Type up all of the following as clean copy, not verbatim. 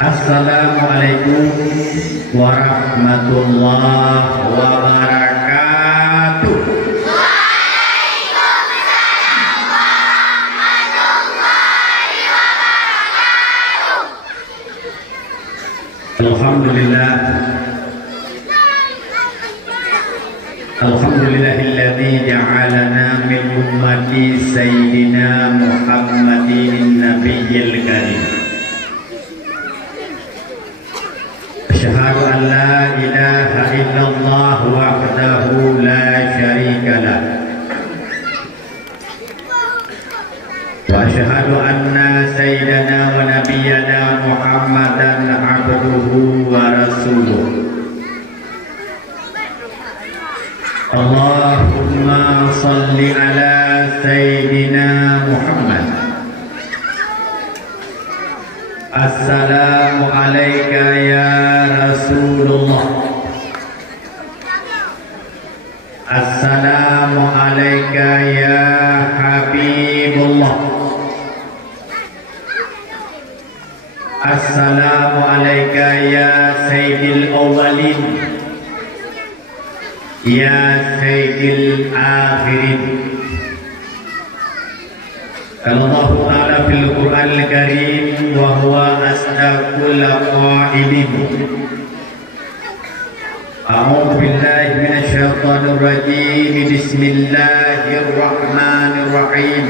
Assalamualaikum warahmatullahi wabarakatuh. Waalaikumsalam warahmatullahi wabarakatuh. Alhamdulillah. Alhamdulillahilladzi ja'alana min ummati sayyidina Muhammadin nabiyyil karim. Asyhadu an la ilaha illallah wahdahu la syarika lah. Wa asyhadu anna sayyidana wa nabiyyana Muhammadan abduhu wa rasuluh. Allahumma salli ala sayyidina Muhammad. Assalamu alayka ya Rasulullah. Assalamu alayka ya Habibullah. Assalamu alayka ya Sayyidil Awwalin, ya Sayyidil Akhirin. Allah Ta'ala fil Qur'an al-Karim wa huwa asdaqul qailin. A'udzu billahi minasy syaithanir rajim. Bismillahirrahmanirrahim.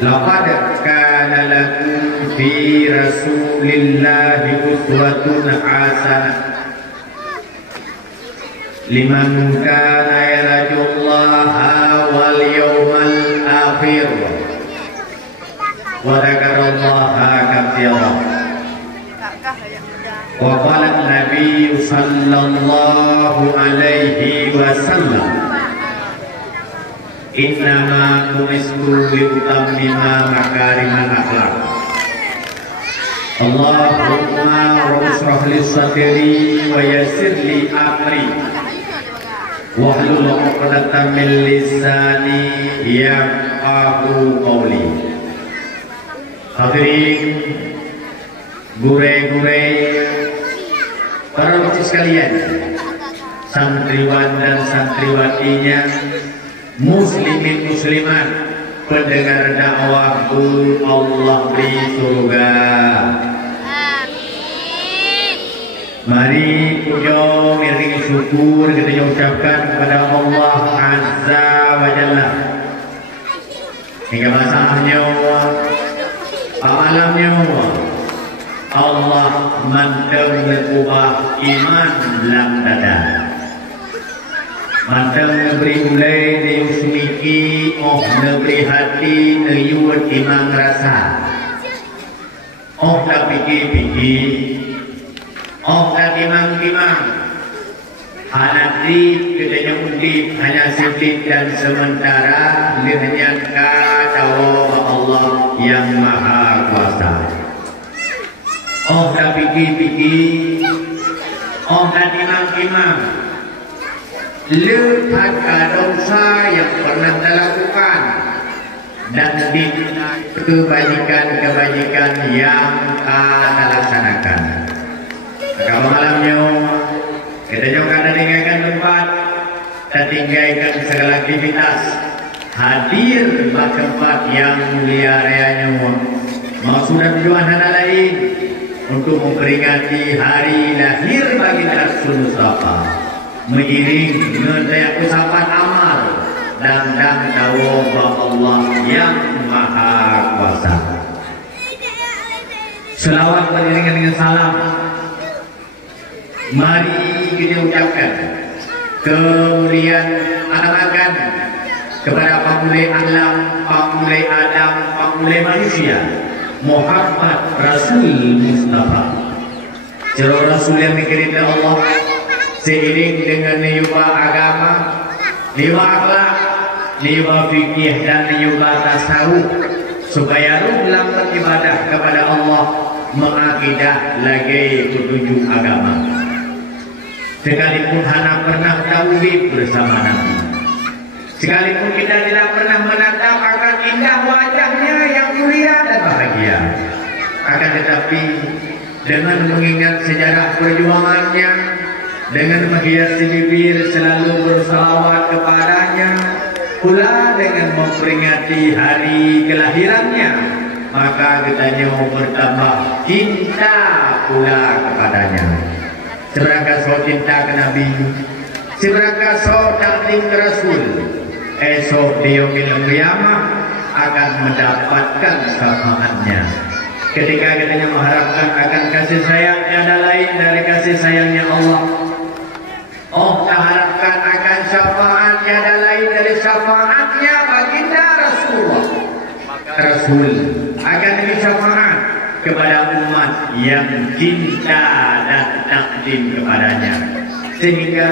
Laqad kana lakum fi Rasulillahi uswatun hasanah liman kana yarjullaha wal yawmal akhir wa dzakarallaha katsiran. Wa qala an-nabiy sallallahu alaihi wasallam, innama bu'istu liutammima makarimal akhlaq. Allahumma rabbi'shrah li sadri wa yassir li amri wahlul 'uqdatam min lisani yafqahu qawli. Hadirin, gure-gure, para lucu sekalian, santriwan dan santriwatinya, muslimin muslimat, pendengar dakwah Allah di surga. Mari puja miring syukur kita ucapkan kepada Allah Azza wa Jalla. Hingga masalahnya alamnya Allah mantap mengubah iman dalam dada. Mantap memberi ulai diusmiki memberi hati neyuat iman rasa. Tak pikir-pikir, tak timang-timang. Hanati kedanya undip hanya sedikit dan sementara, hanya kata Allah yang maha kuasa. Tak pikir-pikir, tak timang-timang. Lihat dosa yang pernah dilakukan dan kebajikan-kebajikan yang kita laksanakan. Kalau malamnya kita juga ada tinggalkan tempat, kita tinggalkan segala aktivitas, hadir di tempat yang mulia rayanya. Maksud dan tujuan lain untuk memperingati hari lahir bagi Rasul Mustafa, mengiring dengan ucapan amal dan dakwah Allah yang maha kuasa. Selawat beriringan dengan salam mari kita ucapkan kemuliaan anak-anak kepada pemulai alam, pemulai Adam, pemulai manusia, Muhammad Rasul Mustafa, juru Rasul yang dikirim oleh Allah, seiring dengan niyubah agama, niyubah akhlak, niyubah fikih dan niyubah tasawuf, supaya dalam beribadah kepada Allah mengakidah lagi petunjuk agama. Sekalipun hana pernah tauhid bersama Nabi, sekalipun kita tidak pernah menatap akan indah wajahnya yang mulia dan bahagia, Akan tetapi dengan mengingat sejarah perjuangannya, dengan menghiasi bibir selalu bersalawat kepadanya, pula dengan memperingati hari kelahirannya, maka kitanya bertambah cinta pula kepadanya. Seberangkat so cinta ke Nabi, seberangkat so taklim ke Rasul, esok di yaumil qiyamah akan mendapatkan syafaatnya. Ketika kita mengharapkan akan kasih sayang tiada lain dari kasih sayangnya Allah. Oh, kita harapkan akan syafaat tiada lain dari syafaatnya baginda Rasulullah. Rasul akan diberi syafaat kepada umat yang cinta dan takdim kepadanya. Sehingga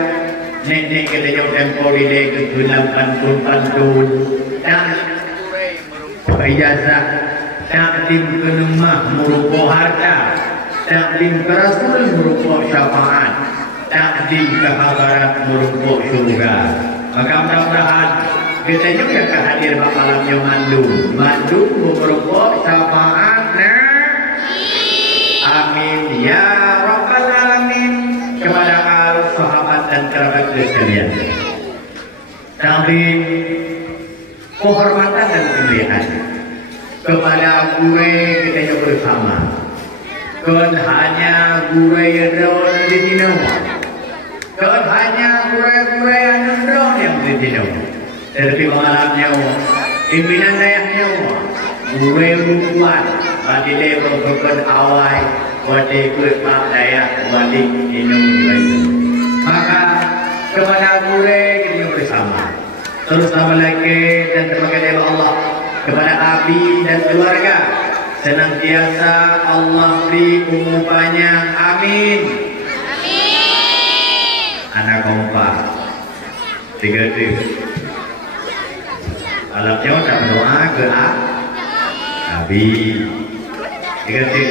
nenek kita jauh tempoh di kegelam pantun-pantun dan ijazah takdim ke rumah merupakan harta, takdim ke Rasul merupakan syafaat, takdim ke hadirat merupakan syurga. Maka mudah-mudahan kita juga akan hadir malamnya Mandu merupakan syafaatnya. Amin ya Rabbal Alamin. Kepada sahabat dan kerabat sekalian, takdim penghormatan dan kemuliaan kepada guru kita bersama. Kan hanya guru yang ada di sini. Kan hanya guru yang ada yang di sini. Tetapi malamnya pimpinan daerahnya guru buat bagi level bukan awal buat ikut pak daerah buat minum juga. Maka kepada guru kita bersama. Terus tambah lagi dan terima kasih Allah kepada Abi dan keluarga, senantiasa Allah beri umur panjang. Amin. Anak kompak 3 tim. Kalau jauh tak doa ke Abi 3 tim.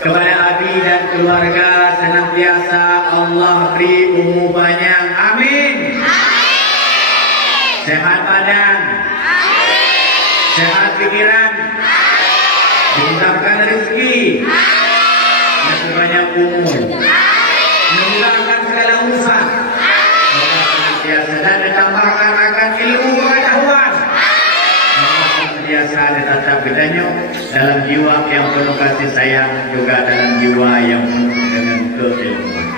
Kepada Abi dan keluarga, senantiasa Allah beri umur panjang. Amin. Sehat badan, sehat pikiran, dimudahkan rezeki, masih banyak umur, memudahkan segala urusan, senantiasa dan ditambahkan akan ilmu pengetahuan, senantiasa ditatap bedanya dalam jiwa yang penuh kasih sayang, juga dalam jiwa yang penuh dengan keilmuan.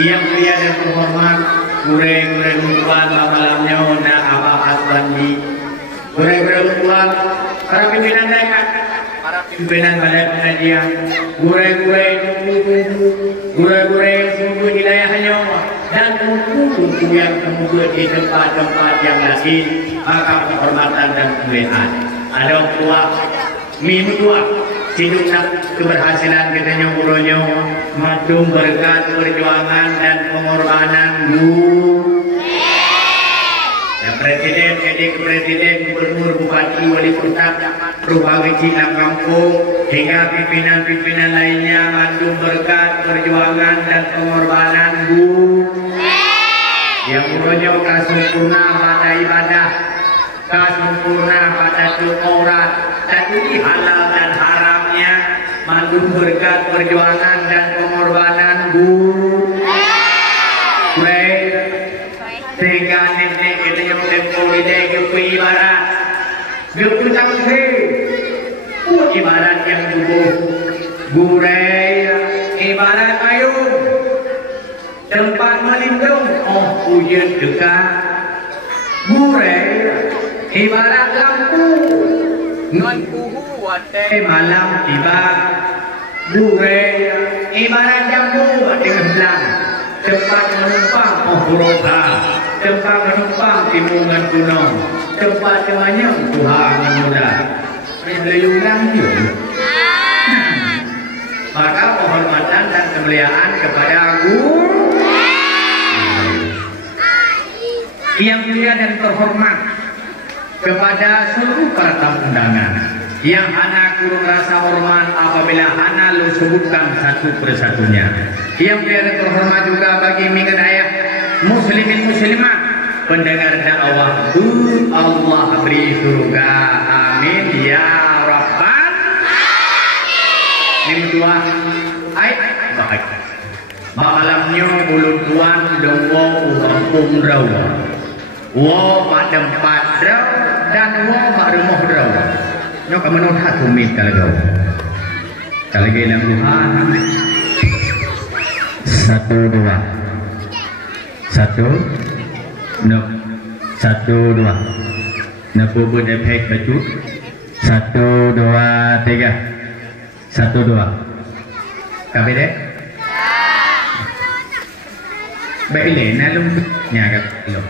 Yang mulia dan terhormat, gure-gure mutuan malamnya na apa asbandi, gure-gure mutuan para pimpinan daerah, para pimpinan balai pengajian, gure-gure yang sungguh wilayahnya dan buku-buku yang kemudian di tempat-tempat yang lain, maka penghormatan dan kemuliaan. Ada tua, tua, hidup keberhasilan katanya gurunya, madum berkat perjuangan dan pengorbanan ya presiden, presiden, gubernur, bupati, wali kota, perubahan Cina kampung, hingga pimpinan-pimpinan lainnya, madum berkat perjuangan dan pengorbanan yang gurunya kasempurna pada ibadah, kasempurna pada aurat, dan ini halal dan haramnya, mandum berkat perjuangan dan pengorbanan sehingga nenek kita yang tempoh ide ke ibarat gepu tangse ibarat yang gurei ibarat payung tempat melindung hujan dekat gurei ibarat lampu non kuhu wate malam tiba gurei ibarat jambu dengan belang tempat menumpang berobat, tempat menumpang timbungan gunung, tempat semuanya Tuhan mudah. Melayukan juga. Maka penghormatan dan kemuliaan kepada guru yang mulia dan terhormat kepada seluruh para tamu undangan yang hana kurung rasa hormat apabila hana lu sebutkan satu persatunya. Yang mulia dan terhormat juga bagi mingat ayah muslimin muslimat pendengar dakwah Allah beri surga. Amin ya Rabbal Ni tuan ai bahagia. Malamnya ulun tuan dongwo kampung rau. Wo mak tempat rau dan wo mak rumah rau. Nyo kamu nak tumit kalau kau. Kalau kita Tuhan. 1 2 1 Nuk 1 2 Nak pun efek baju 1 2 3 1 2 Kabeh dek Baik lena lu nyagat lu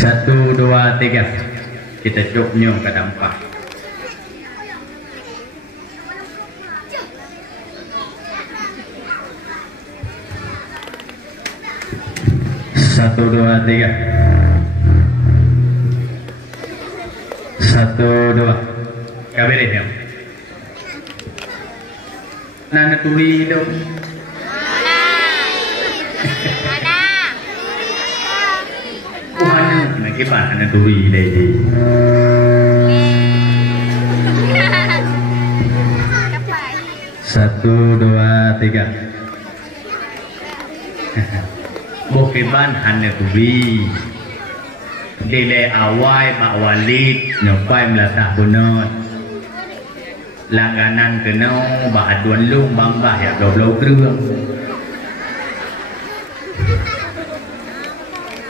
1 2 3 kita cuk nyong ke dampak 1 2 3 1 2 kabeh deh nana tuli dong mana nak kipas nana tuli deh 1 2 3 Bukan hanya tubi, dile awai mak walid nyopai melatah bunot, langganan kenau bah aduan lung bang bah ya doblau kerung.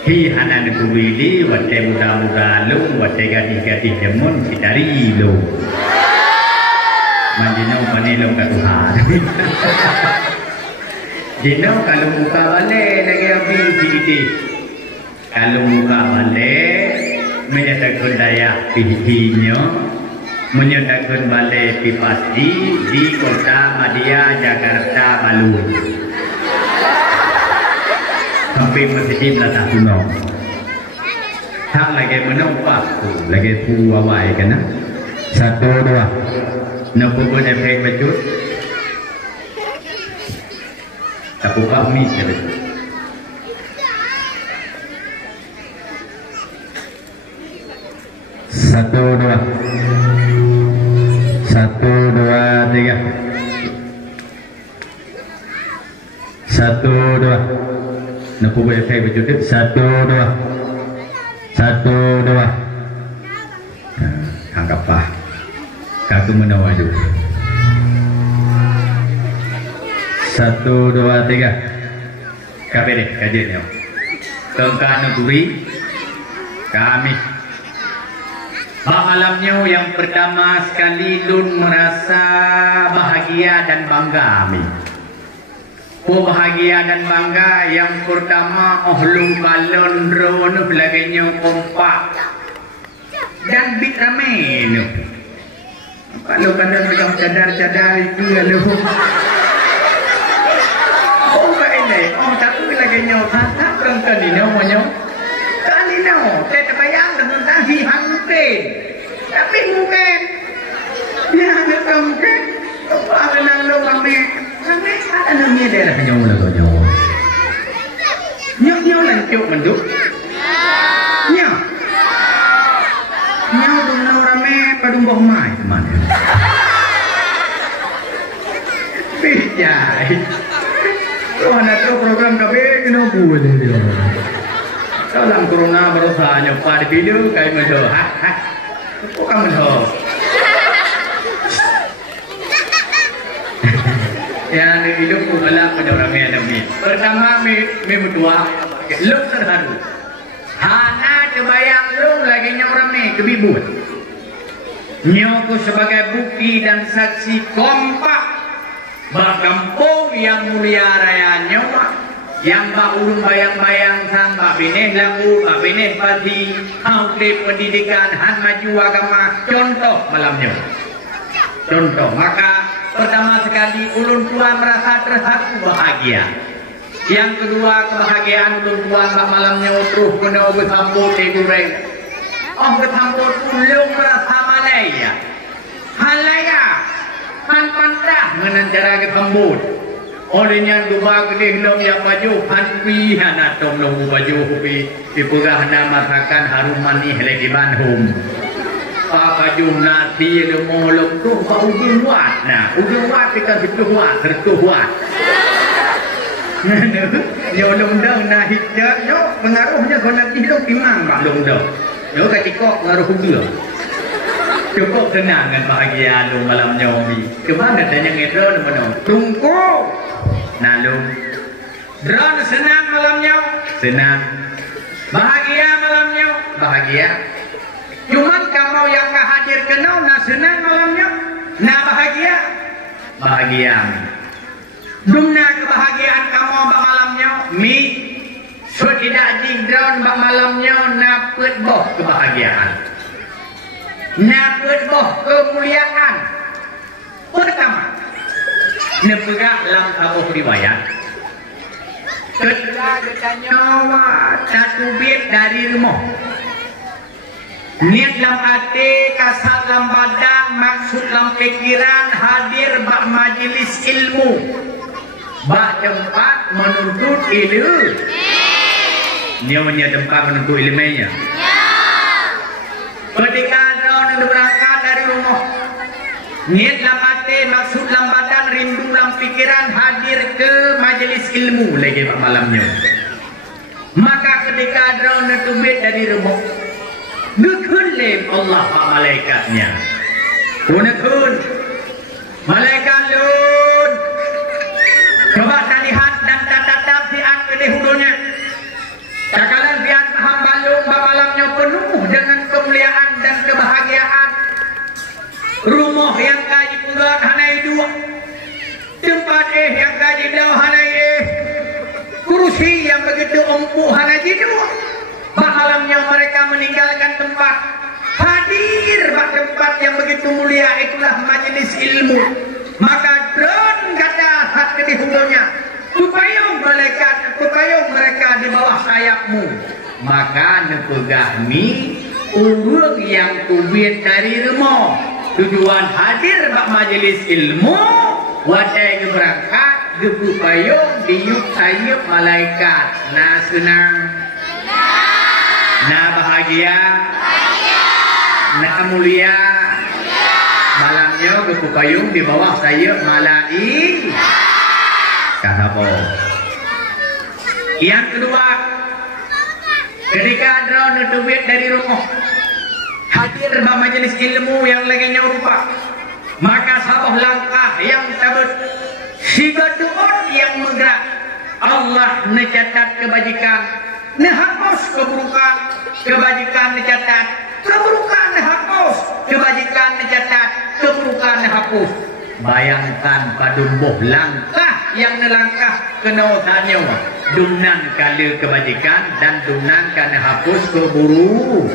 Hi hanya tubi di wate muda lung wate gadi jemun sidari lung. Manjino panilong katuhan. Jino kalau buka balik lagi ambil CD. Kalau buka balik menyatakan daya pihinya, menyatakan balik pipasti di Kota Madya Jakarta Balun. Sampai masjid Latah Kuno. Tak lagi menampak, lagi puawai kena. 1 2. Nak pun efek baju. Tak buka mi saja. 1 2 1 2 3 1 2 nak buat efek baju tu 1 2 1 2 anggap apa kaku menawa juga 1 2 3 kabeh deh kajiannya kengkanu turi kami malamnya yang pertama sekali Lun merasa bahagia dan bangga kami bahagia dan bangga yang pertama Lun balon ron belagainya kompak dan big ramen kalau kadang pegang cadar-cadar itu ya lu tapi lagi nyaw tak berangkat di nyaw nyaw kan di nyaw kita bayang dengan tadi mungkin tapi mungkin ya ada mungkin apa nang lo kami ada namanya daerah nyaw lah nyaw lancuk menduk nyaw dong nang rame padung boh mai mana bijai. Oh, anak tu program kabe kena buat dia. Dalam corona berusaha nyoba di video kayak macam, kok kamu tahu? Yang di video pun malah pada orang yang ada mi. Pertama mi berdua, luk terharu. Hana terbayang lu lagi orang ni kebibut. Nyoku sebagai bukti dan saksi kompak. Bakampung yang mulia raya nyawa yang Pak Ulung bayang-bayang sang Pak Bineh lagu Pak Bineh padi haute pendidikan han maju agama contoh malamnya contoh maka pertama sekali ulun tua merasa terharu bahagia yang kedua kebahagiaan ulun tua Pak malamnya terus kena bersambut goreng bersambut ulung merasa malaya halaya han pantah menancara ke kambut olehnya dua gede lom yang baju han pi han atom lom baju pi dipegah nama masakan harum manis lagi banhum baju nanti ada molok tu kau ujung wat nah ujung wat kita hitung wat tertuh wat yo longdang nah hijab yo pengaruhnya kalau nanti hidup imam pak longdang yo kacikok pengaruh dia cukup tenang dan bahagia lu malam nyomi kemana tanya ngedron mana tunggu nah lu drone senang malamnya senang bahagia malamnya bahagia cuman kamu yang gak hadir kenal nah senang malamnya nah bahagia bahagia dumna kebahagiaan kamu malamnya mi so tidak jingdron malamnya napet boh kebahagiaan napet boh kemuliaan pertama nepegah lam tabuh riwayat ketika nyawa tatubit dari rumah niat lam hati kasat lam badan maksud lam pikiran hadir bak majelis ilmu bak tempat menuntut ilmu nyawanya tempat menuntut ilmunya ketika drone berangkat dari rumah niat lam hati maksud lam badan rindu lam pikiran hadir ke majelis ilmu lagi pak malamnya maka ketika drone tubit dari rumah Nukun Allah pak malaikatnya Nukun malaikat lun coba lihat dan tatap lihat ke hulunya sakalan biar hamba lun malamnya penuh dengan kemuliaan dan kebahagiaan rumah yang kaji pulat hanai dua tempat yang kaji dah hanai kursi yang begitu empuk hanai dua malamnya mereka meninggalkan tempat hadir pada tempat yang begitu mulia itulah majelis ilmu maka drone kata hak di hulunya kupayung malaikat kupayung mereka di bawah sayapmu maka nepegahmi urung yang kubit dari rumah tujuan hadir bak majelis ilmu wadai berangkat kupayung diuk sayap malaikat nah senang nah bahagia nah mulia malamnya berpayung di bawah sayap malaikat kata apa yang kedua ketika drone duit dari rumah hadir di majelis ilmu yang lainnya rupa maka sabah langkah yang tabut sigaduun yang menggerak Allah mencatat kebajikan hapus keburukan kebajikan dicatat keburukan hapus kebajikan dicatat keburukan hapus bayangkan padumbuh langkah yang nelangkah kena nyawa dumnan kala kebajikan dan dumnan kana hapus keburu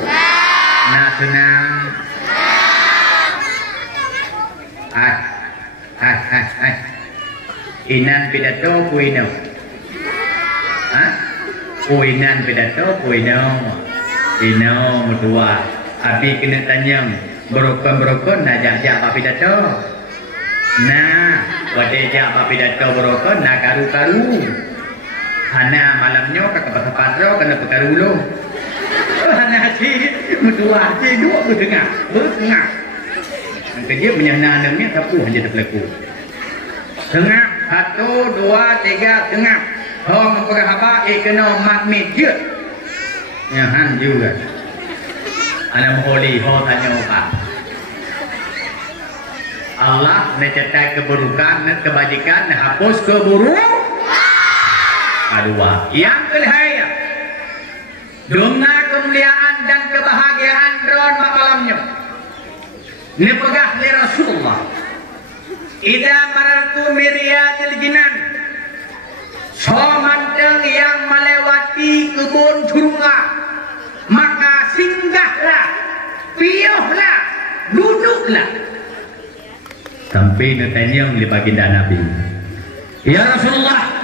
nah senang inan pidato puino puinan pidato puino ino dua abi kena tanya berokon najak apa pidato nah wadejak apa pidato berokon nah karu hana malamnya kakak patro kena pekaru lo hana haji dua haji dua bertengah kerja menyenangnya tapi hanya terpelaku tengah 1, 2, 3 tengah oh memperah apa kena makmid je nyahan juga ana moholi ho tanya apa Allah mencatat keburukan dan kebajikan hapus keburukan kedua yang ketiga dunia kemuliaan dan kebahagiaan drone malamnya nepegah li Rasulullah idza marartu miryatil jinan so manteng yang melewati kebun surga maka singgahlah piuhlah duduklah sampai ditanya oleh baginda Nabi ya Rasulullah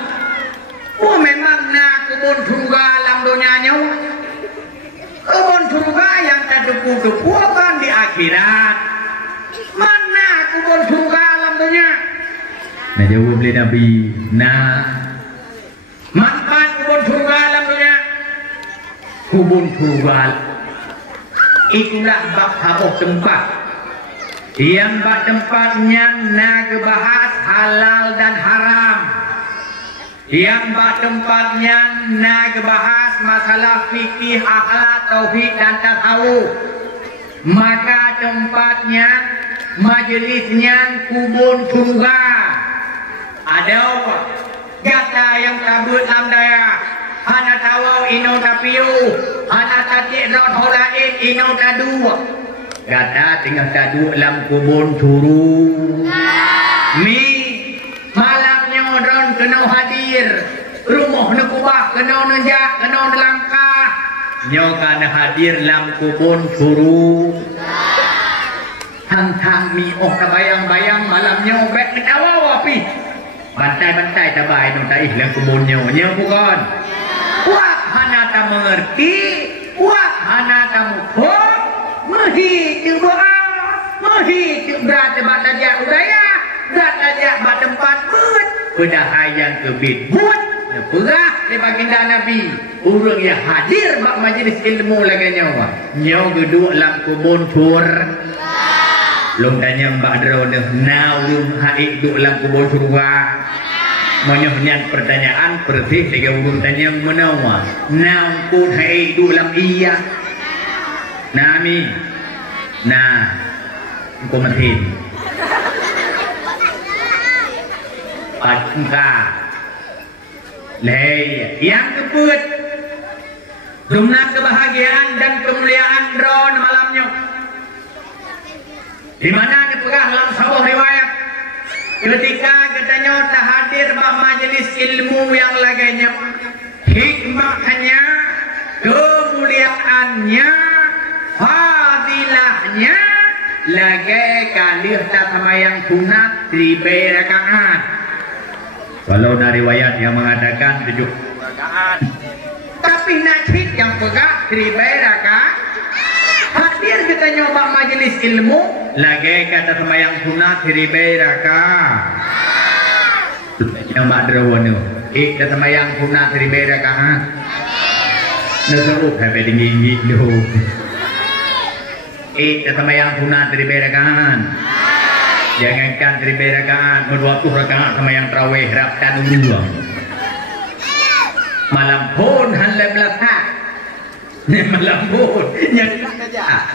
oh memang nak kebun surga alam dunianya kebun surga yang tak depu-depu kan di akhirat mana kebun surga alam dunia nah jawab oleh Nabi nah manfaat kebun surga alam dunia kebun surga itulah bab habuh tempat yang bab tempatnya nak bahas halal dan haram, yang bab tempatnya nak bahas masalah fikih, akhlak, tauhid dan tasawuf. Maka tempatnya majlisnya kubun surga. Ada apa? Gata yang tabut dalam daya hana tawau ino tapiu hana tatik rot holain ino tadu. Gata tengah tadu dalam kubun suru. Mi malamnya odon kena hadir, rumah nak kubah kena nenjak kena nelangkah. Nyokan hadir dalam kubun suru. Hang-hang mi oh bayang-bayang malamnya bek ketawa api. Bantai-bantai tabai nong taih dalam kubunnya. Nya bukan. Wah hana tak mengerti, wah hana tak mukhok, mahi cuba, mahi berat tempat tajak udaya, berat tajak bat tempat buat, pedahai yang kebit buat, perah di baginda Nabi, orang yang hadir bak majlis ilmu lagi nyawa, nyawa geduk dalam kubun sur, long tanya mbak Adro now lum haik duk dalam kubun surga. Menyohnya pertanyaan persis tiga urun tanya menawa nam pun hai du lam iya nami nah komentin patungka leh yang kebut jumlah kebahagiaan dan kemuliaan ron malamnya di mana dipegah dalam sebuah riwayat. Ketika katanya tak hadir bak majelis ilmu yang laganya, hikmahnya, kemuliaannya, fadilahnya, lagi kalih tak sama yang sunat 3 rakaat. Kalau dari riwayat yang mengatakan 7 rakaat, tapi najib yang pegah 3 rakaat. Hadir kita nyoba majelis ilmu, lagi kata sama yang sunat 3 rakaat. Yang madrawana, kata sama yang sunat 3 rakaat. Nasarup sampai tinggi dulu. Kata sama yang sunat 3 rakaat. Jangankan 3 rakaat, 20 rakaat sama yang tarawih raptan dulu. Malam pun hendak meletak. Malam pun yang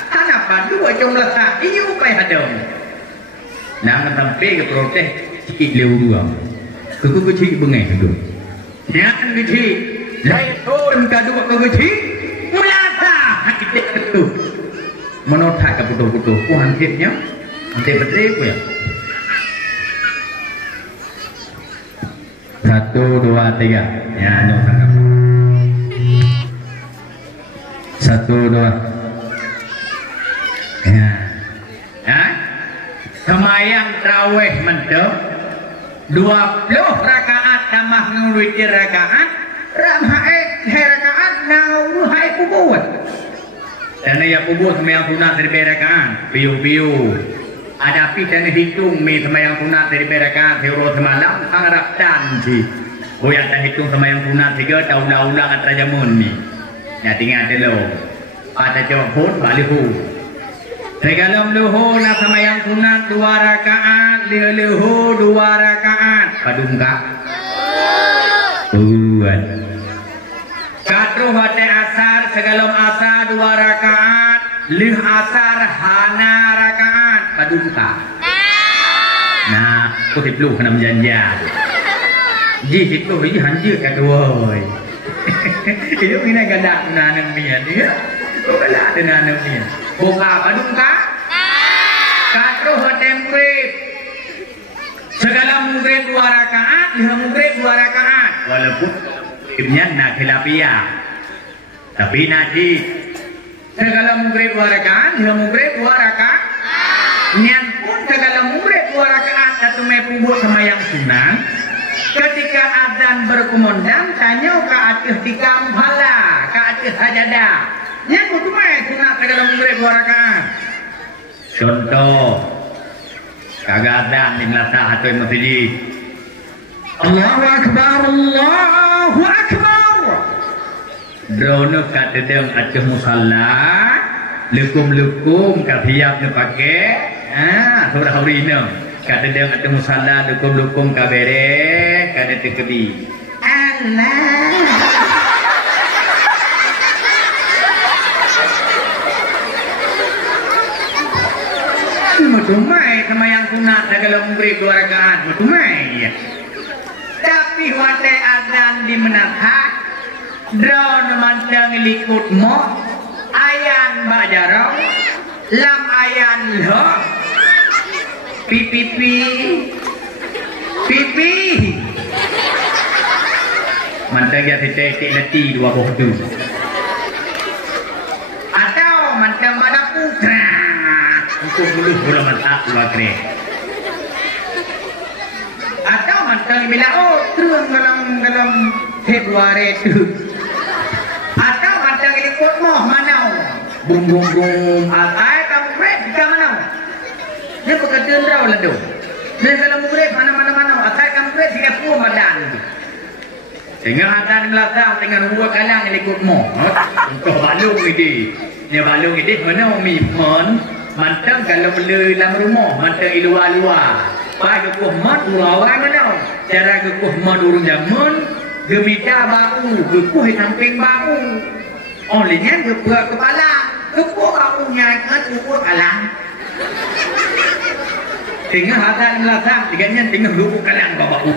kenapa dua jumlah tak ini upaya hadam nama sampai ke protes sikit lewat dua kecil bengai tu jangan kecil lain pun kedua kecil melata kita itu menotak ke putus-putus hansipnya hansip betul ya 1, 2, 3 ya no sangat 1, 2 ya semayang tarawih mendem 20 rakaat tambah nguriti rakaat ramai rakaat ngau hai pubut dan ya pubut semayang sunat 3 rakaat piu-piu ada pi dan hitung mi semayang sunat 3 rakaat hero semalam sangat janji boyan tak hitung semayang sunat 3 tahun-tahun atrajamun ni ya tinggal dulu ada jawab pun balihu segalom luhu nak sama yang sunat 2 rakaat luhu 2 rakaat padungka buat katruh wate asar segalom asar 2 rakaat lih asar hana rakaat padungka nah kutip lu kena menjanjian jihit lu ini hanjir kata woi itu ini ganda nanam mian dia bukanlah ada nanam mian buka padungka katruh wate murid segala murid 2 rakaat lih murid 2 rakaat walaupun ibnya nak khilafiyah tapi nanti segala murid 2 rakaat lih murid 2 rakaat nyan pun segala murid 2 rakaat satu mepubuk sama yang sunnah ketika azan berkumandang tanya ke atas tikam hala ke atas sajadah yang butuh sunat segala murid 2 rakaat contoh kagak azan di melasa atau masjid Allahu Akbar Allahu Akbar drono kata dem atas musalla lukum kabiap ne pakai sudah hari ini kata dia kata musalla lukum kabere kata tekebi Allah Matumai sama yang sunat dalam beri 2 rakaat matumai. Tapi wate azan di menatah drone mantang likut mo ayan bajarau lam ayan lo pipi mantang ya titik leti 2 bohdu atau mantang pada putra untuk dulu bola mantap dua kre atau mantap bila terus dalam Februari itu atau mantap ikut moh manau bung atai kamu kre jika manau dia pekerjaan raw lado dia kalau kre mana atai kamu kre jika pun badan sehingga adan melata dengan 2 kalang ikut moh untuk balung ini balung ini mana mimon mantang kalau beli dalam rumah mantang luar pai ke mat luar mana cara ke mat urung jamun gemita bau ke samping bau olehnya ke kepala ke baunya ke kalang tinggal hadan belakang tiganya tinggal lubuk kalang bau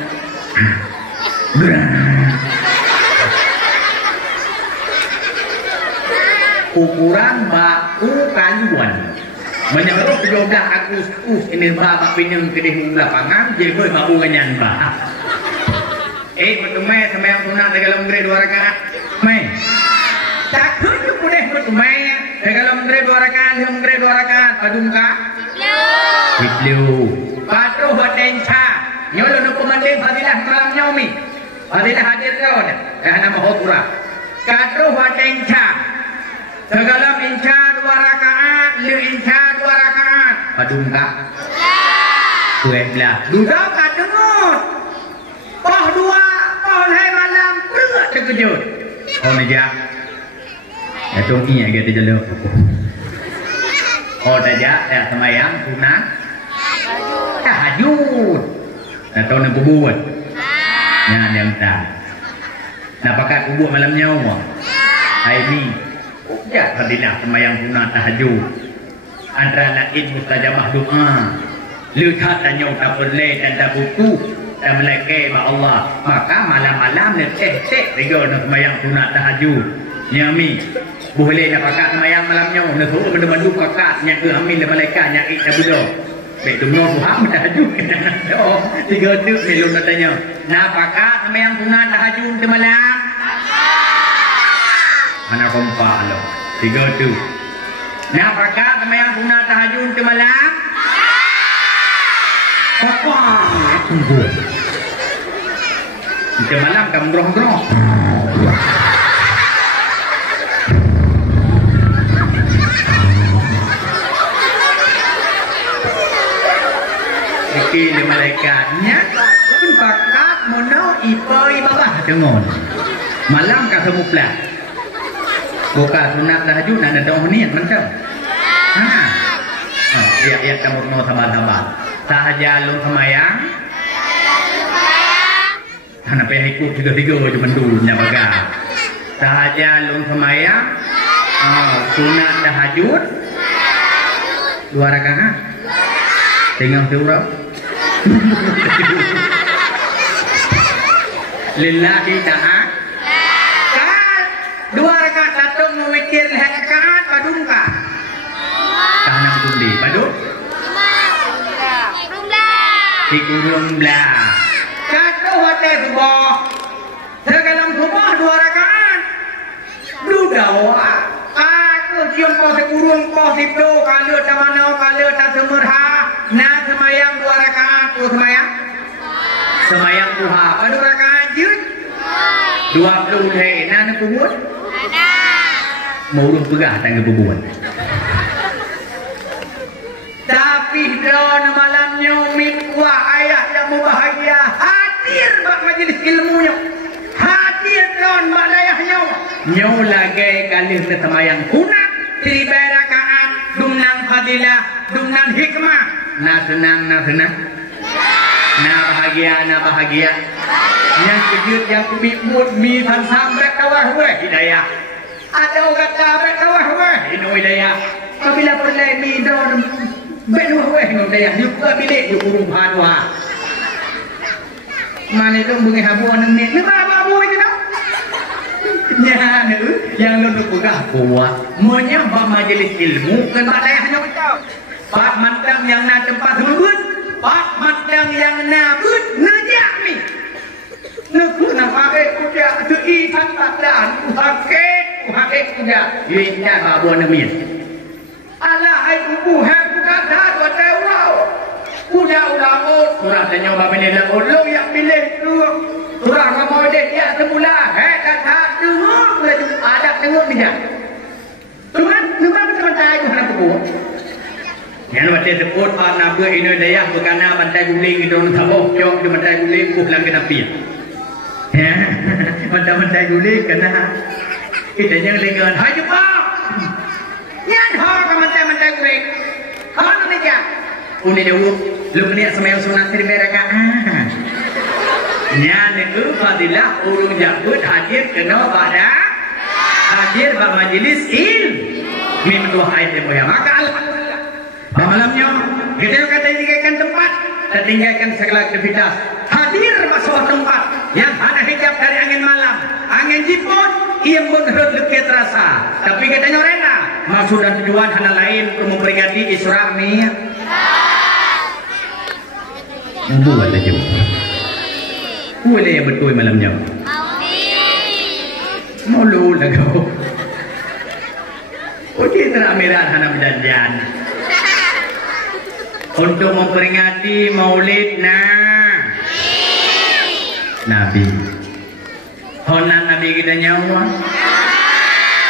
ukuran bau kayuan menyebut pejodah agus ini bapak pinjam kedih lapangan jadi boleh bau kenyan bah betumai sama yang sunat dalam grade 2 rakaat mai tak kunjuk boleh betumai dalam grade 2 rakaat dalam grade 2 rakaat padungka hidlu patro batenca nyolo no pemanding fadilah malam nyomi fadilah hadir kau nama hotura katro batenca segala inca 2 rakaat lu inca 2 rakaat padungka kue belah duduk kadengut oh 2 oh hai malam berat terkejut oh nejak ya tungkinya kita jelek oh tajak ya semayang sunat tahajud atau nak buat nah yang tak nak pakai kubur malam nyawa hari ni ya fadilah semayang sunat tahajud antara lain mustajabah doa lihat tanya tak boleh dan tak butuh dan meleke ba Allah maka malam-malam ni cek rego nak semayang sunat tahajud nyami boleh nak pakai semayang malamnya nak suruh benda-benda pakai nya ke amin le malaikat nya ik tabudo baik dumno Tuhan tahajud oh 3 tu belum nak tanya nak pakai semayang sunat tahajud di malam mana kompak lo 3 tu nak pakai semayang sunat tahajud di malam Di malam kamu gerong-gerong. Iki malaikatnya pun bakat mono ipoi bawah dengon. Malam ka semuplah. Buka sunat tahajud dan ada niat mantap. Ya kamu mau sama-sama. Tahajud semayang. Karena pihakku 3 cuma dulunya baga. Tahajud semayang. Sunat tahajud 2 rakaat. Tinggal surau. Lillahi ta'ala. 2 rakaat latung memikir rakaat padungka. Tanam tundi padung. Dikurung belah. Kata hotel kubah. Segalam kubah 2 rakaat. Dudawa. Aku cium kau sekurung kau sipdo. Kalau tak mana kalau tak semerha. Nak semayang 2 rakaat. Kau semayang? Semayang duha. Pada rakaat jut? 20 hai. Nak kubur? Mau urung pegah tangga bubuan. Tapi dalam malamnya mikwa ayah yang membahagia hadir bak majlis ilmunya hadir dalam mak dayahnya nyaw lagi kali semayang kunat 3 rakaat dumnang fadilah dumnang hikmah na senang na bahagia yang kejut yang kubibut mi pan sampai kawah hidayah ada orang sampai kawah hidayah apabila perlai mi don ben hidayah juga bilik di kurung hadwa mana itu bunyi habu anang ni apa itu nak nya nữ yang lu buka kuat menyambah majelis ilmu kan tak hanya kau pak mandang yang na tempat sebut pak mandang yang nabut najami nak pakai kuda tui tantan pakai kuda ini babu namin Allah ai buku hai bukan dah tahu kuda ulang surah tanya bapak ni nak lo yang pilih tu surah kamu dia semula kata dengar ada dengar tidak Tuhan bantai ku nak buku yang bantai sebut pak nabi ini daya bukan bantai guling itu tahu jok di bantai guling ku lang kena pi ya bantai guling kena kita jangan lengan hai cepat nyan ho ka bantai guling kalau ni ja uni dewu lu ni semaya sunat 3 rakaat nya ne fadilah urung jabut hadir kena pada hadir pada majelis ilmu dua ayat yang mulia maka alhamdulillah malamnya kita kata tinggalkan tempat dan tinggalkan segala aktivitas hadir masuk tempat yang ada hijab dari angin malam angin jiput ia pun lebih terasa tapi katanya rela maksud dan tujuan hal lain untuk memperingati Isra Mi'raj buat aja boleh yang betul malamnya malu lah kau uji teramiran hana berjanjian untuk memperingati maulid Nabi honan Nabi kita nyawa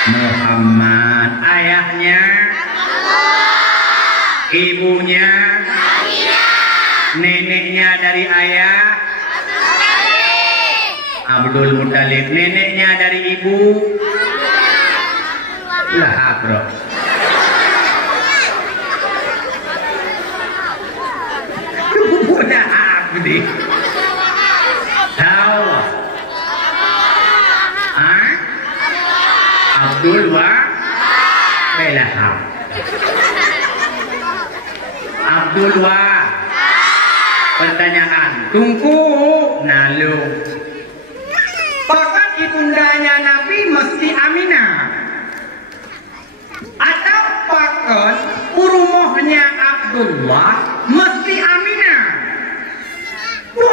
Muhammad ayahnya ibunya neneknya dari ayah Abdul Muttalib neneknya dari ibu Lahab bro Lahab di tahu Abdul wa Lahab Abdul wa pertanyaan tunggu nalu pakat ibundanya Nabi mesti Aminah atau pakat urumohnya Abdullah mesti Aminah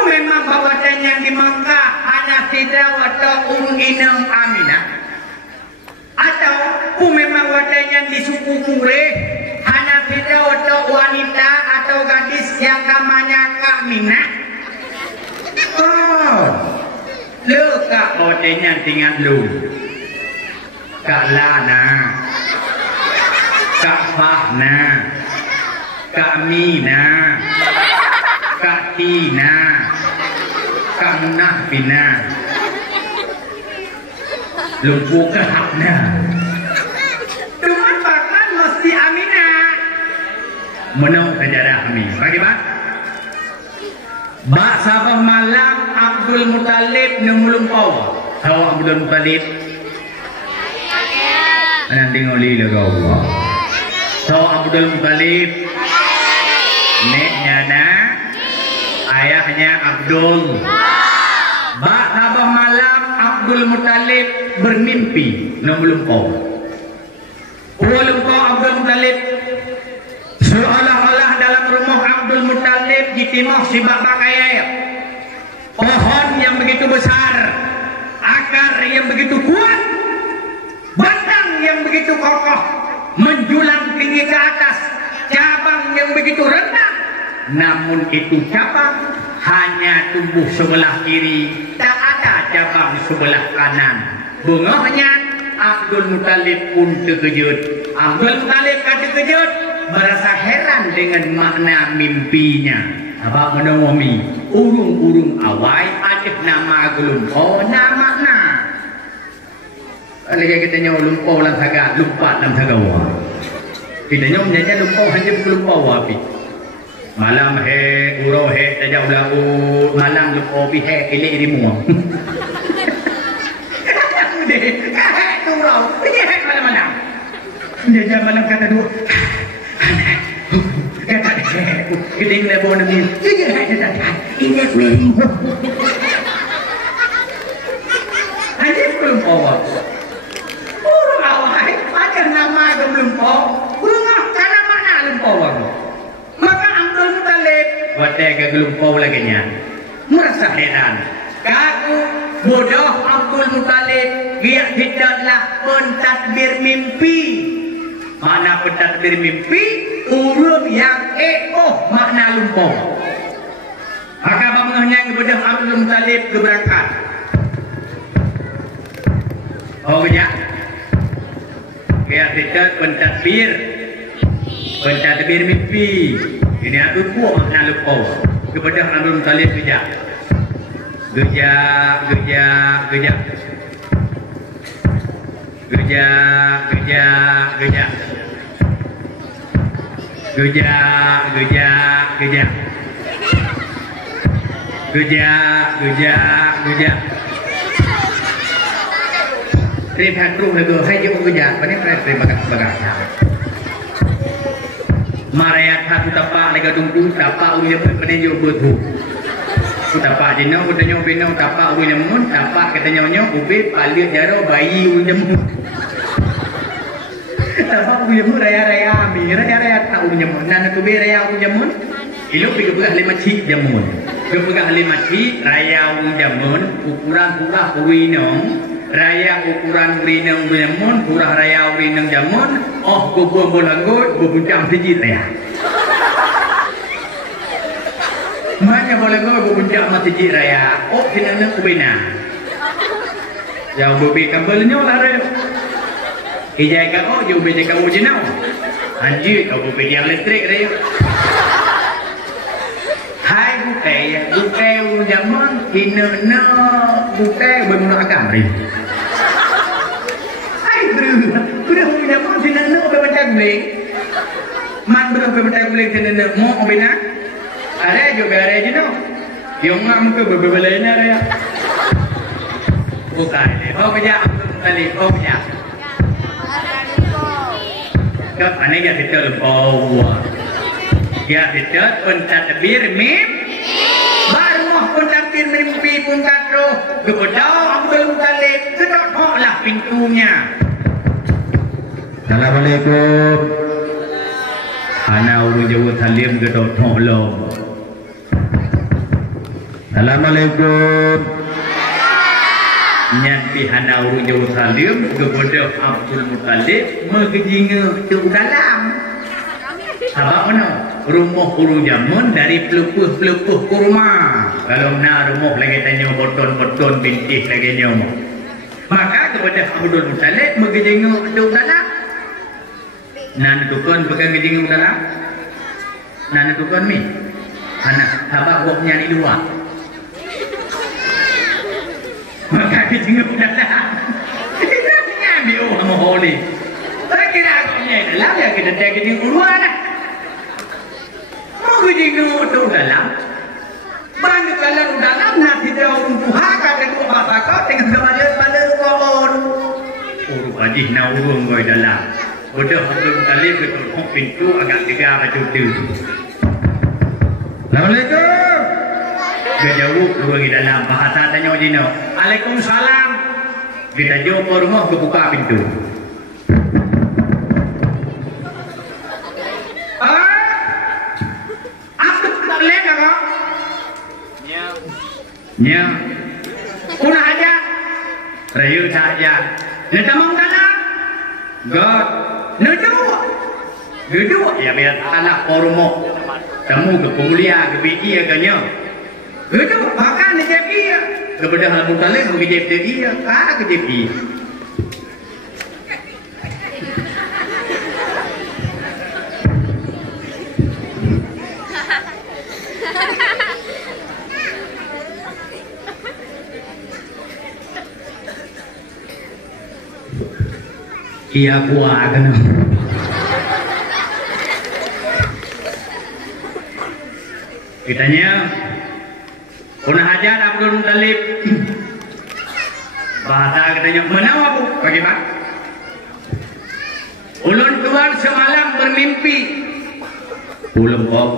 memang bawatan yang di Mekah hanya Sidra atau Inam Aminah atau memang bawatan yang di suku Quraisy hanya Sidra atau wanita atau gadis yang namanya Kak Minah le Kak bawatan tinggal lu Kak Lana Kak Fahna Kak Mina Kak Tina Kak Nahbina lumpuh ke hakna cuma bahkan mesti Aminah menang sejarah kami bagaimana Bak sabah malam Abdul Muttalib nengulumpau tahu Abdul Muttalib nanti ngoli lega Allah tahu Abdul Muttalib neknya na ayahnya Abdul Bak sabah malam Abdul Muttalib bermimpi nengulumpau Abdul Muttalib seolah-olah dalam rumah Abdul Muttalib di timur si bapak kaya pohon yang begitu besar akar yang begitu kuat batang yang begitu kokoh menjulang tinggi ke atas cabang yang begitu rendah namun itu cabang hanya tumbuh sebelah kiri tak ada cabang sebelah kanan bunganya Abdul Muttalib pun terkejut Abdul Muttalib terkejut merasa heran dengan makna mimpinya apa menemui urung-urung awai ada nama gelum oh nama Lagi kita nyawa lumpau dalam taga, lupa dalam taga wah. Kita nyawa menjadi lumpau hanya lumpau wapi. Malam he, urau he, tajak berlaku. Malam lumpau pi he, elek di muang. Udah, he urau, ini he malam-malam. Dia malam kata dua. Kata he, kita ingin lebih nabi. Dia he kata, ini kuing. Hanya lumpau wapi. Nama lumpau, bunga karena mana lumpau aku? Maka Abdul Muttalib, wadai ke lumpau lagi nya, merasa heran. Kaku bodoh Abdul Muttalib, dia tidaklah pentadbir mimpi. Mana pentadbir mimpi? Urut yang makna lumpau. Maka bangahnya kepada Abdul Muttalib keberangkat. Oh ya. Kaya tidak pentadbir mimpi. Ini aku buat makna lumpau kepada Abdul Muttalib gejak Rehat roh lagu hai je mengejar panik terima bagas marayat hatu tapak lagu tunggu tapak ulia pun penejo betu tapak jenau udanyo benau tapak ulia mun tapak katanya nyo ubit palit jaro bayi ulia mun tapak ulia mun raya tak ulia mun nana tu be raya ulia mun ilok pegah lima cik jamun pegah lima cik raya ulia mun ukuran purah uinong raya ukuran urinang jamun, purah raya urinang jamun, oh kubur bolanggut, bubuncang sejit raya. Mana bolanggut bubuncang sejit raya, oh sinanang kubina. Jauh bubi kabelnya lah raya. Ijai kau, jauh beja kau jenau. Anjir, kau bubi yang listrik raya. Hai bukai jaman, hina bukai bermula agam raya. Sudah punya pun si nenek berbaca guling, man berbaca guling si nenek mau benar, ada juga ada je no, yang ngam ke berbelanya ada, bukan, oh kerja kali, oh kerja, ke mana ya kita lumpau, ya kita pentadbir mimpi, baru pentadbir mimpi pun kado, kepada Abdul Muttalib, kedoklah pintunya. Assalamualaikum. Ana urung jauh salim ke doktor lo. Assalamualaikum. Nyati ana urung jauh salim kepada Abdul Muttalib megejinga tu dalam. Apa mana? Rumah urung jamun dari pelupuh kurma. Kalau nak rumah lagi tanya boton bintik lagi nyomo. Maka kepada Abdul Muttalib megejinga tu dalam. Nana tukun bukan gejing dalam. Nana tukun mi. Anak abah woknya di luar. Maka gejing dalam. Kita ambil sama holy. Tak kira akunya dalam ya kita tak gejing luar lah. Mau gejing tu dalam. Banyak kalau dalam nanti dia umpuha kata tu apa kau tengah balik ruang. Urut ajih na urung goi dalam. Bodoh Abdul Muttalib ketuk pintu agak gegar baju tu. Assalamualaikum. Dia jauh keluar di dalam bahasa tanya Jino. Waalaikumsalam. Kita jauh ke rumah kebuka pintu. Abdul Muttalib kau? Nya. Una aja. Rayu saja. Kita mau dalam. God. Duduk ya biar anak kormo temu ke pemulia ke biji agaknya duduk makan dia dia kepada Abdul Muttalib ke dia ke dia Iya kuah kena. Kitanya punah hajar Abdul Muttalib. Bahasa katanya menawa bu, bagaimana? Ulun tuan semalam bermimpi. Ulun kok.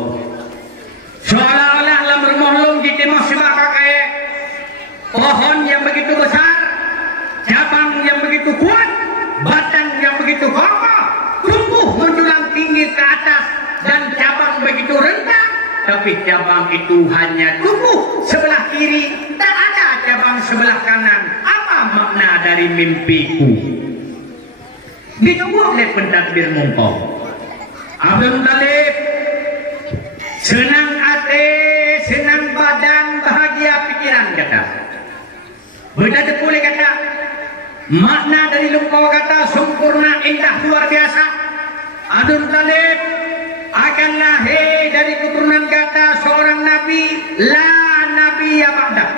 Seolah-olah lam rumah lum di timah sebab kayak pohon yang begitu besar, cabang yang begitu kuat, batang yang begitu kokoh, tumbuh menjulang tinggi ke atas dan cabang begitu rendah. Tapi cabang itu hanya tumbuh sebelah kiri, tak ada cabang sebelah kanan. Apa makna dari mimpiku? Dijawab oleh pentadbir mungkau. Abdul Muttalib senang hati, senang badan, bahagia pikiran kata. Beda boleh kata. Makna dari lungkau kata sempurna, indah, luar biasa. Abdul Muttalib akan lahir dari keturunan kata seorang nabi, la nabi ya ba'dah.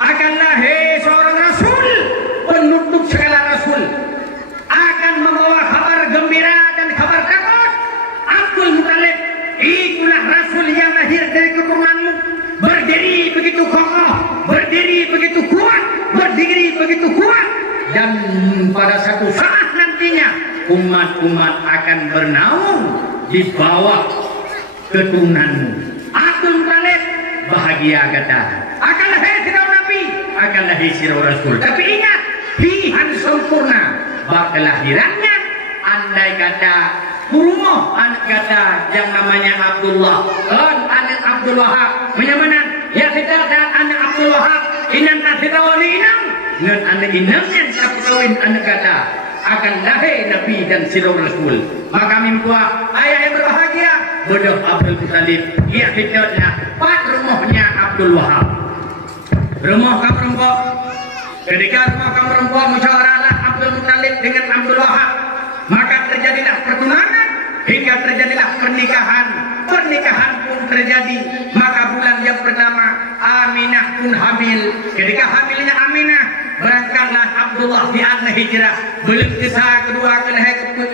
Akan lahir seorang rasul, penutup segala rasul. Akan membawa kabar gembira dan kabar takut. Abdul Muttalib, itulah rasul yang lahir dari keturunanmu. Berdiri begitu kokoh, berdiri begitu kuat, berdiri begitu kuat. Dan pada satu saat nantinya umat-umat akan bernaung di bawah keturunanmu. Abdul Muttalib bahagia kata. Akan lahir sirau nabi, akan lahir sirau rasul. Tapi ingat, pilihan sempurna. Bak kelahirannya, andai kata Kurumo, anak kata yang namanya Abdullah, dan anak Abdul Wahab, menyamanan, ya kita dan anak Abdul Wahab, inan asira wali inam, dengan anak inamnya tak kawin anak kata, akan lahir Nabi dan sirau Rasul. Maka mimpuah ayah yang berbahagia, bodoh Abdul Muttalib, ya kita dah pat rumahnya Abdul Wahab. Rumah kamu rempok, ketika rumah kamu rempok musyawarahlah Abdul Muttalib dengan Abdul Wahab, maka terjadilah pertunangan hingga terjadilah pernikahan. Pernikahan pun terjadi. Maka bulan yang pertama Aminah pun hamil. Ketika hamilnya Aminah, berangkatlah Abdullah di arna hijrah. Belum kisah kedua,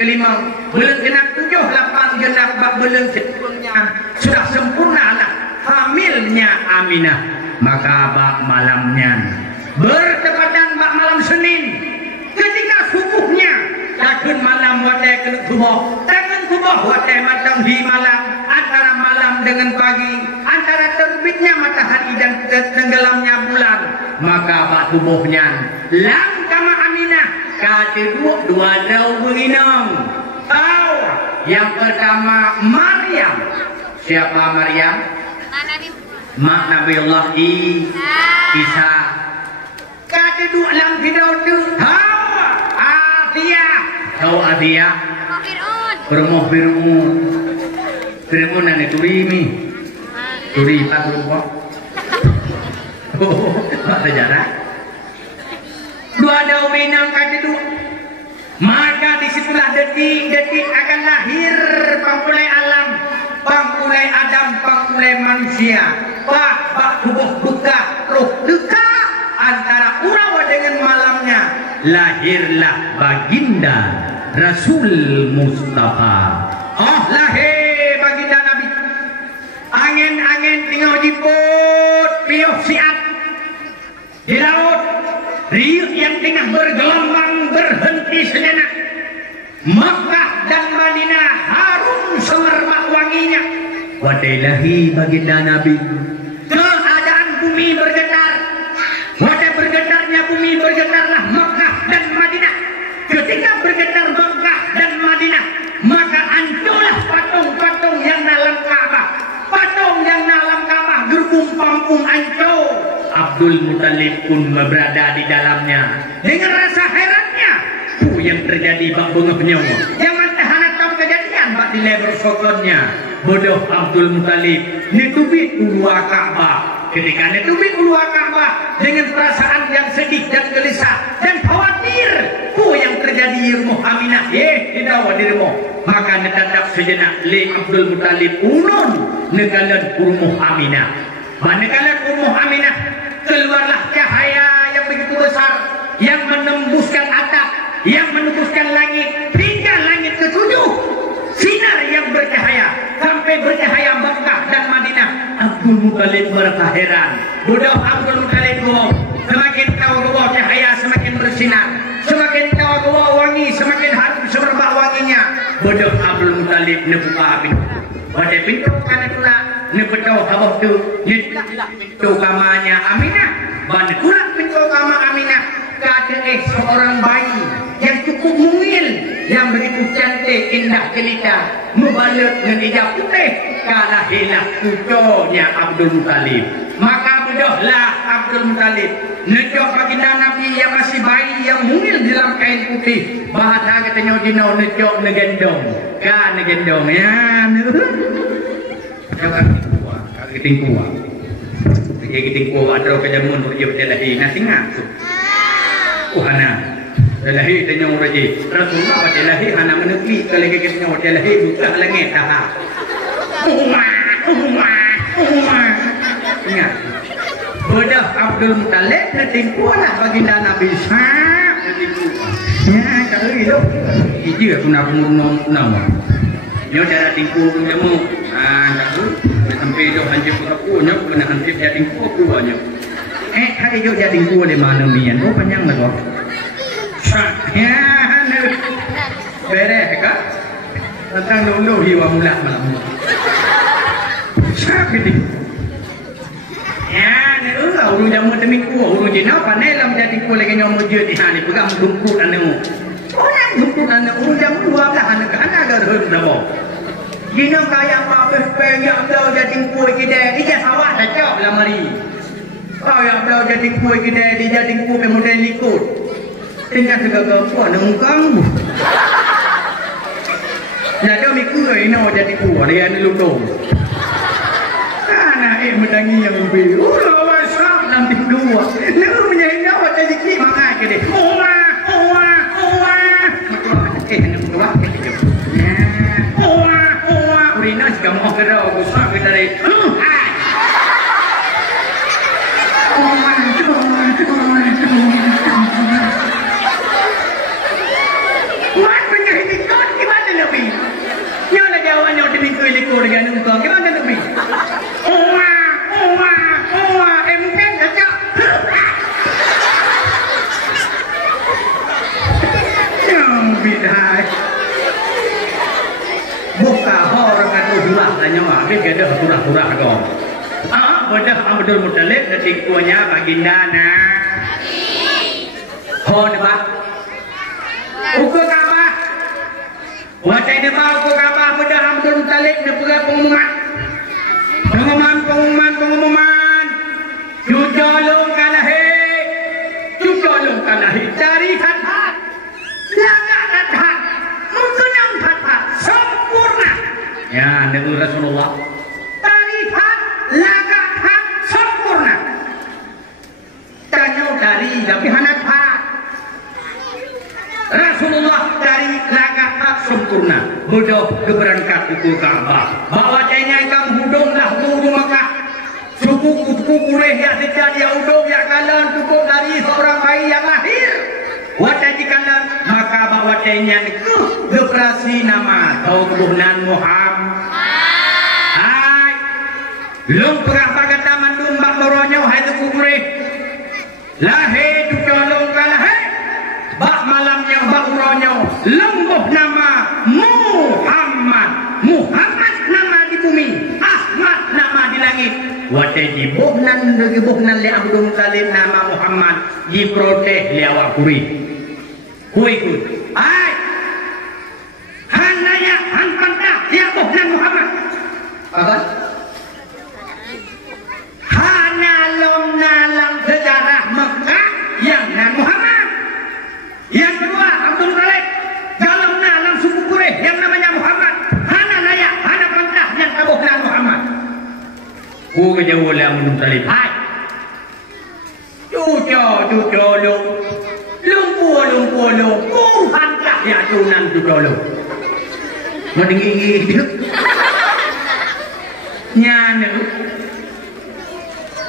kelima, belum genap 7, 8 genap, belum sempurna. Sudah sempurna lah hamilnya Aminah. Maka bak malamnya bertepatan bak malam Senin, ketika subuhnya takun malam watai kena kubah, takun kubah watai matang di malam, antara malam dengan pagi, antara terbitnya matahari dan tenggelamnya bulan. Maka bak tubuhnya lam kama Aminah kata dua daun menginam. Tahu yang pertama Maryam. Siapa Maryam? Mak Nabiullah Isa. Kata dua lam video tu tahu Asia. Tahu Asia? Rumah Fir'aun. Fir'aun ane turi mi. Turi pak rumah. Oh, tak sejarah. Dua daun minang kata dua. Maka disitulah detik-detik akan lahir pangkulai alam, pangkulai Adam, pangkulai manusia. Bak tubuh buka, roh duka antara urawa dengan malamnya. Lahirlah baginda Rasul Mustafa. Oh, lahir baginda Nabi. Angin-angin tinggal jiput, piuh siat di laut. Riuh yang tengah bergelombang berhenti sejenak. Makkah dan Madinah harum semerbak wanginya. Wadailahi baginda Nabi. Keadaan bumi bergetar. Wadai bergetarnya bumi, bergetarlah Makkah dan Madinah. Ketika bergetar Makkah dan Madinah, maka hancurlah patung-patung yang dalam Ka'bah. Patung yang dalam Ka'bah gerbung pampung hancur. Abdul Muttalib pun berada di dalamnya. Dengan rasa herannya, yang terjadi bak bengahnya. Yang mentahana tahu kejadian bak di lebar sokonnya. Bodoh Abdul Muttalib netubit ulua Ka'bah. Ketika netubit ulua Ka'bah dengan perasaan yang sedih dan gelisah dan khawatir, yang terjadi di rumah Aminah, tidak di rumah. Maka netatap sejenak le Abdul Muttalib unun negalan rumah Aminah. Manakala rumah Aminah keluarlah cahaya yang begitu besar yang menembuskan atap, yang menembuskan Muttalib merasa heran. Budak Abdul Muttalib gua semakin tahu gua cahaya semakin bersinar, semakin tahu gua wangi semakin harum semerbak wanginya. Budak Abdul Muttalib nebuka pintu. Pada pintu kanan pula nebedo habaq tu pintu kamarnya Aminah. Pada kurang pintu kamar Aminah ada seorang bayi yang cukup mungil, yang begitu cantik, indah jelita, membalut dengan hijab putih. Kalahilah cucunya Abdul Muttalib. Maka bedahlah Abdul Muttalib nejok baginda Nabi yang masih bayi yang mungil dalam kain putih. Bahasa katanya jinau nejok negendong. Kan negendong ya. Kiting kuah. Kiting kuah ada kejamun kerja berlahi nasi ngasuh. Hana lahi tanya raji Rasulullah berlahi hana menekli kalau kita berlahi buka langit dah. Ingat. Budak Abdul Muttalib netingku lah baginda Nabi sah netingku. Ya kalau itu itu aku nak nama. Nyo cara tingku kamu. Aku sampai itu hancur aku nyo kena hancur jadi tingku aku banyak. Hari itu jadi tingku di mana mian? Oh panjang lah kok. Ya, beres kak. Tentang dulu hiwa mulah malam. Sakit. Ya, ni urung jamu demi ku, urung jenau panel lam jadi ku lagi nyomu je di sana pegang dungkut anu. Orang dungkut anu urung jamu 12 anu kan ada reun dah. Jenau kaya apa penyak dah jadi ku kita, dia sawah dah cok lah mari. Kaya dah jadi ku kita, dia jadi ku model ikut. Tinggal segala ku nungkang. Jadi miku ini jadi ku dia ni lutong. Menangi yang lebih. Lawan sahab nanti dua. Lalu menyanyi awak jadi kima aja deh. Owa. Nak buat Owa. Urina juga mau kerja besar kita deh. Wan menyanyi kau gimana lebih? Yang lagi awak yang demi kuiliku dengan engkau gimana lebih? Buka orang kata ulah tanya mak, kita ada pura-pura kau. Bedah Abdul Muttalib detik kuanya baginda nak. Hon apa? Ukur apa? Wajah depan ukur apa? Bedah Abdul Muttalib nepura pengumuman. Pengumuman. Cucolong kalahi. Cari kata. Laga kata. Mengkenang kata. Sempurna. Ya, dengan Rasulullah. Tarifat laga kata sempurna. Tanya dari tapi hanat Rasulullah dari laga kata sempurna. Bodoh keberangkat ukur Ka'bah. Bawa cahaya ikam hudunglah guru Makkah. Suku Quraisy yang sejak dia udung yang kalan cukup dari seorang bayi yang lahir. Wajah jikalan maka bawa cahaya itu operasi nama atau kebunan Muhammad. Hai, lung perah kata mandum bak moronyo hai tu Quraisy. Lahir cucolong kalah bak malamnya bak moronyo lembuh nama Muhammad nama di bumi, Ahmad nama di langit. Wate dibuhnan li Abdul Muttalib nama Muhammad diproteh li awak kuih. Hai. Hanaya han pantah ya buhnan Muhammad. Apa? Nalam sejarah Mekah yang nan Muhammad. Yang kedua Abdul Muttalib dalam nalam suku Quraisy yang namanya Muhammad. Hana pantah yang buhnan Muhammad. Ku kejauh lah Abdul Muttalib. Hai. Cucu lu. Lumpuh. Pantah ya tunan cucu lu. Mendengi hidup. Nyanu.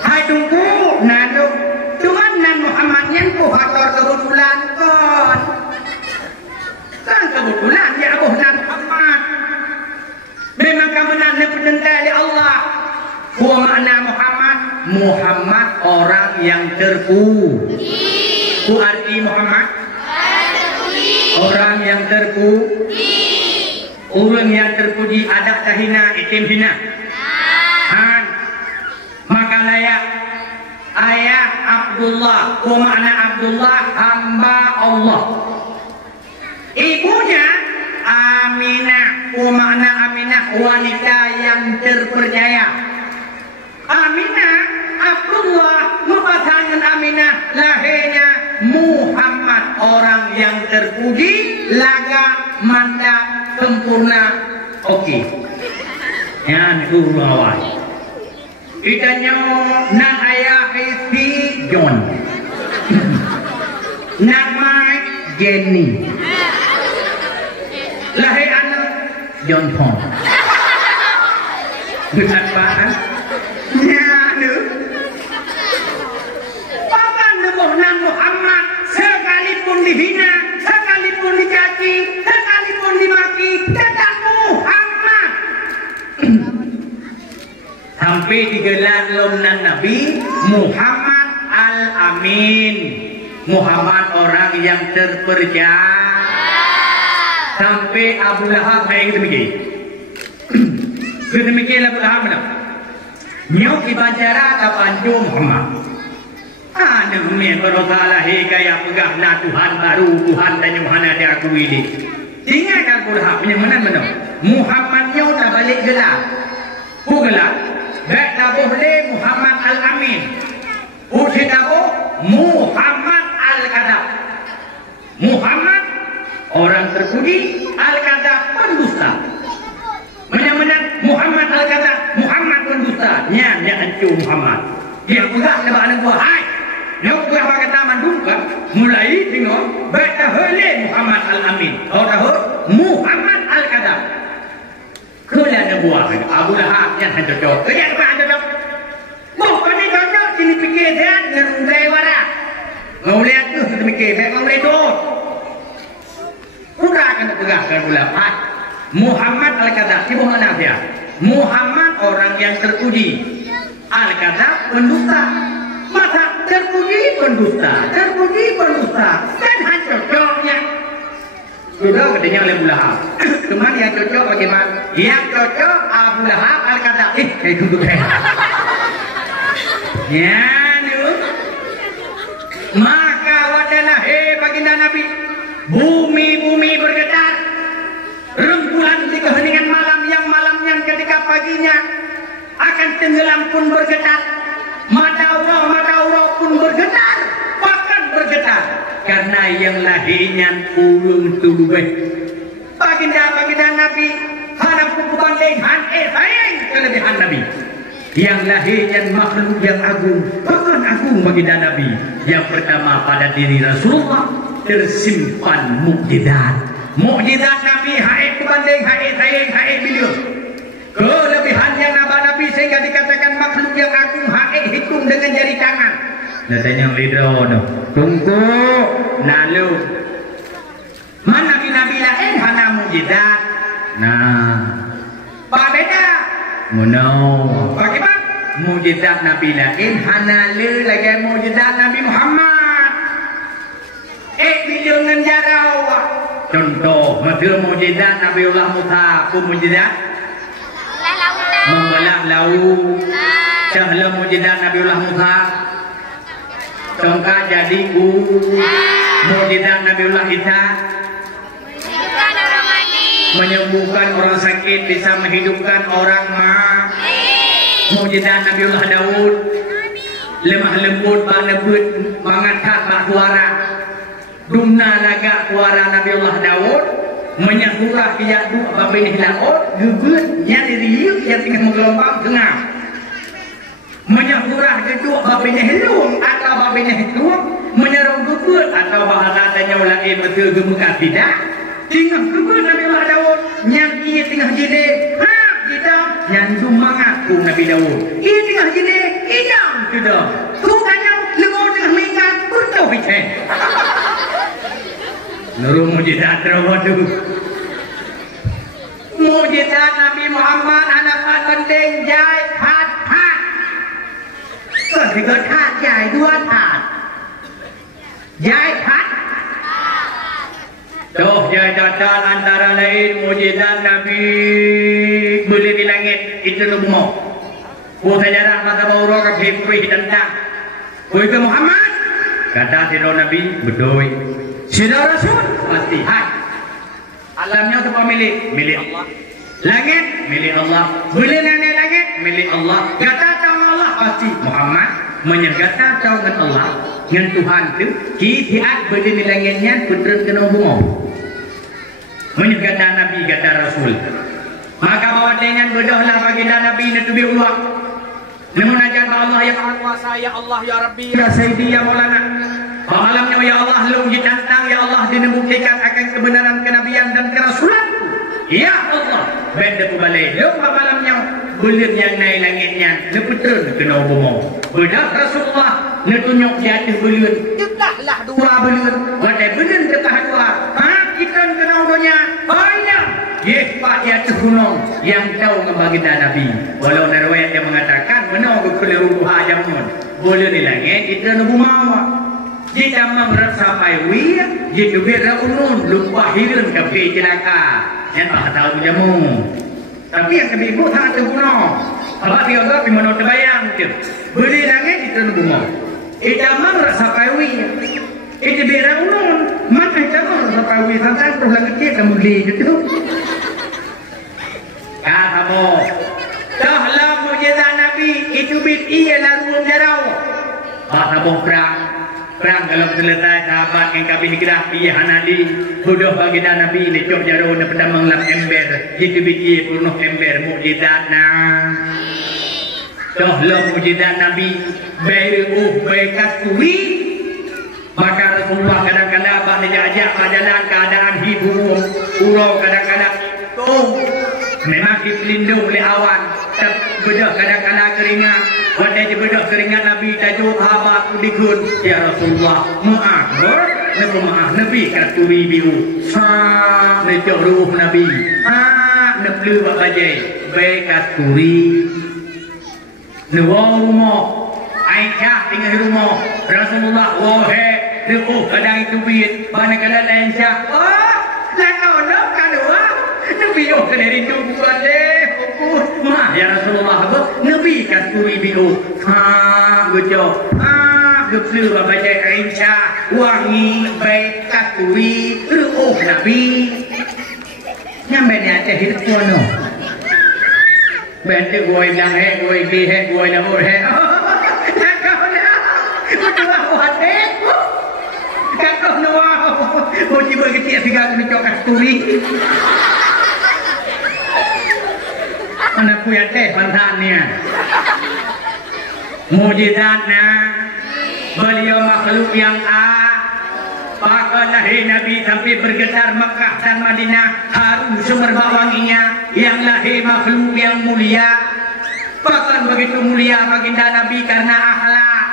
Hai tunggu, nado. Cuman nan Muhammad yang ku faktor kebetulan kon. Kan kebetulan ya Abu Nan Muhammad. Memang kamu nan penentang di Allah. Apa makna Muhammad? Muhammad orang yang terpuji. Apa arti Muhammad? Orang yang terpuji. Orang yang terpuji ada tak hina, itim hina. Han. Maka layak ayah Abdullah. Apa makna Abdullah? Hamba Allah. Ibunya Aminah. Apa makna Aminah? Wanita yang terpercaya. Aminah, Abdullah, pasangan Aminah, lahirnya Muhammad, orang yang terpuji, laga, mantap, sempurna, oke. Yang itu lawan. Itanya nang ayah isi John, nang mai Jenny, lahir anak John Paul. Besar paham? Ya, papan nang Muhammad sekalipun dihina, sekalipun dicaci, sekalipun dimaki, tetap Muhammad. Sampai digelar lomnan Nabi Muhammad Al-Amin, Muhammad orang yang terpercaya. Sampai Abu Lahab main demikian. Demikian Abu Lahab mana? Nyok ibacara kapanju Muhammad. Ada umin berotala hikaya pegah na Tuhan baru Tuhan dan Yohana dia aku ini. Ingat Abu Lahab punya mana? Muhammad nyok tak balik gelar. Ku gelar. Baik tak boleh Muhammad Al-Amin. Uji tak Muhammad Al-Kadab. Muhammad orang terpuji, Al-Kadab pendusta. Mana-mana Muhammad Al-Kadab, Muhammad pendusta. Nya hancur Muhammad. Dia pegah lepas anak buah. Hai. Nak pegah pakai taman duka. Mulai tengok baik tak boleh Muhammad Al-Amin. Kau tahu Muhammad Al-Kadab. Kula ada buah Abu Lahab yang hancur cok. Kerja apa hancur cok? Bukan ni cocok sini fikir saya dengan urai warak. Mau lihat tu kita fikir saya mau lihat tu. Udah akan tegakkan Abu Lahab. Muhammad Al-Kadab ibu mana dia? Muhammad orang yang terpuji. Al-Kadab pendusta. Masa terpuji pendusta, terpuji pendusta. Dan hancur coknya. Sudah katanya oleh Abu Lahab. Cuman yang cocok bagaimana? Yang cocok Abu Lahab Al-Kadab. Kayak duduk ya nu. Maka wadalah baginda Nabi. Bumi bergetar. Rembulan di keheningan malam yang ketika paginya akan tenggelam pun bergetar. Mata Allah pun bergetar. Bahkan bergetar. Karena yang lahirnya ulung tuluweh. Baginda Nabi harap kubanding sayang kelebihan Nabi. Yang lahirnya makhluk yang agung, bahkan agung baginda Nabi. Yang pertama pada diri Rasulullah tersimpan mukjizat. Mukjizat Nabi haid kubanding sayang beliau. Kelebihan yang Nabi sehingga dikatakan makhluk yang agung haid hitung dengan jari tangan. Natanya lidah no. Tunggu nalu. Mana Nabi lain hana mukjizat. Nah. Pak beda. Mono. Bagaimana? Mukjizat Nabi lain hana le lagi mukjizat Nabi Muhammad. Bila ngenjarau. Contoh, maksud mukjizat Nabiullah Musa, apa mukjizat? Membelah laut. Cahlah mukjizat Nabiullah Musa. Tongkat jadi mukjizat Nabiullah Isa. Menyembuhkan orang sakit, bisa menghidupkan orang mati. Mukjizat Nabiullah Daud. Lemah lembut, menebut, mengangkat suara. Dumna laga suara Nabiullah Daud. Menyahurah kiyak duk babinih laut. Gebut, yang diriuk yang tengah menggelombang tengah. Menyahurah geduk babinih lung atau babinih tuang. Menyerang gebut atau bahasa tanya lain betul gemuka tidak. Tinggal gebut Nabiullah Daud. Yang ia tengah jede. Kita yang dumangaku Nabi Daud. Ia tengah jede. Idam sudah. Tu tanya lengur tengah minggat. Bertau bicara. Nurul mujizat terawadu. Mujizat Nabi Muhammad anak penting jai hat. ก็ถึงก็ธาตุใหญ่ด้วยธาตุใหญ่ธาตุTuh ya cacat antara lain mujizat Nabi boleh di langit itu lumau. Bukan jarak mata bau roh kepih tentang. Koi ke Muhammad kata siro Nabi bedoy. Siro Rasul pasti hai. Alamnya itu milik Allah. Langit milik Allah. Boleh naik langit milik Allah. Kata tangan Allah pasti Muhammad menyergata tangan Allah. Dengan Tuhan itu kiat berdiri langitnya putera kena bunga menyergata Nabi kata Rasul maka bawa dengan berdoalah baginda Nabi natubi Allah memunajat Allah ya kuasa ya Allah ya Rabbi ya Sayyidi ya Maulana alamnya ya Allah lu ditantang ya Allah dinembuktikan akan kebenaran kenabian dan kerasulan ya Allah benda pembalik lu malamnya bulir yang naik langitnya leputun kena bunga bedah Rasulullah netunjuk jatuh bulir jetahlah dua bulir wadai benar jetah dua kita kena udonya banyak pak jatuh gunung yang tahu ngebaginda Nabi walau narwayat yang mengatakan menunggu keliru hajamun boleh di langit itu nubu mawa jika merasa paywi jika bera unun lupa hilang kafe celaka yang tak tahu jamu tapi yang kebibu tak ada gunung apa dia agak menurut terbayang boleh langit itu nubu mawa itu merasa paywi itu bera unun mana kamu rasa paywi sampai terus lagi kamu beli gitu kata mo dahlah mujizat Nabi itu bit iya lalu jarau kata mo perang kalau selesai sahabat yang kami nikah iya hanadi sudah baginda Nabi ini cok jarau na pada menglam ember itu bit iya penuh ember mujizat dahlah mujizat Nabi baik kasturi maka Rasulullah kadang-kadang pak dijajak jalan keadaan hibur urau kadang-kadang memang dipelindung oleh awan bedah kadang-kadang keringat wadai bedah keringat Nabi tajuk sahabat dikun ya Rasulullah maaf Nabi katuri biu necok ruh Nabi neplu bajai baik katuri nuwang rumah Aisyah tinggal di rumah Rasulullah kadang itu bit mana kadang Aisyah nak kadua Nabi dari itu bukan mah ya Rasulullah Nabi kasturi biu bejo geplu baca Aisyah wangi baik kasturi Nabi nyampe ni atas hidup kono bente gue bilang gue di gue lamur Moji begitu tiga kali coklat kuri. Mana punya teh pantannya. Mujizatnya beliau makhluk yang Maka lahir Nabi sampai bergetar Mekah dan Madinah harum semerbak wanginya. Yang lahir makhluk yang mulia. Bahkan begitu mulia baginda Nabi karena akhlak.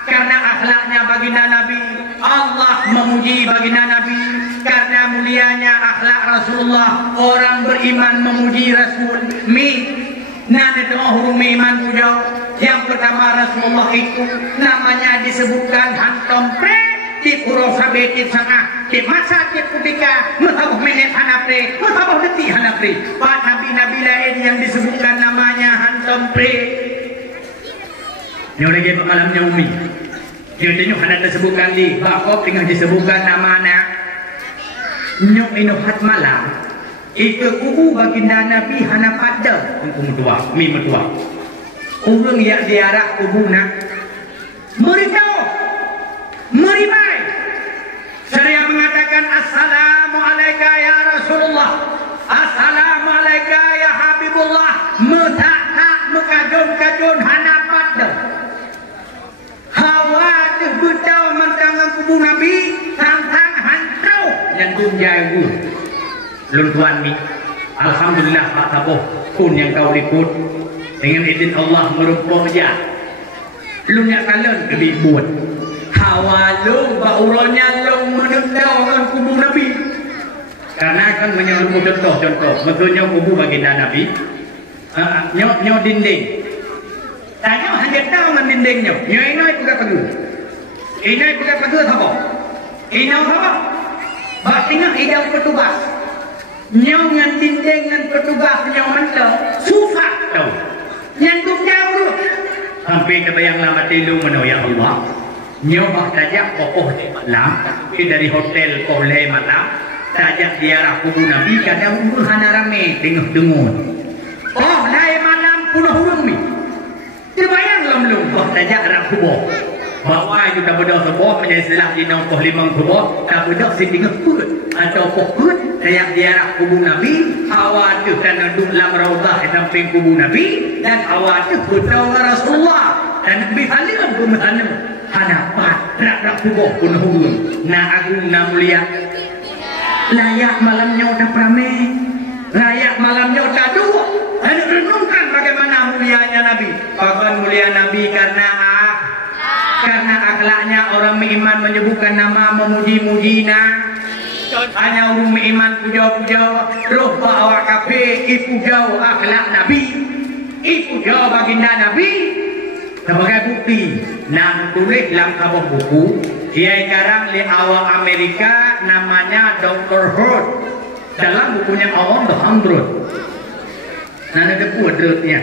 Karena akhlaknya baginda Nabi, Allah memuji baginda Nabi. Karena mulianya akhlak Rasulullah, orang beriman memuji Rasul. Nada doa huruf iman puja. Yang pertama Rasulullah itu namanya disebutkan hantom pre di Pulau Sabetit Sangah di masa ketika menghabuh menet hanapre, menghabuh detik hanapre. Pak Nabi lain yang disebutkan namanya hantom pre. Ini lagi malamnya Umi. Yang nyok ada disebutkan di bakop dengan disebutkan namanya nyok inohat malam. Itu kubu baginda Nabi hana pada mertua, mi mertua. Orang yang diarak kubu nak meritahu, meribai. Saya mengatakan Assalamualaikum ya Rasulullah, Assalamualaikum ya Habibullah. Metak mekajun hana pada. Hawa betul mentangan kubu Nabi tantang hantau yang tunjai Lun tuan ni, alhamdulillah Pak Taboh pun yang kau ikut dengan izin Allah merupakan dia. Lun yang kalian lebih buat. Hawa lu bauronya lu menentang kubu Nabi. Karena kan menyebut contoh. Maksudnya kubu baginda Nabi. Nyok dinding. Tanya hanya tahu dengan dindingnya. Nyai buka teguh. Ini buka teguh apa? Ini apa? Bak tengah hidau petugas. Nyau dengan dinding dengan petugas nyau mantau. Susah tau. Nyantuk jauh tu. Sampai kebayang lama tilu mana ya Allah. Nyau bak tajak kokoh malam. Dari hotel koleh malam. Tajak ziarah kubur Nabi. Kadang hana rame dengus-dengus. Oh, naik malam pulau hurung ni. Terbayang belum? Oh, tajak arah kubur. Bawa itu tak berdua sebuah menyesilah di nongkoh limang kubur. Tak berdua sendiri ngeput. Atau pokut. Tajak ziarah kubur Nabi. Awak tu kan duduk dalam raudah di samping kubur Nabi. Dan awak tu putau Rasulullah. Dan lebih halim pun halim. Hadapan rak kubur pun hurung. Na agung na mulia. Layak malamnya udah prameh. Layak malamnya udah dua. Ada renungkan bagaimana mulianya Nabi. Bahkan mulia Nabi karena akhlaknya orang beriman menyebutkan nama memuji-muji hanya orang beriman puja-puja roh bahawa kafe ipujau akhlak Nabi ipujau baginda Nabi sebagai bukti nak tulis dalam sebuah buku dia sekarang di awal Amerika namanya Dr. Hurt dalam bukunya awal The 100 nana depu adrutnya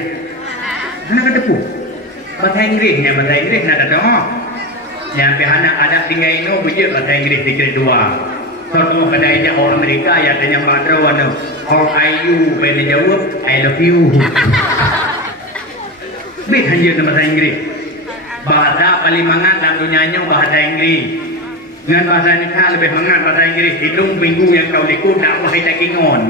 nana depu bahasa Inggrisnya nak ada yang pihak ada tinggal ini bujur bahasa Inggris dikira dua kalau kedai dia orang Amerika ya tanya pada warna how are you bila jawab I love you bit hanya bahasa Inggris bahasa paling mangat dalam dunianya bahasa Inggris dengan bahasa Indonesia lebih mangat bahasa Inggris hidung minggu yang kau likut tak boleh tak kingon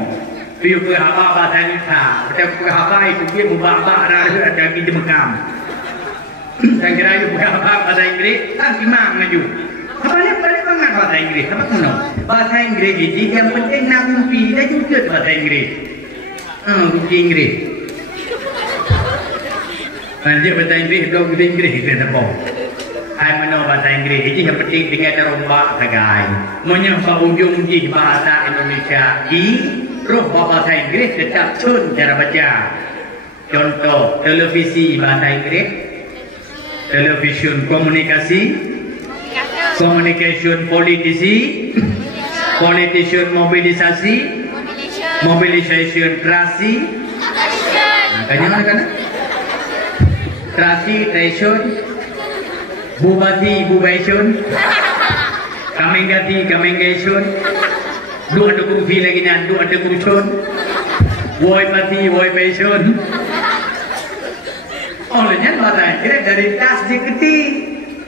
piu ke apa bahasa Indonesia kita ke apa itu dia mubah-bah ada di Mekam saya kira itu bukan apa bahasa Inggris tak imam maju balik banget bahasa Inggris apa tahu bahasa Inggris ini yang penting nak umpi dia juga bahasa Inggris umpi Inggris nanti bahasa Inggris dong bahasa Inggris itu apa saya menau bahasa Inggris ini yang penting dengan terombak segai menyapa ujung di bahasa Indonesia di roh bahasa Inggris tetap cun cara baca contoh televisi bahasa Inggris television komunikasi communication politisi politician mobilisasi mobilisation krasi makanya mana kan krasi traition bubati bubation kamengation dua ada kursi lagi ni dua ada kursion boy pati boy passion olehnya bahasa Inggris dari tas diketi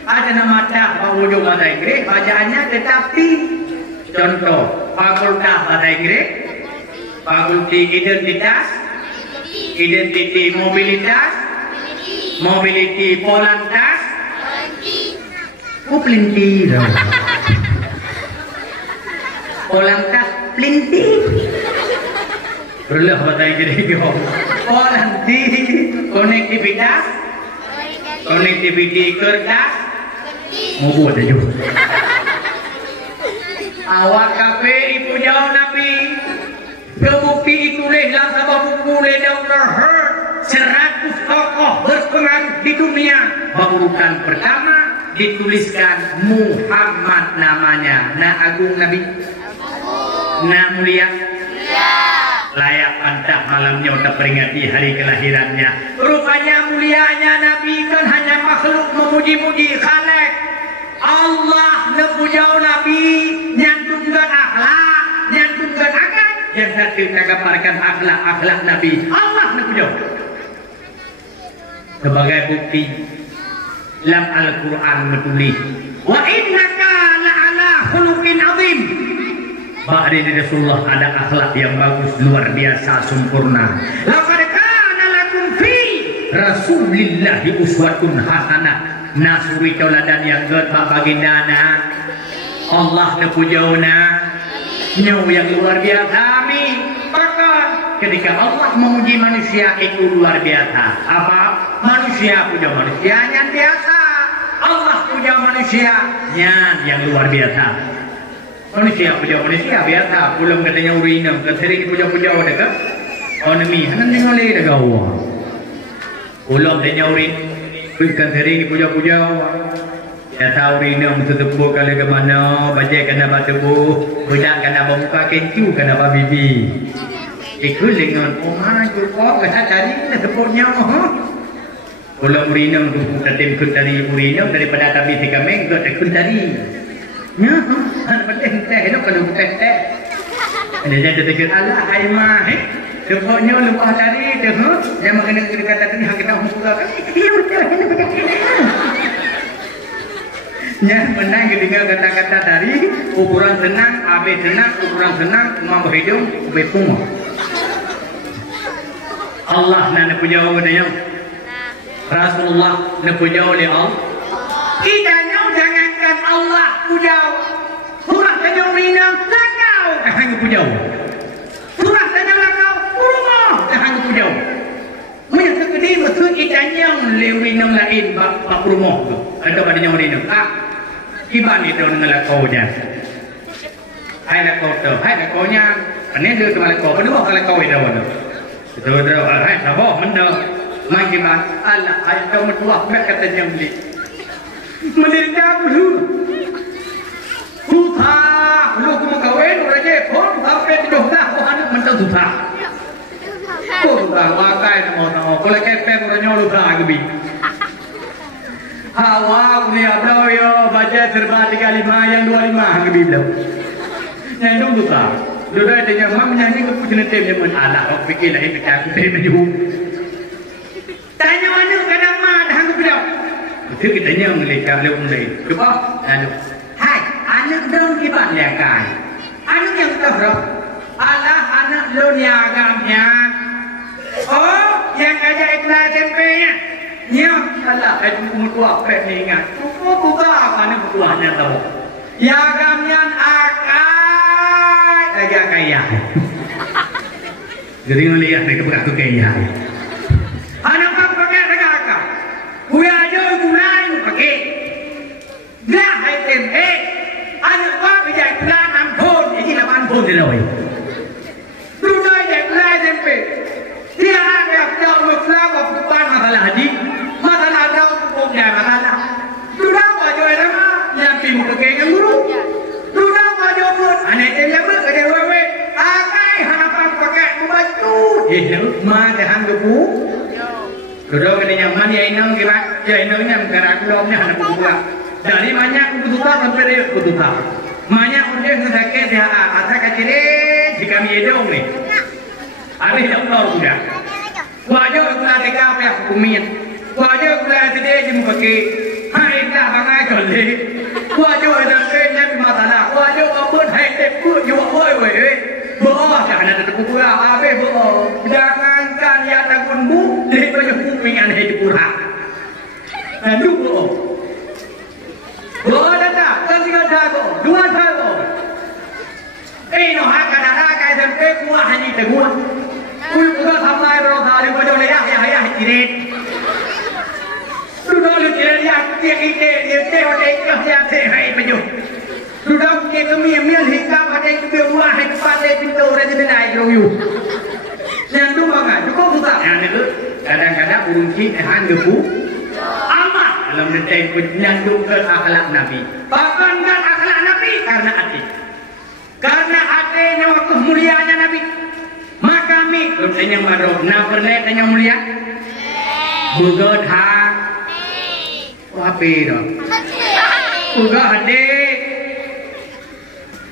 ada nama tas ujung bahasa Inggris bacaannya tetapi contoh fakultas bahasa Inggris fakulti identitas identiti mobilitas mobility polantas pelinti polantas pelinti berulah bahasa Inggris polanti konektivitas konektiviti kertas mau buat aja awak kafe ibu jauh Nabi kebukti itulah dalam sebuah buku Dr. Hurt 100 tokoh berpengaruh di dunia bukan pertama dituliskan Muhammad namanya na agung Nabi na mulia layak pantah malamnya untuk peringati hari kelahirannya rupanya mulianya Nabi kan hanya makhluk memuji-muji Khalik Allah nepujau Nabi nyantungkan akhlak nyantungkan akal yang satu menggambarkan akhlak Nabi Allah nepujau sebagai bukti dalam Al-Quran menulis wa innaka la'ala khuluqin azim Ba'di Rasulullah ada akhlak yang bagus luar biasa sempurna. Laqad kana lakum fi Rasulillahi uswatun hasanah. Nasuri tauladan yang geut bagindana. Allah nepujauna nyau yang luar biasa mi. Bahkan ketika Allah memuji manusia itu luar biasa. Apa? Manusia puja manusianya biasa. Allah puja manusianya yang luar biasa. Manusia puja manusia biasa pulang katanya urinam kesering puja-puja dekat onemi hanan ngale dekat Allah pulang katanya urin Bukan sering puja-puja. Ya tahu rina betul-betul kalau ke mana, bajai kena batu, budak kena bermuka kencu, kena babibi. Ikut dengan oma jurkok, kata tadi tepurnya. Kalau rina untuk katim ikut dari rina daripada kami tiga minggu ikut tadi. Ya, ada penting teh, itu kalau teh. Ada jadi terkira Allah, aima, tepurnya lupa tadi, tu, yang mengenai kata tadi hang kita muka kan. Ya, menang ketika kata-kata tadi ukuran senang, abe senang, ukuran senang, mampu hidung, bepung. Allah nak puja oleh Rasulullah nak puja oleh Allah. Kita jangankan Allah puja. Surah tanya rina lakau, hang puja. Surah tanya lakau, rumah, hang puja. Punya sekedi betul kita yang lewin yang lain bak rumah tu. Ada pada yang rina. Iban itu dengan lakaunya. Hai lakau tu, hai lakaunya. Ini dia tu lakau. Kedua lakau itu mana? Itu hai sabah mana? Mangiban Allah hai kau mertua mereka kata jambli. Menirjam lu. Tuha, lu kamu kawin raja pun sampai di dosa Tuhan mentau tuha. Tuha wakai nama. Kalau kepeng orangnya lu beragi. Hawa punya abdau yo baca serba 35 yang 25 ke bibel. Yang dulu tak. Dulu ada yang mam nyanyi ke pujian tem yang menala. Kau fikir lah ini kita tem maju. Tanya mana kenapa dah hang bidau. Betul kita nyang leka leu mulai. Cuba anu. Hai, anak dong ibat lekai. Anak yang tahu. Allah anak lu niagamnya. Oh, yang ajak ikhlas tempenya. Ya Allah, itu mutua pek ni ingat. Buka apa ni mutuanya tahu? Ya kamian akai, agak kaya. Jadi ngelihat mereka berlaku kaya. Anak apa pakai agak akak? Kuya aja mulai pakai. Dah item anak apa bijak plan ampun, ini lah ampun diloi. Dunia bijak plan tempe. Dia ada tahu plan apa depan masalah haji. Masalah tahu hukumnya masalah. Sudah wajib nama yang timu pakai guru. Sudah wajib pun anak dia berkerja wewe. Akai harapan pakai membantu. Mana hang gebu? Sudah kena nyaman ya inang kira. Ya inangnya negara kulomnya anak buka. Dari banyak kutuka sampai dia kutuka. Banyak udah sedekah dia asa kacire jika miedong ni. Ada yang tahu sudah. Wajib gula teka apa yang hukumnya. Wajib gula sedih je pakai. Hai tak bangai kali. Wajib ada kena masalah. Wajib apa hai tepuk juga woi. Boh jangan ada tepuk abe boh. Jangankan ya takun bu di banyak kupingan hai pura. Aduh boh. Boh ada kan tiga dah dua dah. No hak ada kai sampai kuah hanya teguah. Kuih sampai berapa hari kau jauh leyak ya cirit. Sudah lihat yang dia teh yang hai baju. Sudah mungkin kami hingga pada itu berubah pada pintu orang jadi naik royu. Yang tu makan cukup buka. Yang itu kadang-kadang urunci han gebu. Amat dalam detail penyandung ke akhlak Nabi. Bahkan kan akhlak Nabi karena hati. Karena hatinya waktu mulianya Nabi. Maka kami tanya marok na pernah tanya mulia. Bugot ha. Apa dah? Bugot hade.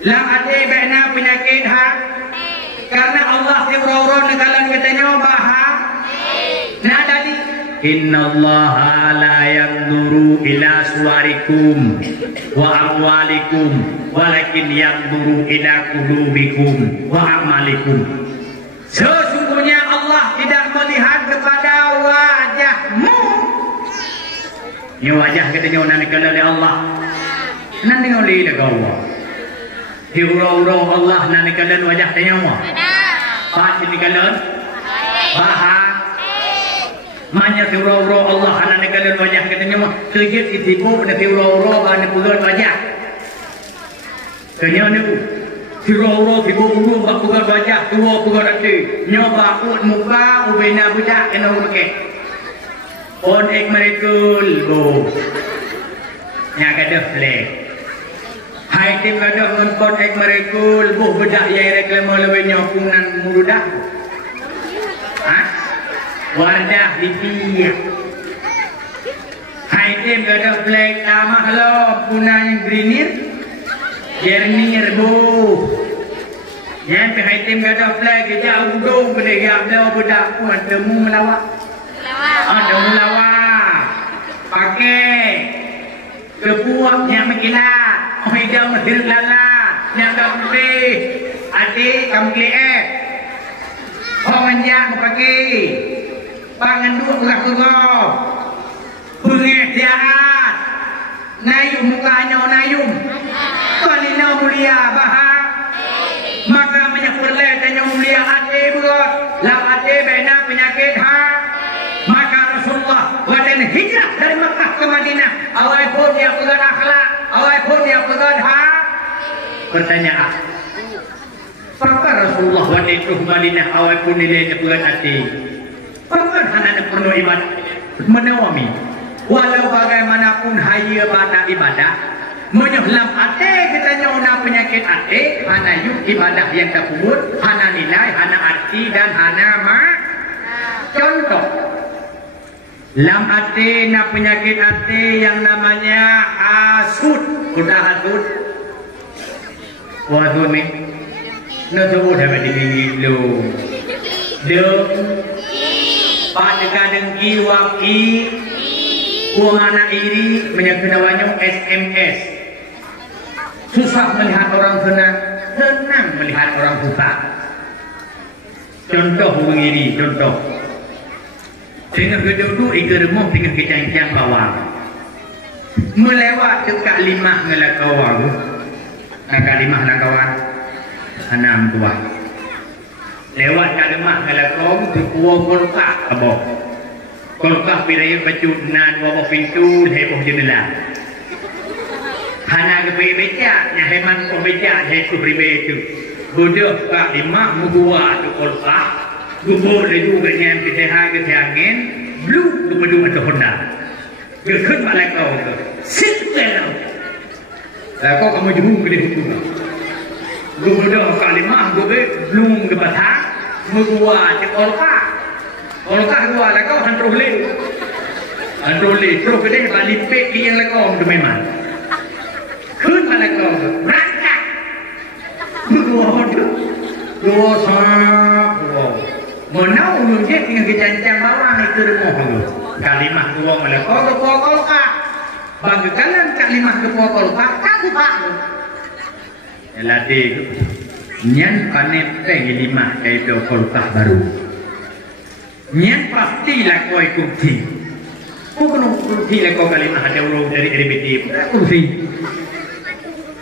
Lang hade bena penyakit ha. Karena Allah tiurau-urau nekalan katanya baha. Nah tadi Innallaha la yanzuru ila suwarikum wa amwalikum walakin yanzuru ila qulubikum wa amalikum. Sesungguhnya Allah tidak melihat kepada wajahmu. Ini wajah kita nyawa nanti oleh Allah. Nanti oleh Allah. Hiurau-urau Allah nanti kalian wajah nyawa. Pak ini kalian. Baha. Manya tiurau-urau Allah nanti kalian wajah kita nyawa. Kejut itipu nanti tiurau-urau nanti pugal wajah. Kenyang ni. Tiurau-urau tipu-tipu bak pugal wajah. Tua pugal hati. Nyoba ut muka ubena budak kena pakai. Pon ek merekul bu. Nya kada flag. Hai tim kada ngon pon ek merekul bu bedak yai reklame lewe nyokungan muludak. Ha? Wardah dipiak. Hai tim kada flag nama lo punang grinir. Jernir bu. Yang hai tim kada flag jauh dong boleh gap lo bedak pun temu melawak. Ada melawak. Pakai kebuak yang mengilat. Oh ida mesir lala. Yang kampi. Adik kampi oh menjak pakai. Pangan dua gerak gerok. Pengeh jahat. Nayum mukanya nayum. Kalina mulia bahak. Maka menyapurlah tanya mulia hati buat. Lau hati bina penyakit hak. Maka Rasulullah wadan hijrah dari Makkah ke Madinah. Awal pun dia pegang akhlak. Awal pun dia pegang hak. Pertanyaan. Apakah Rasulullah wadan ke Madinah awal pun nilainya pegang hati? Apakah anak penuh ibadah? Menawami. Walau bagaimanapun haya pada ibadah. Menyehlam hati kita nyona penyakit hati. Hana yuk ibadah yang terpubut. Hana nilai, hana arti dan hana mak. Contoh. Lam hati na penyakit hati yang namanya hasud. Udah hasud. Hasud ni. Nasabut dapat digigit lu. Deng. Pada dengki waki. Uang anak iri menyakitawanya SMS. Susah melihat orang senang. Senang melihat orang susah. Contoh uang iri. Contoh. Tengah kedua ikan remuk tengah kecang-cang bawang. Melewat dekat limah ngelakawang. Dekat limah ngelakawang. 6 tua. Lewat ke limah ngelakawang. Terkuang kolkak kabok. Kolkak piraya bacud nan wawa pintu heboh jendela. Hana kepe becak. Nyaheman kau becak. Hesu ribe itu. Bodoh kak limah mugua tu kolkak. Gubur itu kenyam kita angin, blue kemudian ada Honda. Gekun malah kau tu, sit dalam. Kau kamu jumpa ke hukum. Gubur kalimah gubur blue ke batang, mengua cekolka, kolka gua lah kau handrole, terus kedai balik pek yang lah kau tu memang. Kun malah kau tu, rakak, mengua tu, dua sah. Menau mungkin dengan kecancang bawang itu remuk tu. Kalimah tu orang malah kau kak. Bagi kalian kalimah tu kau kak pak. Elati tu. Nyan panen pengi limah itu kau kak baru. Nyan pastilah kau ikuti. Kau kena ikuti lah kau kalimah ada orang dari RBT. Ikuti.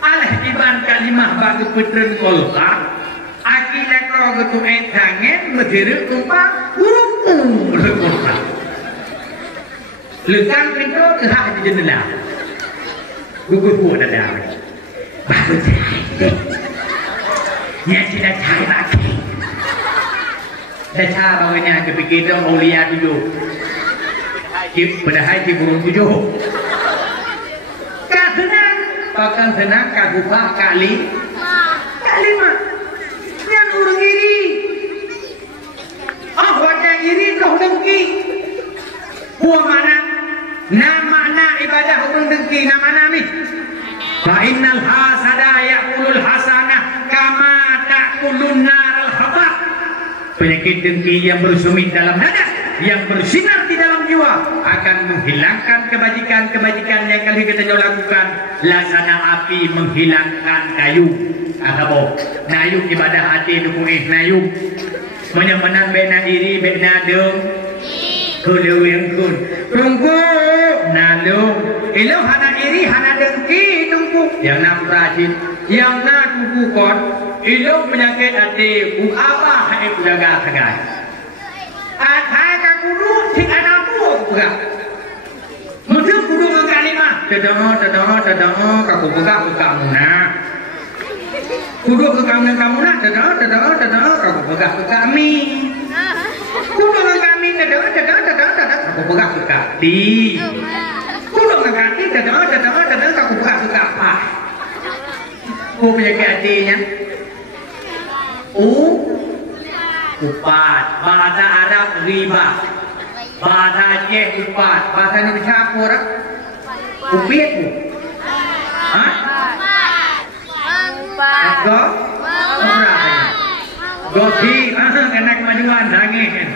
Alah iban kalimah bagi putren kau kak. Akilah kau ketua tangan bergerak tumpang burung berkotak. Lekang pintu terhad di jendela. Gugur buat ada. Baru cahaya. Yang tidak cahaya lagi. Dah cahaya bawanya kepikir dong mulia tujuh. Padahal di burung tujuh. Kak senang. Bahkan senang kak gubah kali. Kalimah. Yang orang iri. Wajah iri kau dengki. Buah mana? Nama ibadah orang dengki. Nama nami. Fa'innal hasada ya'kulul hasanah kama ta'kulun naral habab. Penyakit dengki yang bersumit dalam dada, yang bersinar di dalam jiwa akan menghilangkan kebajikan-kebajikan yang kali kita lakukan. Laksana api menghilangkan kayu. Akabo, nayuk ibadah hati dukung nayuk. Menyamanan bena iri bena deng. Kulew yang kun. Tunggu nalung. Ilau hana iri hana dengki tunggu. Yang nak rajin, yang nak tunggu kon. Ilau penyakit hati. Apa hai udaga kagai. Atai kakudu sing anaku juga. Mungkin kudu kalimah. Tadang kaku buka muna. Kudu ke kamu nak, tadang kamu buka kami. Kudu ke kami, tadang aku pegang ke kaki. Ku dong ke kaki, datang aku pegang ke apa? Ku punya hatinya. Upat, bahasa Arab riba, bahasa Aceh upat, bahasa Indonesia apa orang? Upit bu? Hah? Go? Gopi, karena kemajuan angin.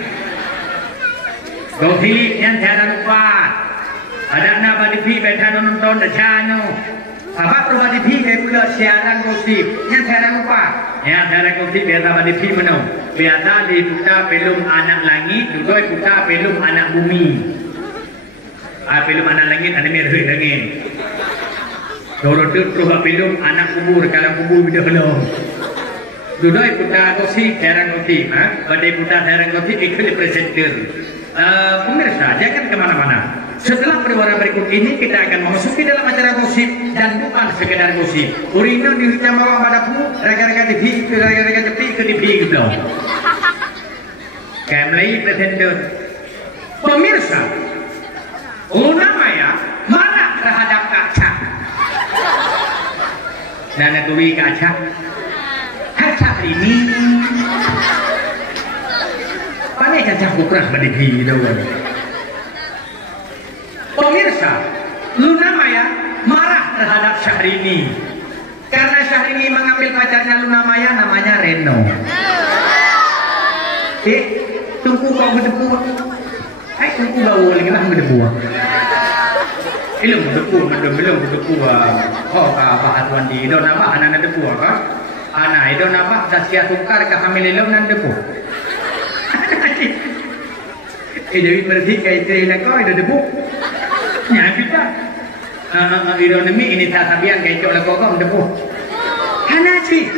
Gopi yang tiada lupa. Ada nama di pi beta nonton the channel. Apa perubahan di pi kayak pula siaran gosip yang tiada lupa. Yang tiada gosip biasa di pi mana? Biasa di putar pelum anak langit, duduk putar pelum anak bumi. Pelum anak langit ada merah dengin. Dorot tu pelum anak kubur kalau kubur bila belum. Duduk putar gosip, siaran gosip. Pada putar siaran gosip ikut presenter. Pemirsa, jangan kemana-mana. Setelah perwaran berikut ini kita akan memasuki dalam acara gosip dan bukan sekedar gosip. Urina dihujam bawah padaku, raga-raga di raga-raga jepi ke di gitu. Kamlai presenter. Pemirsa, Luna Maya marah terhadap kaca. Dan tui kaca. Kaca ini pandai caca kukrah berdiri doang. Pemirsa, Luna Maya marah terhadap Syahrini karena Syahrini mengambil pacarnya Luna Maya namanya Reno. Tunggu kau berdebu. Tunggu bau lagi lah berdebu. Belum berdebu. Oh, apa atuan di don apa anak debu apa? Anak itu apa? Sasia tukar kehamilan nan debu. Jadi berarti kayak cerita kau itu debu. Nyakit tak? Ironomi ini tak sabian kayak cok lekor kau debu. Karena sih,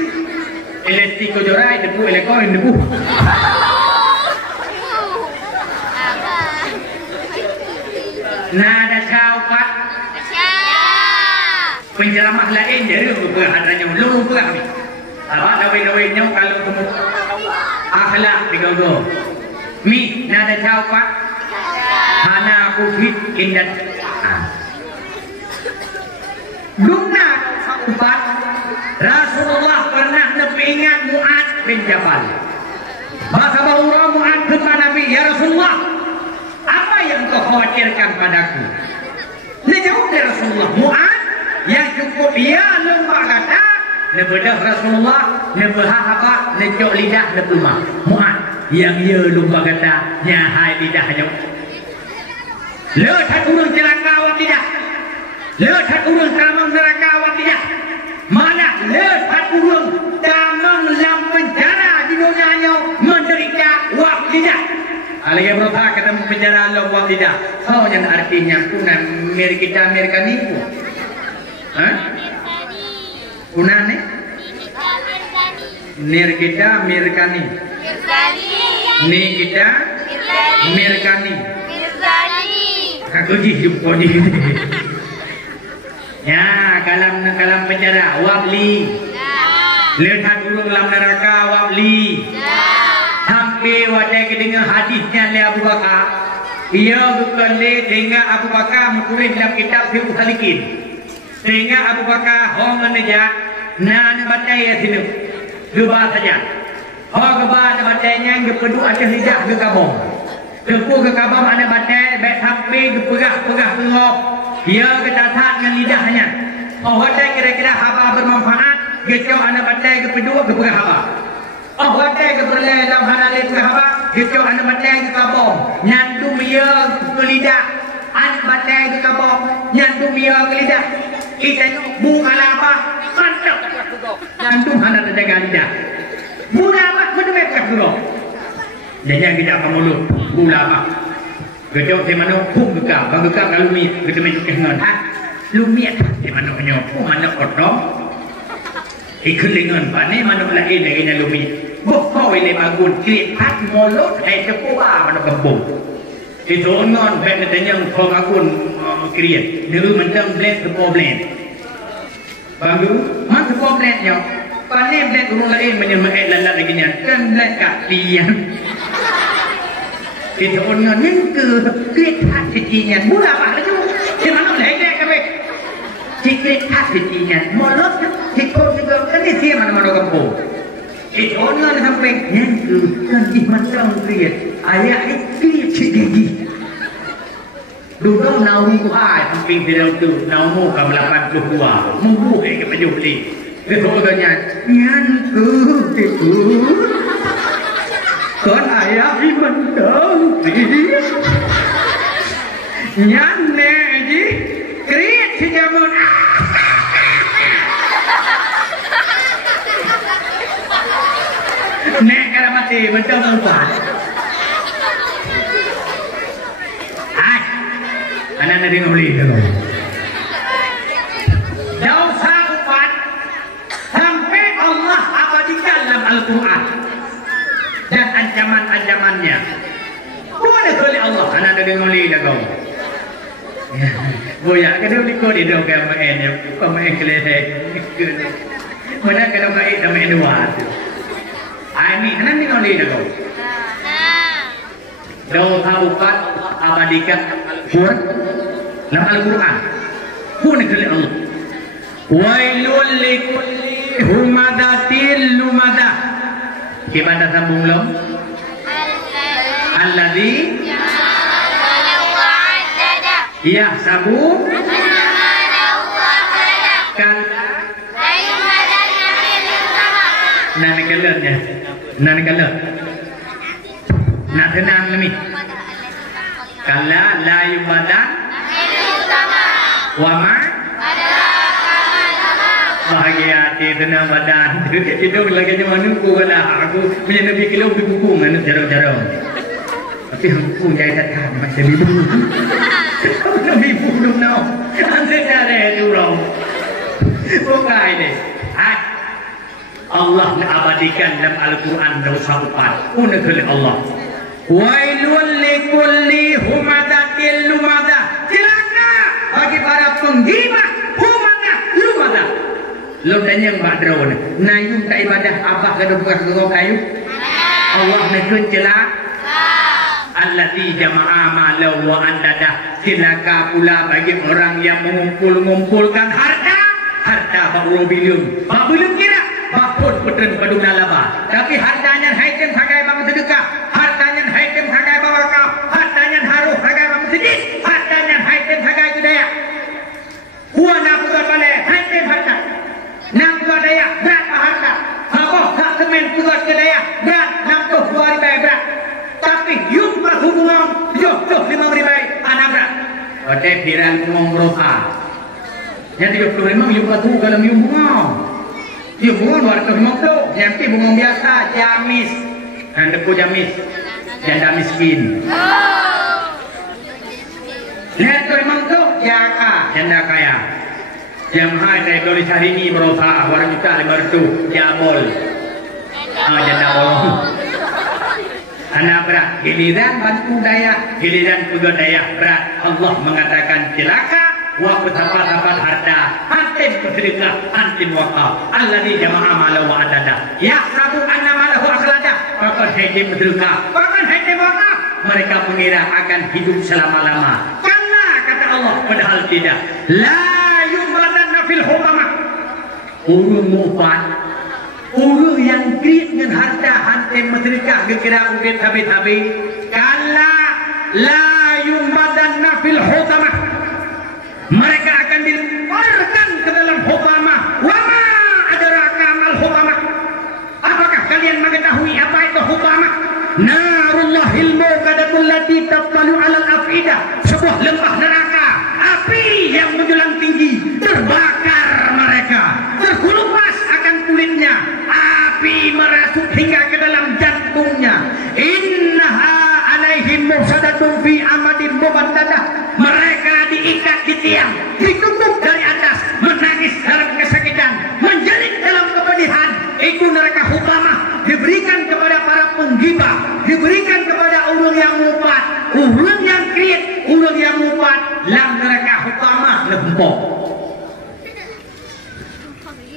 elastiko jorai debu, lekor debu. Nada syaukat. Penceramah lain dari berhadanya lu berani. Apa dawai-dawainya kalau kamu akhlak digogo. Mi nada syaukat. Hana kufit indat. Luna Ubat Rasulullah pernah nepingat Mu'ad bin Jabal. Maka bahwa Mu'ad kepada Nabi, ya Rasulullah, apa yang kau khawatirkan padaku? Dijawab dari Rasulullah, Mu'ad yang cukup ia lembah kata, nebedah Rasulullah, nebah apa, necok lidah nebelmah. Mu'ad yang ia lembah kata, nyahai lidahnya. Lehat urang celaka awak tidak. Lehat urang tamang neraka awak tidak. Mana lehat urang tamang dalam penjara di dunianya menderita awak tidak. Alaya berapa ketemu penjara Allah awak tidak. Oh yang artinya kunan mir kita mirkaniku. Hah? Kunan ni? Mir kita mirkani. Ni kita mirkani. Aku jumpa di ya kalam penjara wabli lehat urung dalam neraka wabli sampai wadai dengan hadisnya oleh Abu Bakar ia bukan dengan Abu Bakar menulis dalam kitab Fiqh Salikin sehingga Abu Bakar hongan aja nan batai ya sini dua saja hongan batainya yang kedua ada lidah ke kabong kepu ke kabam ada batai, baik sampai ke pegah ngop. Dia kedatangan dengan lidahnya. Oh, batai kira-kira haba bermanfaat. Gecau anak batai ke kedua ke pegah haba. Oh, batai ke berlai dalam hanali pegah haba. Gecau anak batai ke kabam. Nyantum ia ke lidah. Anak batai ke kabam. Nyantum ia ke lidah. Kita bunga lapa. Mantap. Nyantum anak terjaga lidah. Bunga apa? Berdua pegah dulu. Dan yang tidak pemuluh gula apa? Gejok di mana pun gekam, bagekam kalau lumit, kita main dengan lumit di mana punya pun mana kodok, ikut dengan pane mana lain lagi yang lumit. Bukan oleh bagun kriat mulut, cepuah mana kebun. Itu orang benda yang kau bagun kriat, dulu macam blend problem. Bagu, mana problemnya? Pane blend orang lain menyembah lalat lagi ni, kan blend kapian. Kita orang yang kita hatinya mula apa tu? Kita mana boleh nak kami? Kita hatinya mulut kita juga kan ni siapa mana kampung. Kita orang sampai yang kan iman sang kriat ayat kriat cigi. Dulu nahu ai samping dia tu nahu kam 82 mumbu ke baju beli. Dia katanya nyan itu con ayah iman dong nyan neji kriat si jamun nek kalau mati betul tuan anak dari nguli dulu. Jauh sahabat sampai Allah abadikan dalam Al-Quran dan ancaman-ancamannya. Bukan oleh Allah anak dari nguli dulu. Boya kada beli kau di dong kemain ya, kemain keledai. Mana kalau kait sama dua tu. Ini anak dari nguli dulu. Jauh sahabat abadikan buat dalam Al-Quran pun oleh Allah. Wailul likulli humadatil lumadah. Gimana sambung lo? Alladzi ya sabu kan nana kelernya nana keler nak tenang ni kala la yubadan wama bahagia hati tenang badan itu lagi cuma nunggu kala aku punya nabi kilo buku mana jarang-jarang tapi aku jaya datang macam ibu nabi belum tahu anda cara itu loh bukan deh Allah abadikan dalam Al-Quran dosa upat pun oleh Allah. Wailul likulli humadatil lumadah. Celaka bagi para penggibah humadah lumadah. Lo tanya mbak drone, nayung tak ibadah apa kada bukan kau kayu? Allah nak celaka. Allati jama'a malau wa andada. Celaka pula bagi orang yang mengumpulkan harta baurobilium. Belum kira bakut putren padung laba. Tapi hartanya haitem hagai bang sedekah. Hartanya haitem hagai bawakau. Hartanya haruh hagai bang sedih. Hartanya haitem hagai budaya. Huwa nak buat balik haitem harta. Nak buat daya berat harta. Haboh tak semen buat kedaya berat. Nak tu 2 ribu berat. Tapi yung berhubungan yo 5 ribu anak berat. Oke pirang ngomroha. Yang 35 yung batu kalau yung bunga. Yung bunga luar kemok tu. Yang ti bunga biasa jamis. Handaku jamis. Janda miskin. Lihat tu memang tu jaka janda kaya. Yang hai dari boleh cari ni berosa orang juta 500 jabol. Janda bolong. Anak berat. Giliran bantu daya, giliran pegawai daya berat. Allah mengatakan celaka. Wa betapa-tapa harta antin bersedekah antin wakaf alladzi jama'a malahu wa adada ya rabu anna malahu akhlada bahkan haidim bersedekah bahkan haidim wakaf mereka mengira akan hidup selama-lama karena kata Allah padahal tidak la yubadanna fil hutamah urung mufat urung yang krit dengan harta antin bersedekah kira ubit habis-habis kala la yubadanna fil hutamah mereka akan dilemparkan ke dalam hutamah. Wama adraka mal hutamah. Apakah kalian mengetahui apa itu hutamah? Narullahil muqadatul lati tattalu 'alal afidah. Sebuah lembah neraka, api yang menjulang tinggi, terbakar mereka. Terkelupas akan kulitnya, api merasuk hingga ke dalam jantungnya. Innaha 'alaihim mufsadatun fi amadin mubaddadah. Mereka diikat di tiang, ditutup dari atas, menangis dalam kesakitan, menjerit dalam kepedihan. Itu neraka hutamah diberikan kepada para penggibah, diberikan kepada ulun yang mufat, ulun yang kriit, ulun yang mufat. Dalam neraka hutamah lempok.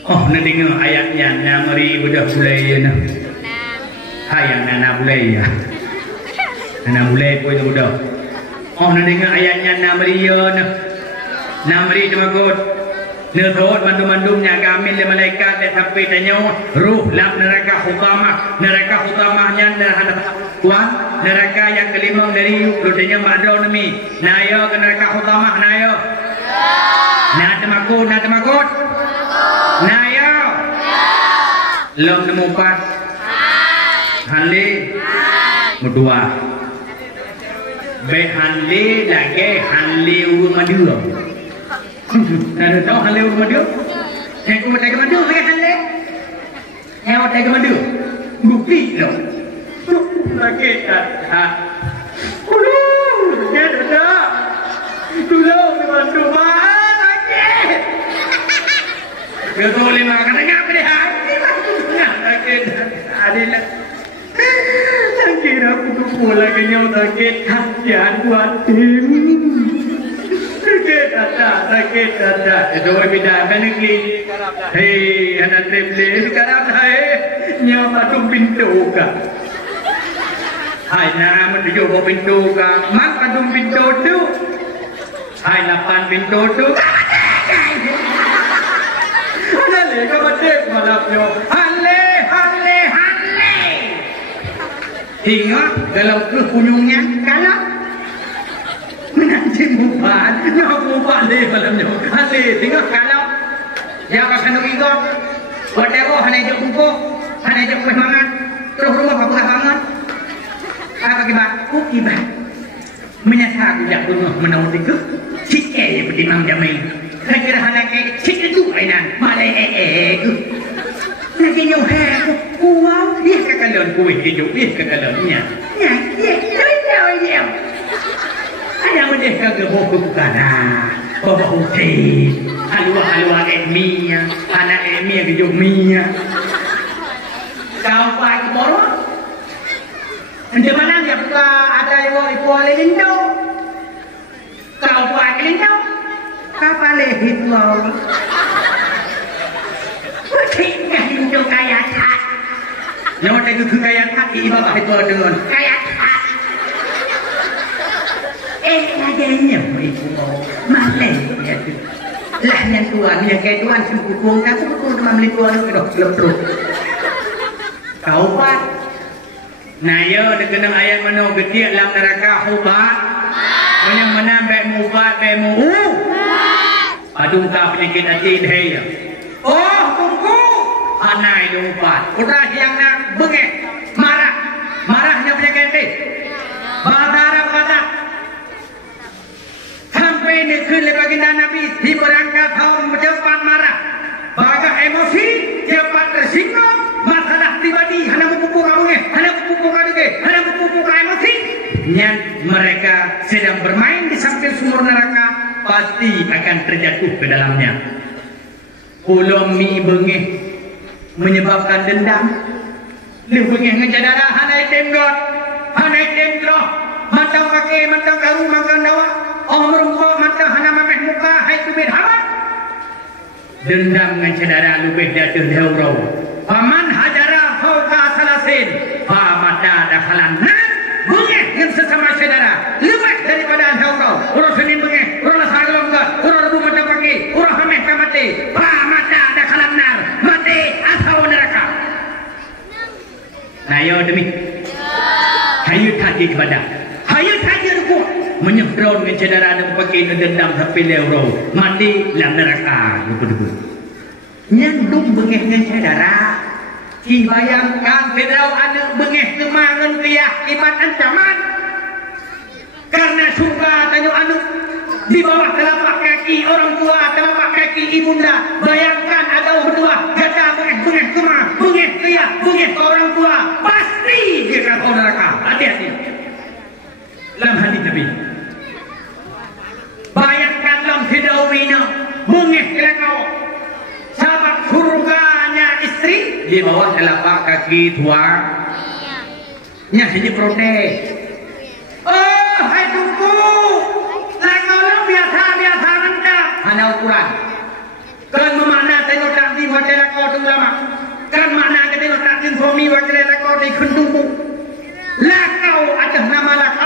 Oh, nanti dengar ayatnya, namari budak bulai na. Hayang nana bulai ya. Nak boleh pun itu dah. Oh nak dengar ayatnya Namriya nah. Namri temakut. Nerot mandum-mandumnya kami le malaikat le sampai tanya ruh lam neraka hutamahnya Tuhan neraka yang kelima dari lutanya madro nami nayo ke neraka hutamah nayo na temakut nayo lom nemu pat hanli mudua be hanli lagi hanli madura Nada tahu hal yang madu, yang kau tak madu, saya hal yang kau tak madu, bukti lo, lagi tak, ya dah, dulu madu lagi, kalau lima kena ngap deh, lagi ada kira aku lagi nyawa lagi hatian buat tim. Sakit ada. Itu beda negeri. Hei, anak tremble sekarang hai nyawa tu pintu ka. Hai nama menuju ke pintu ka. Mak padung pintu tu. Hai lapan pintu tu. Ada le kau betul malam yo. Hale. Hingga dalam kunyungnya kalah. Menanti mubah, nak mubah le malamnya. Hale, tinggal kalau ya akan ikut. Whatever, hanya jauh buku, hanya jauh semangat. Terus rumah apa banget? Apa kibat? Kibat. Menyesal tidak rumah menau tiga. Cik yang berdimam jamai. Saya kira hanya cik itu ainan. Malai Lagi nyoh wow, dia kekalian kuih hidup, dia kekaliannya. Ya. Ada mereka ke buku kana, bawa hotel, halwa etmia, anak etmia ke jomia. Kau pakai borong? Di mana dia buka ada yang ibu lindo? Kau pakai lindo? Kapal itu awak. Tinggal lindo kaya tak. Yang ada tu kaya tak, ibu apa itu dengan kaya tak. Adanya ibu malai ya tu. Lah yang tuan yang kayak tuan sempurna aku pukul teman beli tuan itu dok leprut. Kau pak. Nah yo dengan ayat mana gede dalam neraka hubat. Yang menambah mubat bemu. Adung tak penyakit hati dia. Oh kuku. Anai lupa. Udah yang nak bengek marahnya penyakit hati. Badara sampai nekun baginda Nabi di berangkat tahun cepat marah, baga emosi cepat tersinggung, masalah pribadi hanya memupuk emosi. Yang mereka sedang bermain di samping sumur neraka pasti akan terjatuh ke dalamnya. Ulomi bengih menyebabkan dendam. Lu bengih ngejadara hanai temgot, hanai temdroh, mantau kaki, mantau karu, makan dawa. Merungkau mata hana mameh muka hai tubir hawa. Dendam dengan saudara lebih dari daurau. Paman hajara fauqa salasin. Pamata dakhalan nar. Bengeh dengan sesama saudara lebih daripada daurau. Urus senin bengeh, urus sagalom ke, urus rebu mata pagi, urus hameh kamati. Pamata dakhalan nar. Mati atau neraka. Nah yo demi. Hayu tadi kepada. Hayu tadi ruku. Menyebron dengan saudara dan pakai dendam sampai lewrau mati dalam neraka begitu. Nyandung bengeh dengan saudara. Ki bayangkan saudara anak bengeh kemangan keyakinan ancaman. Karena suka tanya anak di bawah telapak kaki orang tua, telapak kaki ibunda. Bayangkan ada berdua kata bengeh kemah, bengeh keyak, bengeh ke orang tua. Pasti dia akan neraka. Hati-hati. Dalam hadis Nabi. Bayangkan dalam hidawina bengeh kelakau sahabat surganya istri di bawah telapak kaki tua nya hanya protes. Oh hai tuku lakau lo biasa rendah hanya ukuran kan memakna tengok tak di hotel lakau tu lama kan makna tengok tak di suami hotel lakau di kentuku lakau ada nama lakau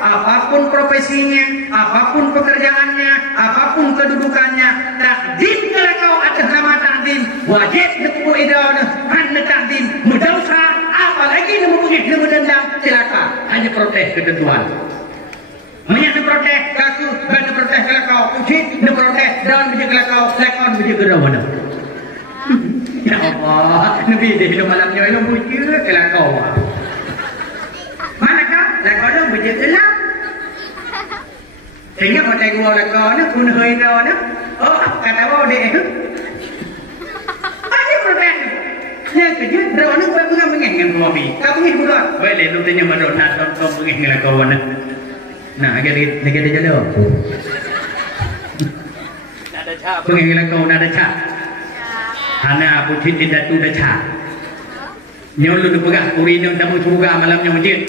apapun profesinya, apapun pekerjaannya, apapun kedudukannya, takdim kalau kau atas nama takdim, wajib nepu idana, anda takdim, berdosa, apalagi nemu bukit, nemu dendam, silakan, hanya protes ketentuan. Banyak protes, kaku, banyak protes kalau kau, ucit, protes, daun biji kalau kau, lekon biji gerau mana? Ya Allah, Nabi dia hidup malamnya, hidup biji kalau kau. Manakah? Lekon itu biji gelap. Sehingga macam gua lekon itu pun hidup itu, oh kata gua dia itu. Banyak protes. Yang kerja, drone itu bukan mengenai mobi. Kau pergi buat, boleh lu tanya mana nak kau mengenai lekon mana? Nah, kita jadi apa? Nada cap. Pengen kau nada cap. Hana putih tidak tu dah cap. Nyolu tu pegang uri ni tamu surga malamnya masjid.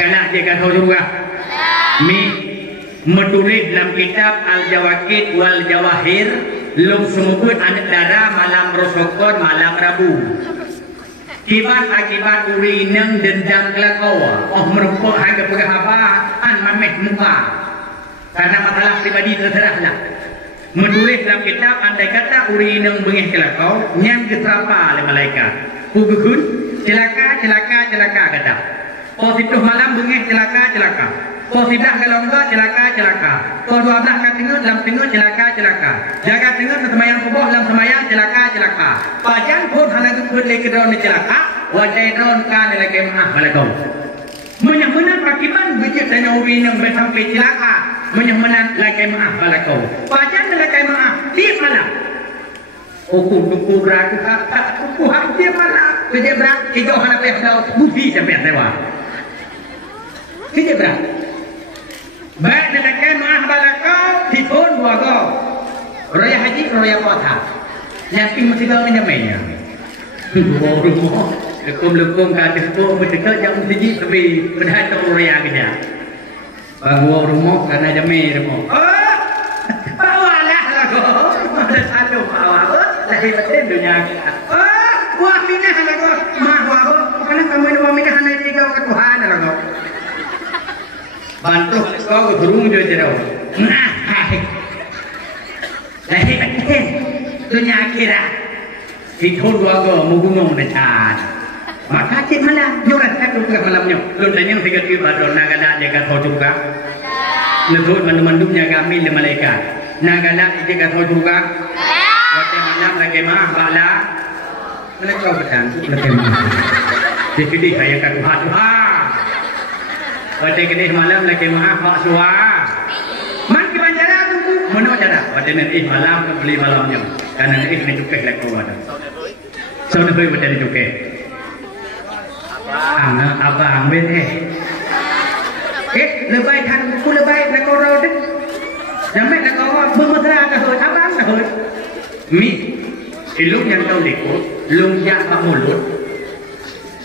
Kena dia kata surga. Mi menulis dalam kitab Al-Jawaqid wal Jawahir lum sumubut anak darah malam rosokon malam Rabu. Akibat uri neng dendam kelakau, merumpuk harga pegawai, mameh muka. Karena masalah pribadi terserahlah. Menulis dalam kitab andai kata uri neng bengih kelakau, nyam keserapa oleh malaikat. Kugukun, celaka kata. Positif malam bengih celaka. Positif galongga celaka. Kau 12 kat tengah dalam tengah celaka. Jaga tengah semayang subuh dalam semayang celaka. Pajan pun hanya kekut lagi daun celaka. Wajai daun kan lagi maaf malaikat. Menyamanan pakiman bijak dan uri yang bersampai celaka. Menyamanan lagi maaf malaikat. Pajan lagi maaf di malam. Kuku beraku kuku dia malam. Kerja berak hijau hana pehlau budi sampai tewa. Kerja berak. Baik dengan maaf balakau tipun dua go. Raya haji raya puasa. Yang ping mesti kau menyamainya. Rumah lekum kata sepuluh berdekat yang mesti lebih berhati raya kerja. Bawa rumah karena jamai rumah. Oh, bawalah lagu. Ada satu bawa. Lahir batin dunia. Oh, buah minah lagu. Mah bawa. Karena kamu ini buah minah hanya tiga Tuhan lagu. Bantu kau ke burung dia cerau. Nah, lahir batin dunia akhirat. Itu dua go mugumong dekat. Maka cik malam, juga satu ke malamnya. Lu tanya tiga tiga badon nagala jaga tahu juga. Lebut mandu-mandumnya kami le malaikat. Nagala jaga tahu juga. Waktu malam lagi mah bala. Mana kau betan? Lagi mah. Jadi saya kata Tuhan. Waktu kedih malam lagi mah pak suwa. Man ke banjara tu. Mana banjara? Waktu nanti malam beli malamnya. Karena nanti ini cukai lagi kau ada. Soalnya beli macam cukai. Abang bete. Lebay than ku lebay la kau rod. Jamai la kau bermesra ke hoi abang ke hoi. Mi ilung yang tahu lekut, lung yang pak mulut.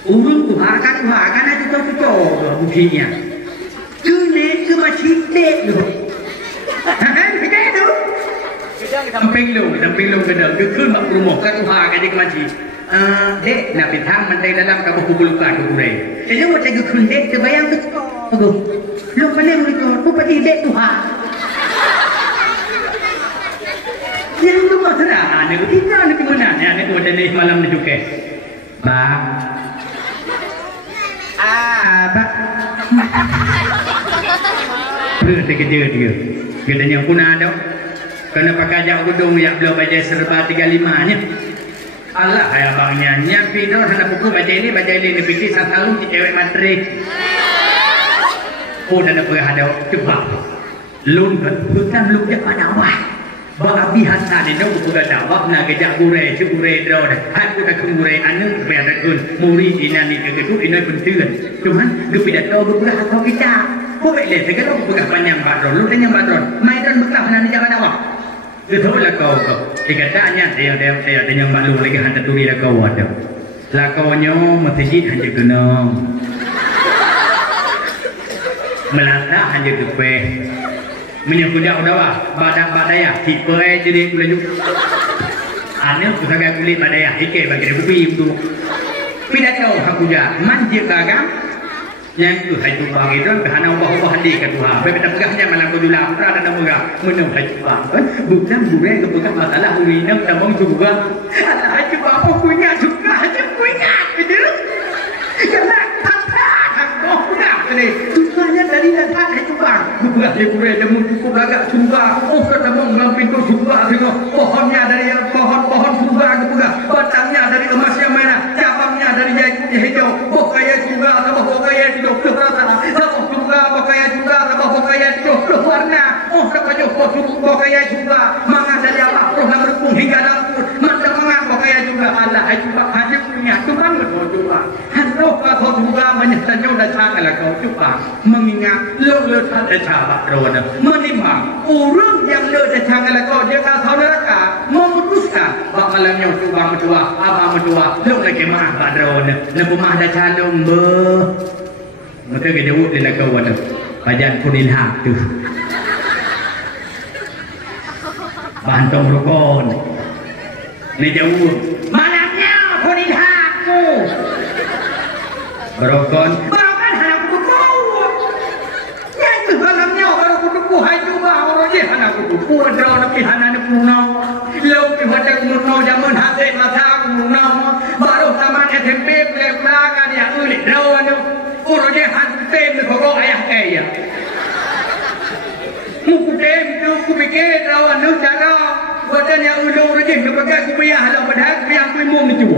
Urung ku hakan aja tu bukinya. Ke macam dek tu. Betul tu. Samping lung kedal. Ke mak rumah kan hakan je macam. Dek nak pitang mentai dalam kabu kubulukan kuburai. Ini macam gukun dek terbayang tu. Lu mana mereka? Ku pati dek Tuhan. Yang tu masalah. Nego kita nego mana? Nego macam ni malam ni juga. Bang. Bang. Berarti kerja dia. Katanya pun ada. Kena pakai jauh gedung yang belum baca serba 35 nya. Allah hai abangnya nyapi dah ada buku baca ini ni fikir selalu cewek matrik. Oh dan apa ada coba. Lun bukan belum dia pada awak. Ba biasa ni nak buku dah awak nak kerja gure dah. Aku tak gure anu biar kun muri ini ke tu ini penting. Cuman dia tidak tahu buku atau kita. Kau boleh segala buku panjang badron. Lu tanya badron. Maidan bekas nanti jangan awak. Betul lah kau. Dikatanya saya yang malu lagi hantar turi lah kau ada. Lah kau nyo masjid hanya kena. Melata hanya kepe. Menyakudak udah badaya tipe jadi belajar. Ane usaha kulit badaya ike bagi buku itu. Tidak tahu aku jah manja kagam. yang tu hai tumpang itu kerana ubah-ubah hadi ke Tuhan. Berbeda pegahnya malam kujulah pra dan murah menang hai tumpang. Bukan bukan ke pegang masalah urinam tamang juga. Alah hai tumpang aku ingat juga aja aku ingat gitu. Karena aku ingat ni. Tujuannya dari datang hai tumpang. Bukan dia kurai demu cukup agak juga. Oh ketemu dalam pintu juga tengok pohonnya dari pohon-pohon juga ke pegang. Batangnya dari emas yang mana? Cabangnya dari hijau. Bokaya juga atau bokaya hidup terasa. Atau juga bokaya juga atau bokaya hidup berwarna. Oh kepada bokaya juga. Mangan dari Allah terus berpung hingga dapur. Macam mangan bokaya juga. Allah juga hanya punya Tuhan berdoa. Halo kau juga menyatakan datang kalau kau juga mengingat lo tak ada roda menimang orang yang lo datang kalau kau jangan saudara memutuskan bakalannya juga berdua apa berdua lo lagi mah padron lepas mah ada calon mereka kita buat di lagu ada bajan kunin hak tu bantong rukun ni jauh malamnya kunin hak tu berokon anak kudu yang tu malamnya baru kudu hai juga orang je anak kudu ada nak pihana nak punau lo pihana punau zaman hati mata punau baru zaman SMP belakang dia ulit rawan orang je hati kau ayah kaya muku dem tu ku pikir rawan nu cara badan yang ulo je ke pakai ku biar halau padahal biar ku mum tu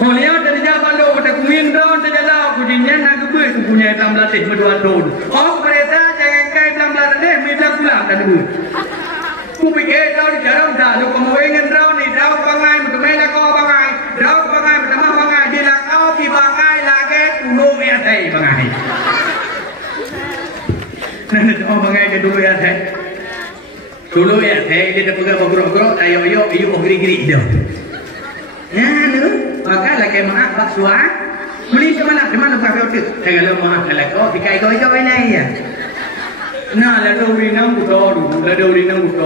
kalau lihat dari jauh lo pada kuming down saja lah, kudinya nak kebun tu punya dalam latih berdua down. Oh kereta jangan kait dalam latih, minta pulang tak dulu. Ku pikir down jarang dah, lo kamu ingin down ni down bangai, macam mana kau bangai, down bangai macam mana bangai, dia nak kau pi bangai lagi, kulo ya thay bangai. Nanti kau bangai dia dulu ya thay, dulu ya thay dia dah pegang bergerok-gerok, ayo geri-geri dia. Ya lu. Maka lagi maaf baksuah beli di mana kau tu kalau maaf kalau dikai kau ini ya nah lalu rinang buto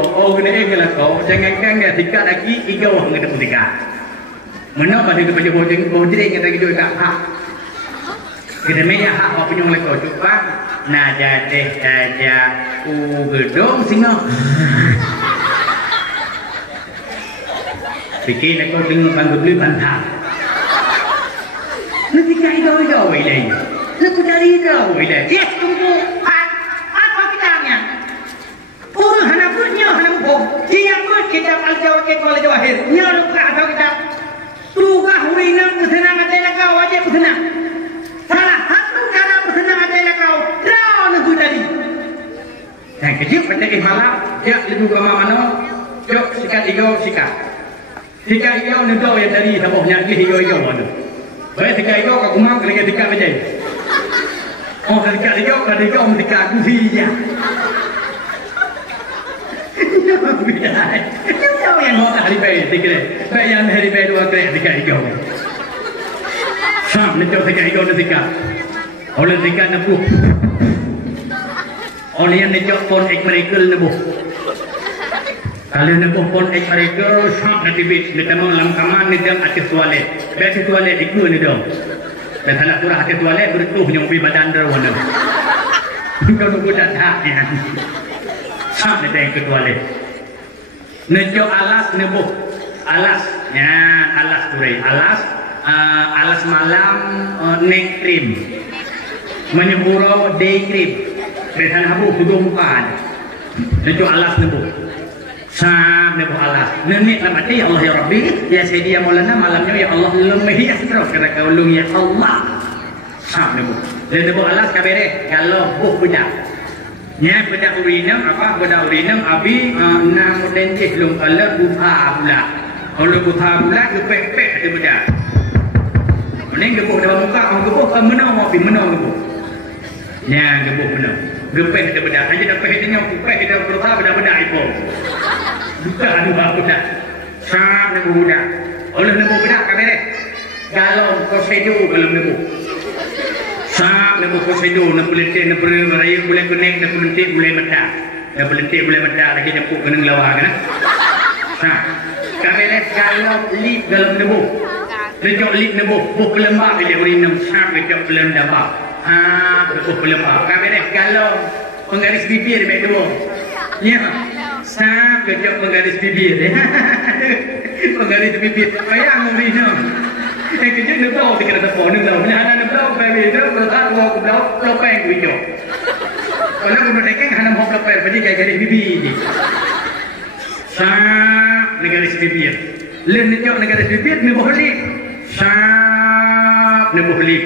oh kena kalau kau jangan kan tiga lagi tiga orang kita tiga mana pada kita bojeng kita gitu tak hak kita punya hak apa punya kau coba nah jadi aja gedong singo fikir kau dengan bangga beli bantah nanti kaya jauh ini, nak cari jauh ini. Yes, tunggu. Apa kitanya? Orang hendak punya, hendak pun. Dia pun kita jauh akhir. Nya lupa atau kita. Tugas hurinam bersenang ada kau aja bersenang. Salah satu cara bersenang ada kau. Rawan aku tadi. Yang kecil pada malam, dia lebih ke mana? Jok sikat ego sikat. Sikat ego nentu yang dari sabuknya ego mana? Baik tiga ego kau kumang kerja tiga macam. Oh tiga ego tiga kufiya. Jauh yang mau hari baik tiga. Baik yang hari baik dua kerja tiga ego. Sam ni tiga ego tiga. Oleh tiga nebu. Oleh yang ni pon ek miracle nebu. Kalau nak pun ek mereka sam nanti bit kita mau dalam kamar ni dalam atas toilet. Betul toilet ikut ni dong. Dan kalau kurang atas toilet bertuh yang lebih badan rawan. Kau nunggu datang ya. Sam nanti yang ke toilet. Nejo alas nebu. Alas ya alas turai. Alas malam neck cream. Menyemburo day cream. Betul habu hudung pan. Nejo alas nebu. Sam nebu alas. Nenek nama dia Allah ya Rabbi. Ya Sayyidi ya Maulana malamnya ya Allah lemhi asraf kata kau lung ya Allah. Sam nebu. Dan nebu alas kabere kalau buh budak. Nya budak urinam apa budak urinam abi na modenceh lung kalau buta pula. Kalau buta pula gepek-pek dia budak. Mending gebuh dalam muka kau gebuh kau menang mau pi menang gebuh. Nya gebuh menang. Gepek dia budak aja dapat hitnya gepek kita buta budak-budak ipo. Bukan dua budak. Sam nebu budak. Oleh nebu budak kabere. Galon kosedo dalam nebu. Sam nebu kosedo nak pelentik nak beraya boleh kuning nak pelentik boleh mata. Nak pelentik boleh mata lagi nepuk kena lawa kan. Sam kabere galon lip dalam nebu. Lejok lip nebo, pelembab dia urinam sap lejok pelembab. Pelembab. Kami deh kalau penggaris bibir baik dua. Ya. Sap lejok penggaris bibir. Penggaris bibir. Bayang urinam. Kerja nebau di kereta pon nebau. Hana nebau kami itu berkat wau nebau lopeng kujo. Kalau kita dekeng hana mau lopeng bagi garis bibir. Sap garis bibir. Len lejok garis bibir nebo lip. Sap nebo lip.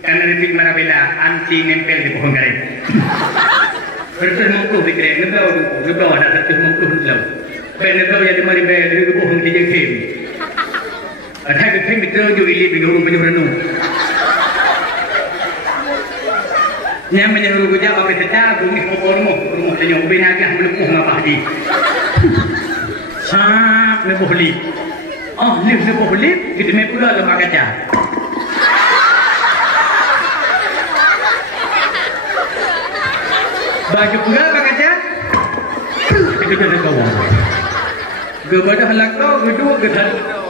Karena lipik mana bela anti nempel di pohon garis. Berarti mukul fikir nebau ada satu mukul nebau. Nebau yang dimari bela di pohon tiga kem. Ada kem itu juga lip di rumah penyuruh. Yang menyuruh gujak apa tetap bumi rumah tenyong binagah menepuh ngapa di. Sap nebo lip. Oh, nebo lip kita mepula lemah kaca. Baju pula pakai cat. Itu dah kawan. Kepada halak kau kedua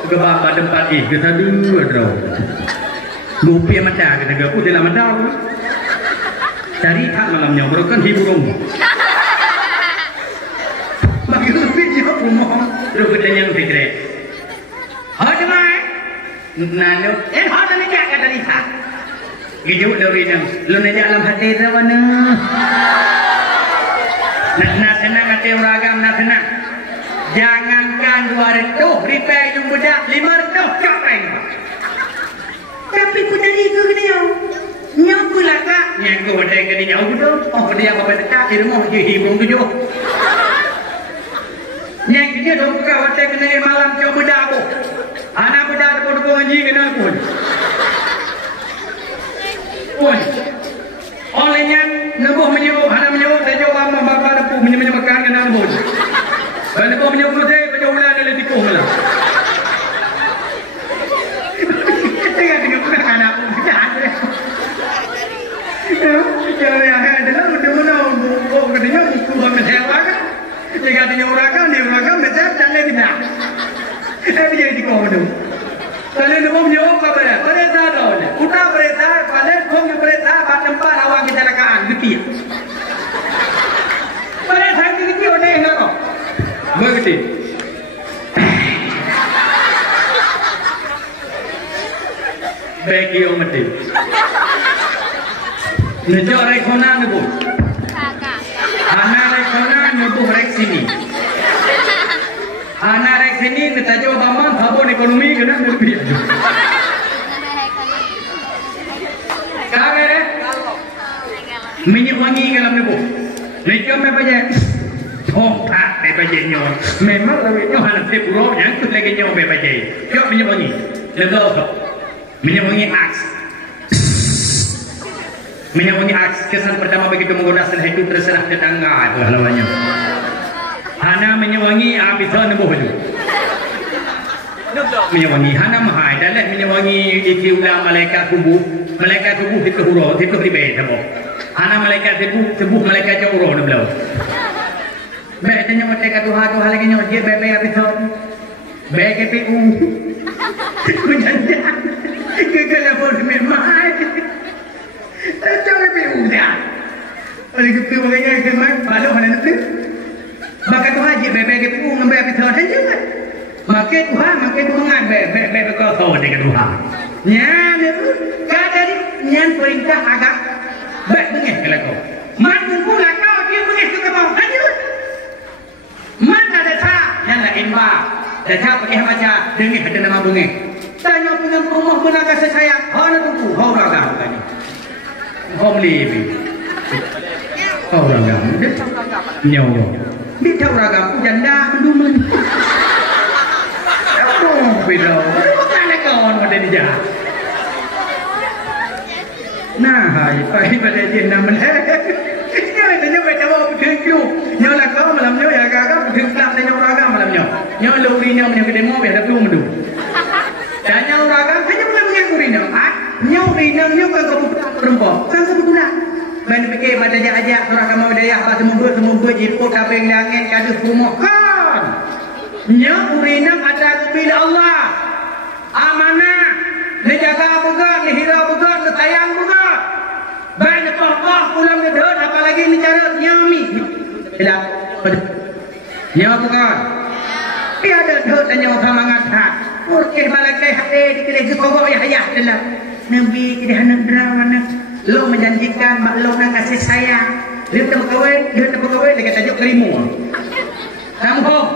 ke bapa tempat ini ke dua draw. Lupi macam kita ke udah lama dah. Cari tak malamnya merukan hiburan. Bagi lupi jauh rumah. Lupi yang fikir. Ada mai. Nano. Ada ni क्या dari tak. Hidup dari yang lu nanya alam hati rawana. Nak senang hati ragam nak senang. Jangankan 200 repair yang budak 500 capek. Tapi ku dari itu ke dia. Nyau pula kak. Yang ku ada ke dia nyau tu. Oh dia apa dekat di rumah je hibung tu je. Yang dia dong buka hotel kena malam ke budak aku. Anak budak tu pun ngaji kenal pun. Pun. Olehnya nebuh menyebut, hana menyebut saya jawab bapa nebuh menyebutkan kenal pun. Kalau nebuh menyebut saya berjauhan dari tikung lah. Kita dengan bukan anak pun kita ada. Kalau yang adalah mudah-mudah untuk kerja buku bersewa kan. Jika dia urakan macam jalan tidak. Dia tikung tu. Kalau nebuh menyebut apa dia? Perintah tahu dia. Udah perintah, pada kong perintah tempat awak kecelakaan gitu. Pada saat itu ada yang nak kok. Begitu. Bagi orang mati. Nejak rekona nebu. Anak rekona nebu rek sini. Anak rek sini netajo baman babon ekonomi kena lebih. Kare minyak wangi dalam nebu. Nejak me baje. Oh, tak me baje nyo. Memang lawit nyo halang sepuluh yang tu lagi nyo me baje. Jok minyak wangi. Lepas minyak wangi aks. Minyak wangi aks kesan pertama begitu menggoda hidup terserah tetangga itu halamannya. Hana minyak wangi abisan nebu baju. Minyak wangi hana mahai dalam minyak wangi dikiulah malaikat kubu itu huruf itu ribet tabo. Hana malaikat kubu malaikat jauh huruf nebelau. Baik tanya malaikat Tuhan lagi nyok dia bebe abisan. Baik KPU. Kujantan. Kegalapun memang. Tak KPU dah. Oleh KPU makanya kemana balu mana nanti. Maka Tuhan je bebe KPU ngambil abisan saja kan. Maka Tuhan bebe kau tahu dengan Tuhan. Nyan itu kadari nyan perintah agak baik bengeh kalau kau. Man kumpul kau dia bengeh tu kau saja. Man ada tak yang lain bah. Dah pakai macam dengeh ada nama bengeh. Tanya punya rumah benar kasih sayang. Hana tunggu, hau ragam tanya. Hau melibi. Hau ragam. Nyawa. Dia ragam janda mendumun. Video, mana kawan pada dia? Nah, hai pada dia nama dia. Dia tanya baca apa begitu. Nyawa nak kau malam nyawa ya kakak begitu tak tanya orang malam nyawa. Nyawa lori nyawa yang kedai mau biar belum mendu. Tanya orang hanya malam yang lori nyawa. Nyawa nyawa kau perempuan, kau bukan. Mana fikir pada dia ajak surah kamu daya apa semua jiput kapeng langit kadus rumah kan. Nya urinam ada bila Allah amanah jaga begat, ni hira begat, ni tayang begat. Baik ni pokok pulang ni dot, apalagi ni cara nyami. Tidak. Nyawa begat. Tiada dot dan nyawa kamangat hak. Urkeh balakai hati dikira kebawah ayah dalam. Nabi tidak hendak derawana. Lo menjanjikan maklum nak kasih sayang. Dia tak berkawin, dia kata tajuk kerimu. Kamu hom.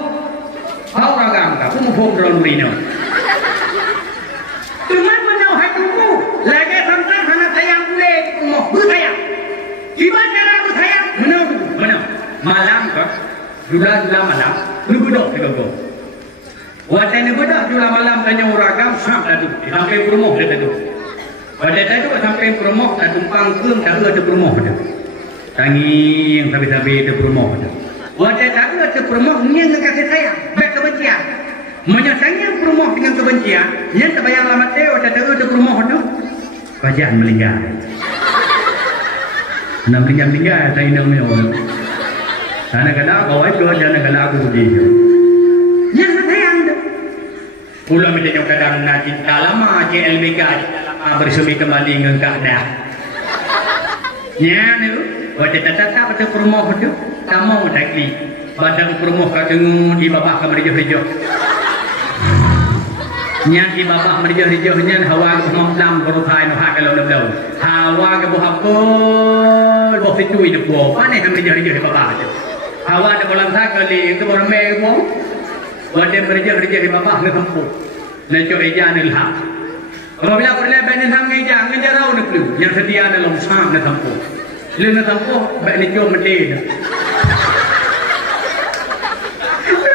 Hau ragam ka, kamu hom drone rino. Tuhan menau hatiku. Lagi sampai anak sayang boleh mau bersayang. Gimana cara bersayang? Menau. Malam ka. Sudah malam. Lu budok ke kau. Waktu ni budok sudah malam tanya ragam sampai tu. Sampai rumah dia tu. Pada tu sampai rumah tak tumpang kem tak ada rumah dia. Tangi yang habis-habis ada rumah dia. Waktu tak ada rumah ni yang kasih sayang. Baik kebencian. Menyatanya rumah dengan kebencian. Yang tak bayang lama tu waktu tak ada rumah tu. Kajian melinggar. Nak melinggar tak inang ni orang. Anak-anak kau itu anak-anak aku begitu. Yang sayang tu. Pulau macam kadang nak cinta lama JLBK lama bersemi kembali dengan keadaan. Ya ni, waktu tetap pada rumah tu, kamu tak li. Badan rumah kau tengok di bawah kamar hijau-hijau. Yang di bawah hijau-hijau ni hawa memlam berupai nuhak kalau leblau. Hawa ke buah pun, buah fitu itu buah. Mana yang hijau-hijau di bawah tu? Hawa ada kolam sakali itu orang mewah. Wadah kerja di bawah ni kampung. Nak eja ni lah. Apabila perlebihan ni sang eja, eja rau ni perlu. Yang sedia dalam sang ni kampung. Lu ni kampung, baik ni jom mati.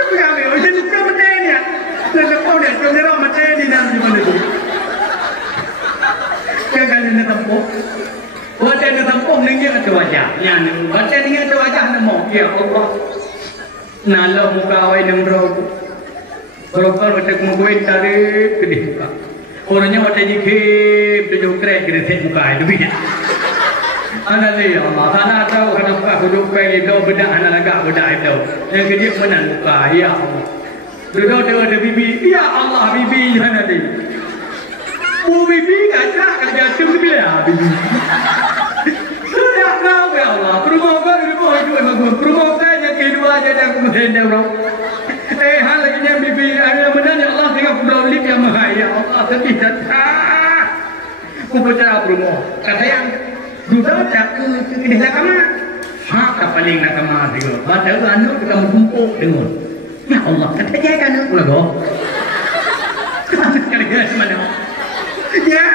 Kami, macam ni jom mati ni. Nak kampung ni, jom ni rau mati ni dalam zaman itu. Kan ni kampung. Wadah ni kampung ni dia ada wajah. Yang ni, wadah ni ada wajah ni mau. Ya Allah. Nalau muka awai ni rau. Berokal macam kemudian tarik kedih muka. Orangnya macam jikip tujuh krek kedih muka itu bila. Anak ni Allah, anak tahu kenapa duduk pergi itu bedak anak agak bedak itu. Yang kedih menan muka, ya Allah. Duduk dia ada bibi, ya Allah bibi mana ni? Oh bibi kacak kerja tu bila bibi. Sudah kau ya Allah, perumah itu emang perumah saja kedua aja dah kemudian dah orang. Hal lagi yang bibi ada menanya Allah dengan pulau lip yang mahal ya Allah sedih dan aku bercakap rumah kata yang juga tak kedih nakama hak paling nakama juga baca anu kita mengumpul dengar ya Allah kata dia kan aku lagu kata mana ya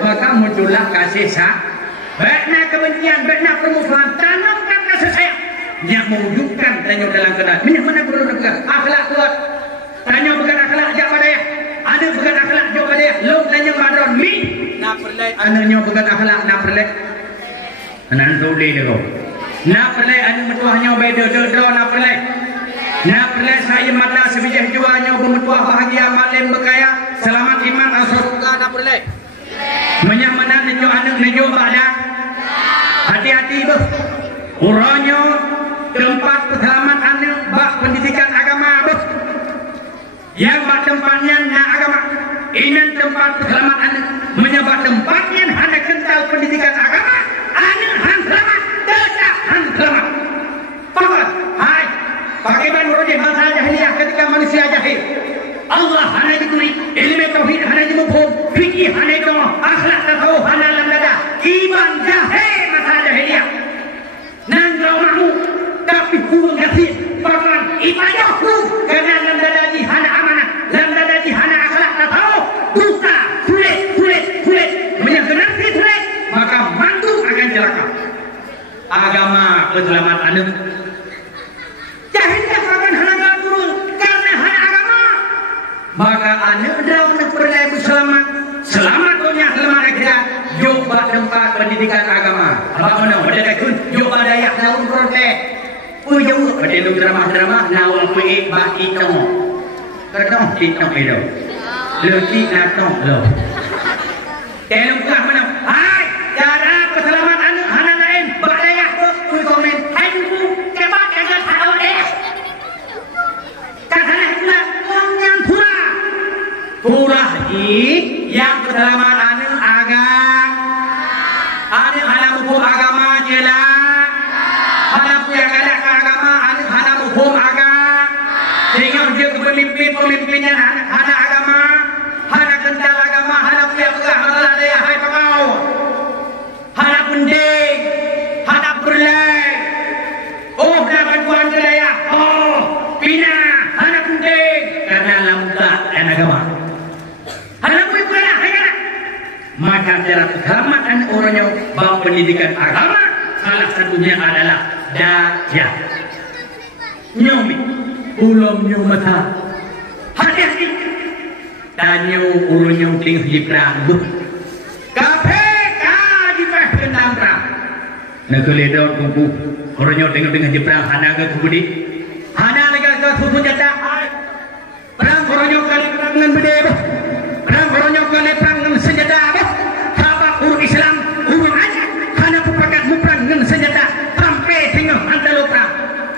maka muncullah kasih baiknya kebencian baiknya permusuhan tanamkan kasih sayang yang mewujudkan tanya dalam keadaan mana perlu nak akhlak kuat tanya bukan akhlak jak pada ya ada bukan akhlak jak pada ya lo tanya madron mi nak perlai ananya bukan akhlak nak perlai anak suli ni kau nak perlai anu metuahnya beda dodo nak perlai saya mata sebijak juanya bermetuah bahagia malam berkaya selamat iman asroka nak perlai menyamanan nejo anak nejo pada hati-hati bah uranya tempat peselamat anak bak pendidikan agama bos yang bak tempatnya nak agama ini tempat peselamat anak menyebab tempatnya hanya kental pendidikan agama anak han selamat tetap han selamat pakat hai bagaimana menurut bahasa jahiliyah ketika manusia jahil Allah hanya diberi ilmu tauhid hanya dimufhum fikih hanya itu akhlak tasawuf hanya dalam dada iman jahil masa jahiliyah nang mahu tapi kurang kasih paman ibadahku kerana dalam dada hana amanah dalam dada hana akhlak tasawuf dusta sulit menyangkut sulit maka mantu akan celaka agama keselamatan anak jahiliyah akan hana turun karena hana agama maka anak dalam perlai selamat dunia selamat akhirat coba tempat pendidikan agama apa mana ada kun coba dayak naun protes jauh ada lu drama naun kuih bah itu kadang itu itu lagi natong lo telung kah mana hai cara keselamatan anak hana lain bah dayak tu komen hai bu cepat jangan tahu deh katanya pula yang pura yang kedalaman anu hana hukum agama jelas, hana punya galak agama hana hukum agama, sehingga dia pemimpin-pemimpinnya hana agama, hana kental agama, hana punya pegah masalah dia hai pegau, hana pending, hana berlai, oh dapat kuan dia, oh pina, hana pending, karena lambat dan agama. Maka cara keagamaan orang yang bawa pendidikan agama salah satunya adalah daya. Nyomi, ulum nyomata, hati-hati. Tanyo ulum nyom tinggal di perang. KPK di perang perang. Nak ledor kubu orang nyom tinggal di perang. Hana ke kubu di, hana lagi ke kubu jata. Perang orang nyom kali perang dengan berdeba. Perang orang nyom kali perang dengan senjata. Islam urung aja karena pepakat muprang dengan senjata sampai tinggal antara perang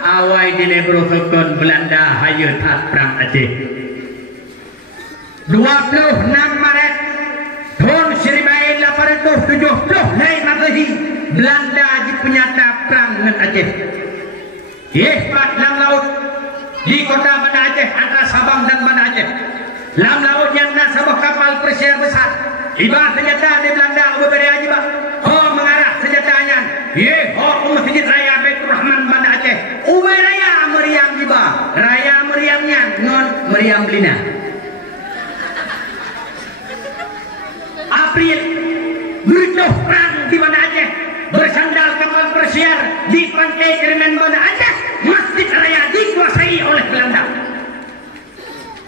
awai di Lebrokon Belanda hayat perang Aceh 26 Maret tahun 1870 naik Masehi Belanda dipenyata perang dengan Aceh hebat dalam laut di kota Banda Aceh antara Sabang dan Banda Aceh dalam lautnya ada sebuah kapal persiar besar ibarat senjata di Belanda berbeda aja pak. Oh mengarah senjatanya. Masjid Raya Baitur Rahman Banda Aceh. Ubay Raya Meriam tiba. Raya Meriamnya non Meriam Belina. April berjuh perang di Banda Aceh. Bersandal kapal persiar di pantai Kerimen Banda Aceh. Masjid Raya dikuasai oleh Belanda.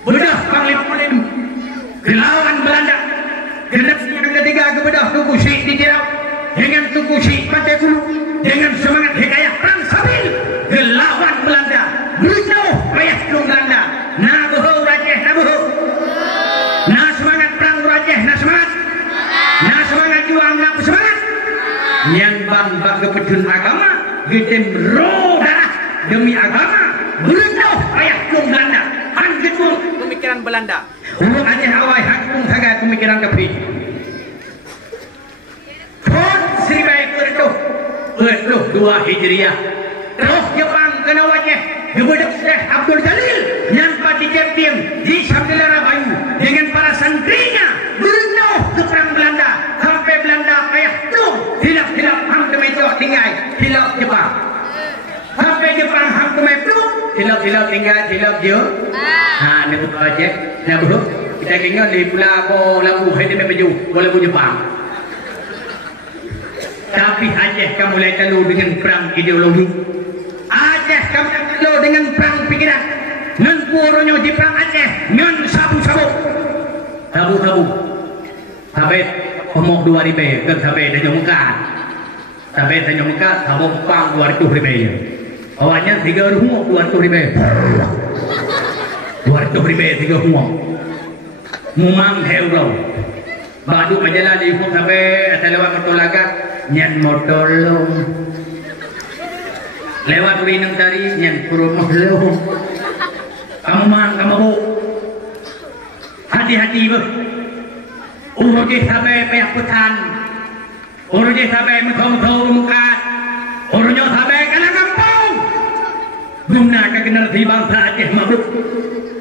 Bedah Panglima dilawan Belanda. Genap yang ketiga kepada Tuku Syekh di Tirau dengan Tuku Syekh Pantai Gulu dengan semangat hikayah perang sabil gelawan Belanda berjauh payah ke Belanda nah boho rajeh nah boho nah semangat perang rajeh nah semangat juang nah semangat yang bang bak kepedun agama gedem roh darah demi agama berjauh payah ke Belanda hangetul pemikiran Belanda Ulung Aceh awai hakung saga pemikiran kepi. Tahun 1942 Hijriah. Terus Jepang kena wajah gebedak Syekh Abdul Jalil yang pati Jepang di Samdelara Bayu dengan para santrinya berjauh ke perang Belanda sampai Belanda payah tuh hilap-hilap hang kemejo tinggal hilap Jepang. Sampai Jepang hang kemejo hilap-hilap tinggal hilap je. Ha ni betul aja. Nah bro, kita kena di pulau Labu Haidi Meju, Labu Jepang. Tapi Aceh kamu mulai lalu dengan perang ideologi. Aceh kamu lalu dengan perang pikiran. Ngan puronyo di perang Aceh, ngan sabu-sabu. Sabu-sabu. Sampai pemok 2.000, kan sampai dah nyomka. Sampai dah nyomka, sabu pang 200.000. Awalnya 3 rumah 200.000. 200.000 3 rumah mumang hero badu majalah di hukum sampai asal lewat motor lagak nyan motor lo lewat winang tari nyan kurumah lo kamu bu hati-hati bu urujih sampai pihak putan urujih sampai mentau-tau mukat urujih sampai kena kampung guna kegenerasi bangsa Aceh mabuk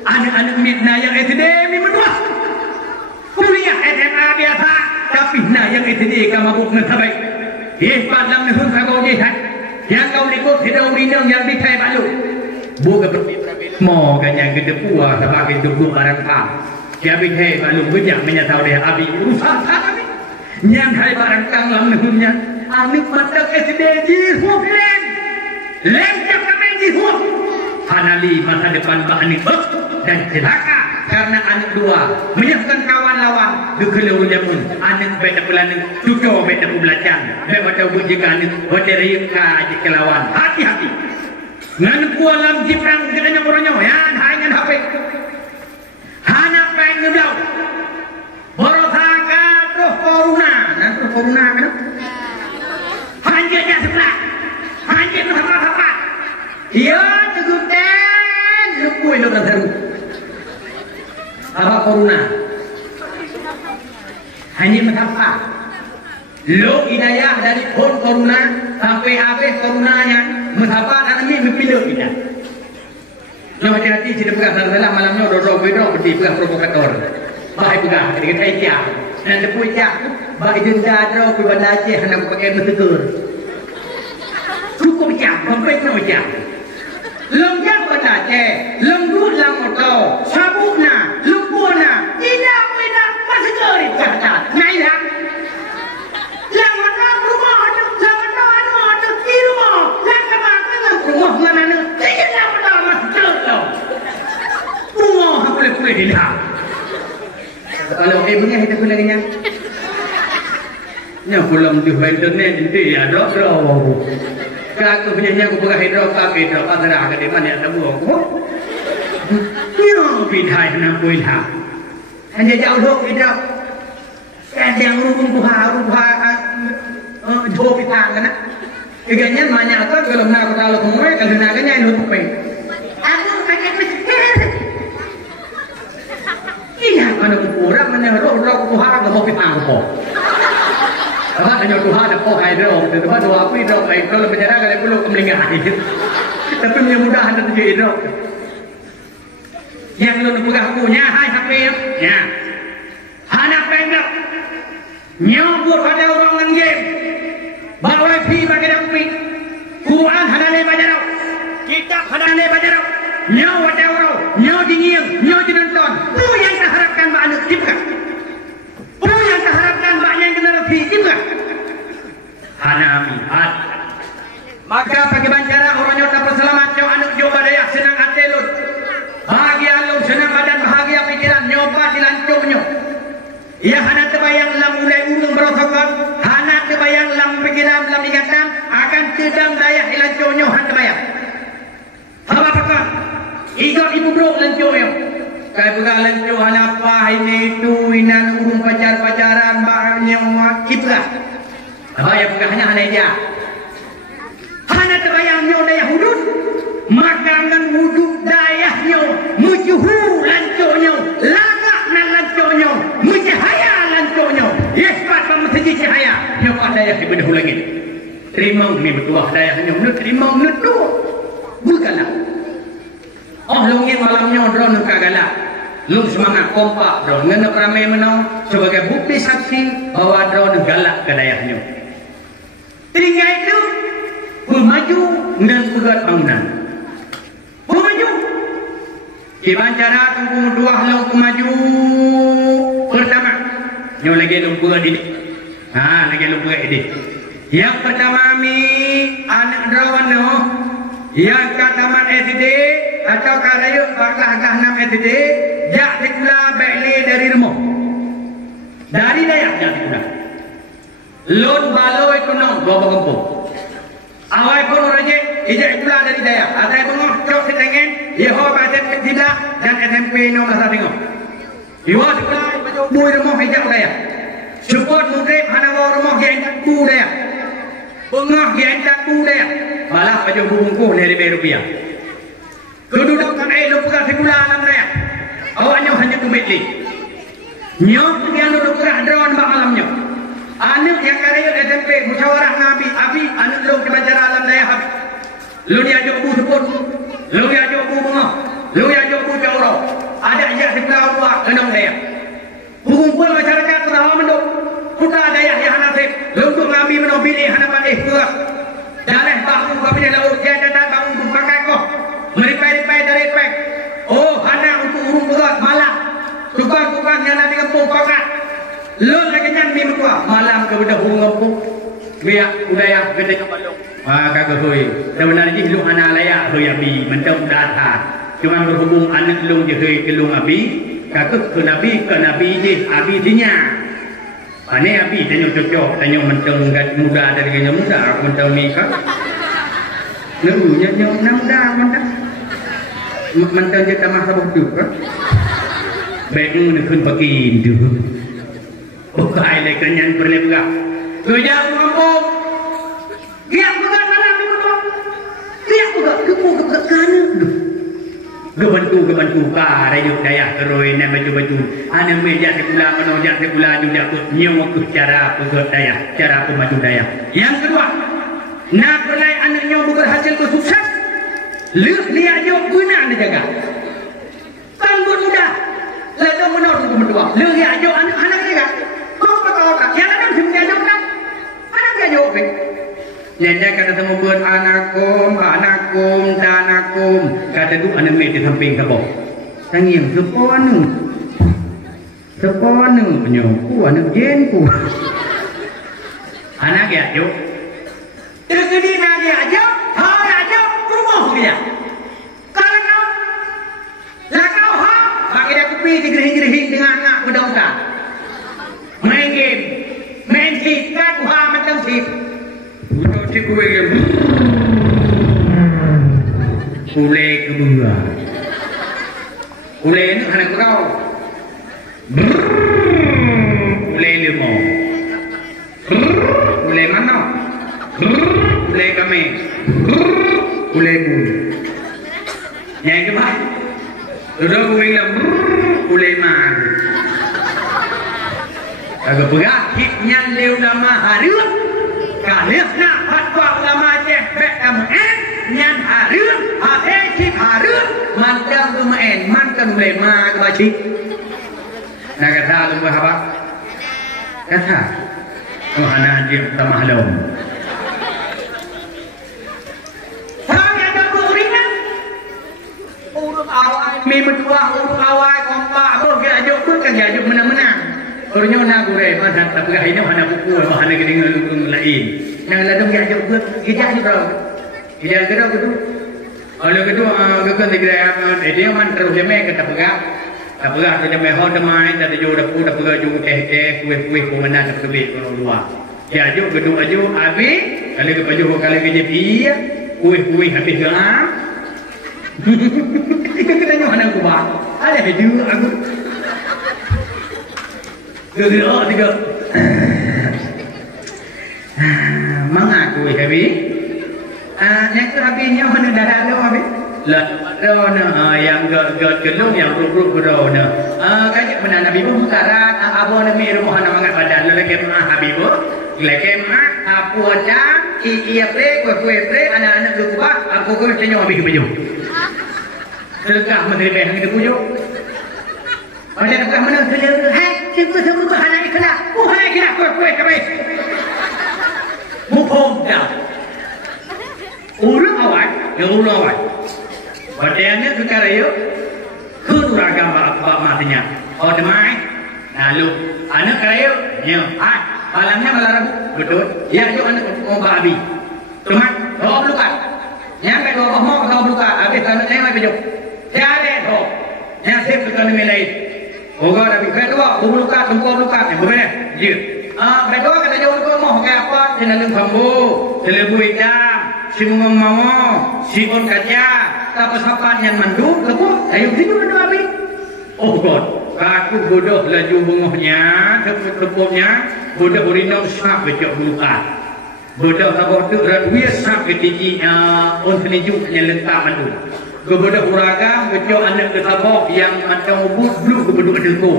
anak-anak midna yang SD berdua kuliah SMA biasa tapi nah yang SD kamu mabuk terbaik hebat dalam nehun kau jihad yang kau ikut hidup minum yang dikai balu bukan berbeda mau kan yang gede puas sebagai duduk barang pam yang dikai balu banyak menyatakan dia abi urusan kami yang hai barang kang dalam nehunnya anik mata SD jihuk lem kami jihuk Hanali masa depan Anik dan celaka karena anak dua menyiapkan kawan lawan kekeluar jamun anak beda pelanin tujuh beda pembelajaran beda jika anak beda rika jika lawan hati-hati ngan kualam jiprang katanya orangnya ya hanya HP hanya pengen ngeblau borosaka terus corona dan terus corona kan hanjanya sebelah hanjanya apa iya teguten lukui lo terseru apa corona hanya menapa lo hidayah dari pun corona sampai habis coronanya menapa anami mempilih kita. Nah, hati-hati tidak pegang salah malamnya dorong bedong berdiri pegang provokator. Bahai pegang kita ijah. Nanti pun ijah. Bahai denda dorong berbanda Aceh hendak pakai bertegur. Cukup ijah, sampai cukup ijah. Lengkap benda Aceh, lembut lang motor, sabukna, lumpurna, tidak masih kering kata. Nailah. Lang motor rumah ada, lang motor ada di rumah, lang kamar dengan rumah mana ni? Tidak lang motor masih kering. Rumah boleh hilang. Kalau ibunya kita boleh kenyang. Nya belum di internet itu ya dok. Kalau punya aku pakai hidrokapi, hidrokapi ada di mana ada buang aku. Nya bidai nak builah. Hanya jauh dok hidrok. Kadang rumah jauh pitang kan? Iganya banyak tu kalau nak kalau kemana kalau nak kenya nutup pe. Aku pakai mesin. Iya mana kurang mana rok Tuhan nggak mau pitang kok. Karena hanya Tuhan ada kok hidrok, tetapi dua api hidrok baik kalau berjalan kalau perlu kemelingah itu. Tapi punya mudahan itu jadi hidrok. Yang lu pegang punya hai HP ya. Anak pendek. Nyambut pada orang dengan game. Bawa fi bagi dapat. Quran hanane bajarau. Kitab hanane bajarau. Nyaw ada orang, nyaw dingin, nyaw dinonton. Lu yang terharapkan banyak juga. Lu yang terharapkan banyak generasi juga. Hanami hat. Maka bagi bancara orang yang dapat selamat nyaw anak nyoba daya senang hati lu. Bahagia lu senang badan bahagia pikiran nyoba dilancurnya. Ya hana terbayang lam mulai urung berosokon, hana terbayang lam pikiran lam dikatakan akan sedang daya ilancurnya hana terbayang. Apa pakar? Ikut ibu bro lancurnya. Kaya pegang lancur apa ini itu inan urung pacaran bahannya kita. Apa yang pegang hanya dia. Hana terbayangnya daya hudud, makangan hudud dayahnya, mujuhu lancurnya, lagak nan lancurnya, mujahaya lancurnya. Yespat pemesiji cahaya, nyokak dayah di bedah langit. Terima ni bertuah dayahnya, menurut terima menurut tu. Bukanlah. Oh lungin malamnya drone kagala. Lung semangat kompak drone ngena ramai menau sebagai bukti saksi bahwa drone galak ke dayahnya. Tinggal itu maju dan pegat bangunan. Maju. Dibancara tunggu dua lalu maju pertama. Nyo lagi lumpuh ini. Lagi lumpuh ini. Yang pertama mi anak drone no. Yang kataman SD atau karayuk baklah 6 SD jak dikula beli dari rumah dari dayak jak dikula lon balo itu nong dua kampung awal pun raja ijak dikula dari dayak ada bengok cok setengen Yehova batet tidak dan SMP nomor 1 tengok Yehova dikula bui rumah ijak dayak support mugrib hana rumah yang tak bu dayak bengok yang tak bu dayak malah baju bungkuh dari rupiah. Kedudukan lupa segala alam raya. Awaknya hanya kumitli. Nyok yang duduk drone malamnya. Anak yang karya SMP musyawarah ngabi abi anak lu kebacara alam raya habis. Lu dia jobu sebut. Lu dia jobu bengah. Lu dia jobu jauh. Ada ajak sebelah buah kenang raya. Kumpul masyarakat pertama menduk. Putra daya yang hanasib. Lu untuk ngabi menobili hanapan kuat. Darah bahu kami di laut dia datang bangun pakai kok meripai dari pek. Oh hana untuk urung berat malam tukang yang nanti kampung pakat lo lagi nyambi muka malam ke bedah urung kampung biar budaya gede balong kagak hui sebenarnya lu hana layak hui abi mendem data cuma berhubung anak lu je hui ke lu abi kagak ke nabi je abi dinya. Ane api tanya cocok, tanya menteng muda dari gaya muda, menteng mikir. Nurunya muda menteng. Menteng jadi masa bukti kan? Baik nu nak pakai itu. Bukai lagi kenyan berlebihan. Kerja mampu. Dia bukan malam itu. Dia bukan kanan. Gebantu ka rayu daya keroi na baju ana meja sekula menojak sekula juga ku nyawa ku cara pegot daya cara maju daya. Yang kedua, nak pelai anaknya berhasil bersukses, lihat dia jauh guna dijaga. Kan mudah, lalu menolak itu berdua. Lihat dia jauh anak jaga. Kau berkata yang ada di dia jauh kan, anak dia jauh kan. Nyanyi kata temu buat anakum, kata tu anak mesti samping kabau. Tangiem seponu penyoku anak jenku. Anak ya jauh. Terus dia nak dia jauh, rumah dia. Kalau kau bagi dia kopi digerih-gerih dengan anak muda-muda. Main game, main sip, kan macam sip. Gue ule kedua ule ini anak kau ule lima ule mana ule kami ule bun yang kedua sudah gue bilang ule mar agak berat hiknya dia udah mahari kalian nak fatwa ulama cek kamu nyan harun cik harun mantan tumain mantan ulama kebaci nak kata lu apa kata oh anak dia tamah lom sang ada uringan urut awal mi berdua urut awal kompak apa dia ajuk pun kan dia ajuk menang-menang. Orangnya nak gurau, mana tak berah ini mana buku, mana kedingan lain. Yang ladang dia ajak buat kerja juga. Kerja kerja itu. Kalau itu kekan digerak, dia man terus jemeh kata berah tu jemeh hot demai, tapi jauh dah berah jauh kue mana tak kebit orang luar. Dia ajak kedua ajak habis, kalau ke baju kalau ke dia kue habis geram. Kita tanya mana kuat, ada baju aku. Gila tiga. Mengaku habi. Yang terakhirnya mana darah lo habi? Lah, yang gelung yang ruk berona. Kayak mana Nabi Muhammad abu Nabi Muhammad mengat badan lelaki Habib. Lelaki apa aja? Iya kue anak-anak berubah. Aku kau tanya Habib baju. Selekah menteri behang itu pujuk. Ada nak mana selera? Sebab bahan ikhlas. Bukan ikhlas kue kami. Mumpung dah. Urut awal. Badannya sekarang yo. Kurang apa matinya. Oh demai. Lalu anak kaya yo. Malamnya malam betul. Ya yo anak mau babi. Cuma bawa pelukan. Yang kedua mau bawa pelukan. Habis anak yang lagi jauh. Tiada tu. Yang sip pelukan lain. Orang dah kedua, luka, tempur luka, berbeza. Ya. Kedua kata jauh tu mau kayak apa? Jenazah bambu, lembu hitam, simung mau, sipon kaca, tapi sapan yang mandu, lepas, ayo sini mana habis? Oh God, aku bodoh laju bungohnya, tepuk-tepuknya, bodoh urinau sap becok luka. Bodoh sabot tu biasa sap ketiji, unfinijuk yang lengkap mandu. Kepada uragam, kecok anak kesabok yang macam blue kepada delko.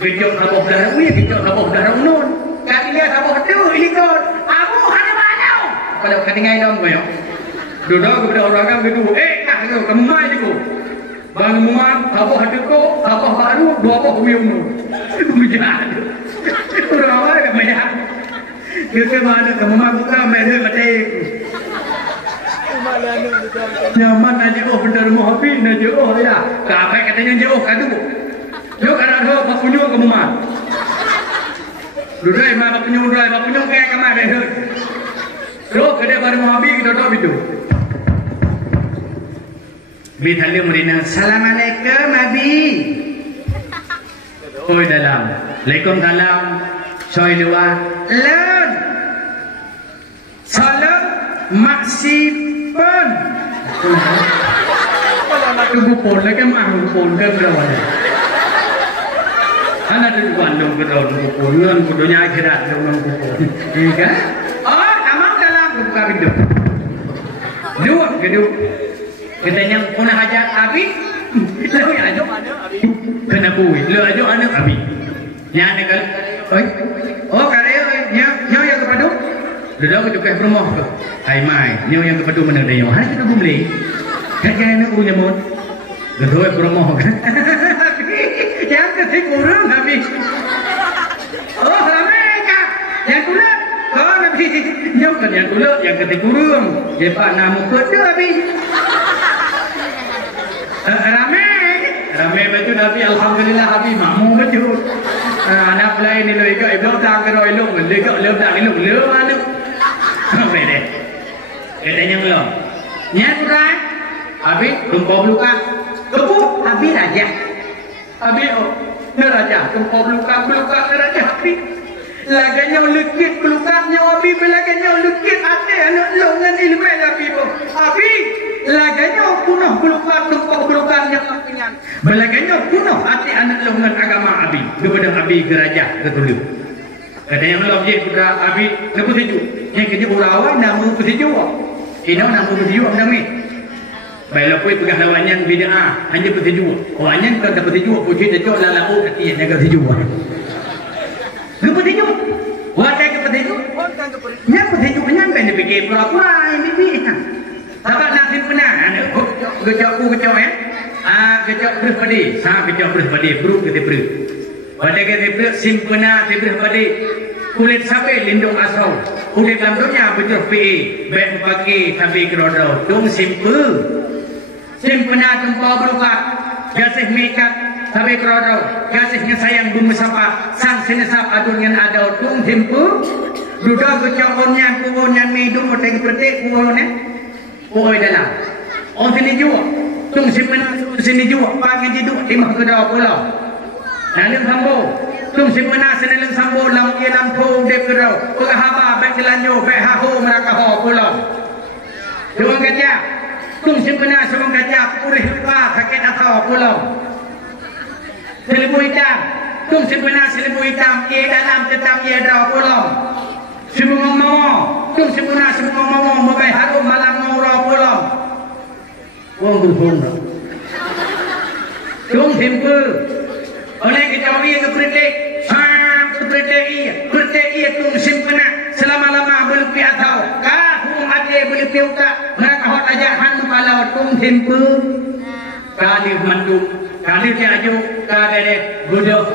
Kecok sabok darah wih, kecok sabok darah unun. Kaki dia sabok tu, ikut. Abu ada mana? Kalau ketinggai dong koyo. Duduk kepada uragam kedua, nak kamu mai tu. Bang muat, sabok hadeko, sabok baru, dua sabok miunu. Bujang. Urang awal ke banyak. Kita mana kamu mai buka mereka mati. Nyaman aja benar mau habis aja ya. Kapai katanya jauh kadu. Yo karena ho bapunyo kamu mah. Dudai mah bapunyo kayak kemana deh. Yo kada baru mau habis kita tahu itu. Bithali merina assalamualaikum abi. Oi dalam. Waalaikumsalam. Soy luar. Lan. Salam maksib pun. Tunggu pun lagi mahu pun ke berapa? Anak tu bandung berdoa tunggu pun, ngan kudunya akhirat tunggu pun. Iya? Oh, kamu dalam buka pintu. Dua, kedua. Kita yang punah hajat habis, Leo yang ajuk kena bui. Leo ajuk anak abi. Yang ni kan? Oh karya nyo yang kepadu. Dah aku juga rumah ke. Hai mai, nyo yang kepadu mana dia? Hari kita beli. Kan nak punya mon. Dah rumah kan. Yang ketiga kurang abi. Oh ramai kan? Yang kula. Kau nabi nyo kan yang kula yang ketiga kurang. Dia pak nama kau abi. Ramai baju Nabi alhamdulillah Nabi makmum baju. Anak lain ni lo ikut ibu tak kena elok, elok tak elok, elok mana? Apa ni? Katanya lo. Nyat rai. Habis tumpah luka. Kepu habis raja. Habis oh, raja tumpah luka raja habis. Laganya lekit kelukanya habis, laganya lekit hati anak lo dengan ilmu Nabi pun. Habis laganya punah kelukan tumpah kelukan yang kenyang. Belaganya punah hati anak lo dengan agama Abi kepada Abi gerajah ketulung. Kata yang Allah je kepada Abi lepas sejuk. Yang kerja urawan nama sejuk. Ini nama sejuk nama. Baiklah pun pegang lawannya bid'ah hanya sejuk. Orangnya kalau dapat sejuk puji sejuk lalau hati yang jaga sejuk. Lepas sejuk. Wadah ke sejuk. Yang sejuk nyampe dia fikir pura-pura ini. Dapat nak simpenan. Kecok ya. Kecok berpadi. Kecok berpadi. Perut kita perut. Pada kita perut simpenan berpadi. Kulit sapi lindung asal. Kulit lambungnya bujur PE. Baik pakai sapi kerodau. Tung simple. Simpenan tempat berukat. Gasih mekat. Sapi kerodau. Gasihnya sayang bumi sapa. Sang sinesap adunyan adau. Tung simple. Duduk kecok onyan midung. Oteng petik kuonnya. Oi dalam. Oh sini juga. Tung sini juga. Pagi tidur timah kedua pulau. Nalim sambo. Tung simena seneleng sambo lam ia lam tu dep kedua. Pengahaba baik jelanyo baik haho mereka ho pulau. Juang gajah. Tung simena semua gajah purih lupa sakit atau pulau. Selibu hitam. Tung simena selibu hitam ia dalam tetap ia dah pulau. Semua mau. Tung semua mau mabai harum malam ngorau pulang. Wong berhong. Tung simple. Oleh kita wih ke pretek. Pretek iya tung simple selama-lama belum pi atau. Kahung ade boleh pi utak. Mereka hot aja han kalau tung simple. Kali mandum. Kali dia aju kali gudoh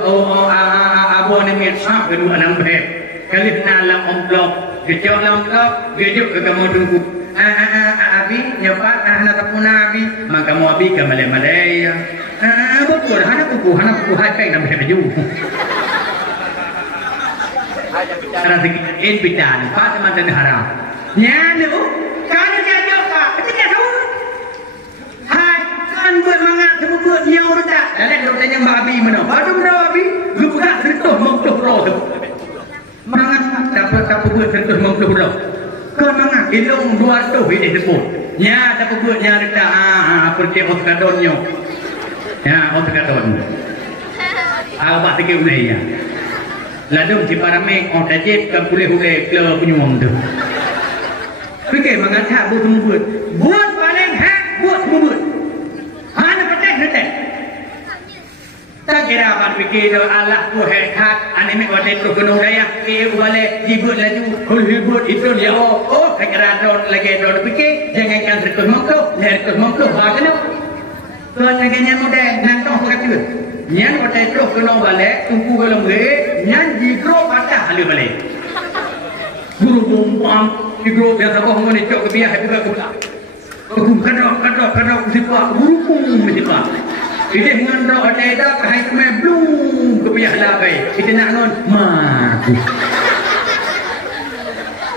abu ni miat sah kedua enam beh. Kali nalang omplok. Kecok lamplok, gejuk ke kamu tunggu. Abi, nyoba, anak kapuna abi, maka kamu abi ke malay-malay. Betul, anak kuku hai nak baju. Karena sekian bidan, pak teman dan haram. Nyanu, kalau jadi apa? Ketika tahu, hai, kan buat mangat, buat nyawa dah. Dalam dokternya mbak abi mana? Baru dah abi, lupa sentuh mengtuh roh. Mangat dapat buat sentuh mengtuh roh. Kau mangat ilung dua tu ini sebut. Nya dapat buat nya reda seperti otakadonnya. Ya otakadon. Awak sikit ulai ya. Ladung si parame otajib ke boleh ke penyuang tu. Fikir mangat hak buat paling hak buat buat. Hana petek netek. Tak kira apa fikir Allah tu hak anime wale tu kena daya ke wale dibut laju hulhibut itu dia oh kira don lagi don fikir jangan kan terus mangkuk bagana tuan lagi nyan model nantong kata nyan wale tu kena wale tunggu belum le nyan digro patah halu wale guru bumpam digro biasa bohong ni cok kebiah juga pula kadok siapa guru pun siapa. Kita dengan doa ada kahai kemai belum kebiah labai. Kita nak non mati.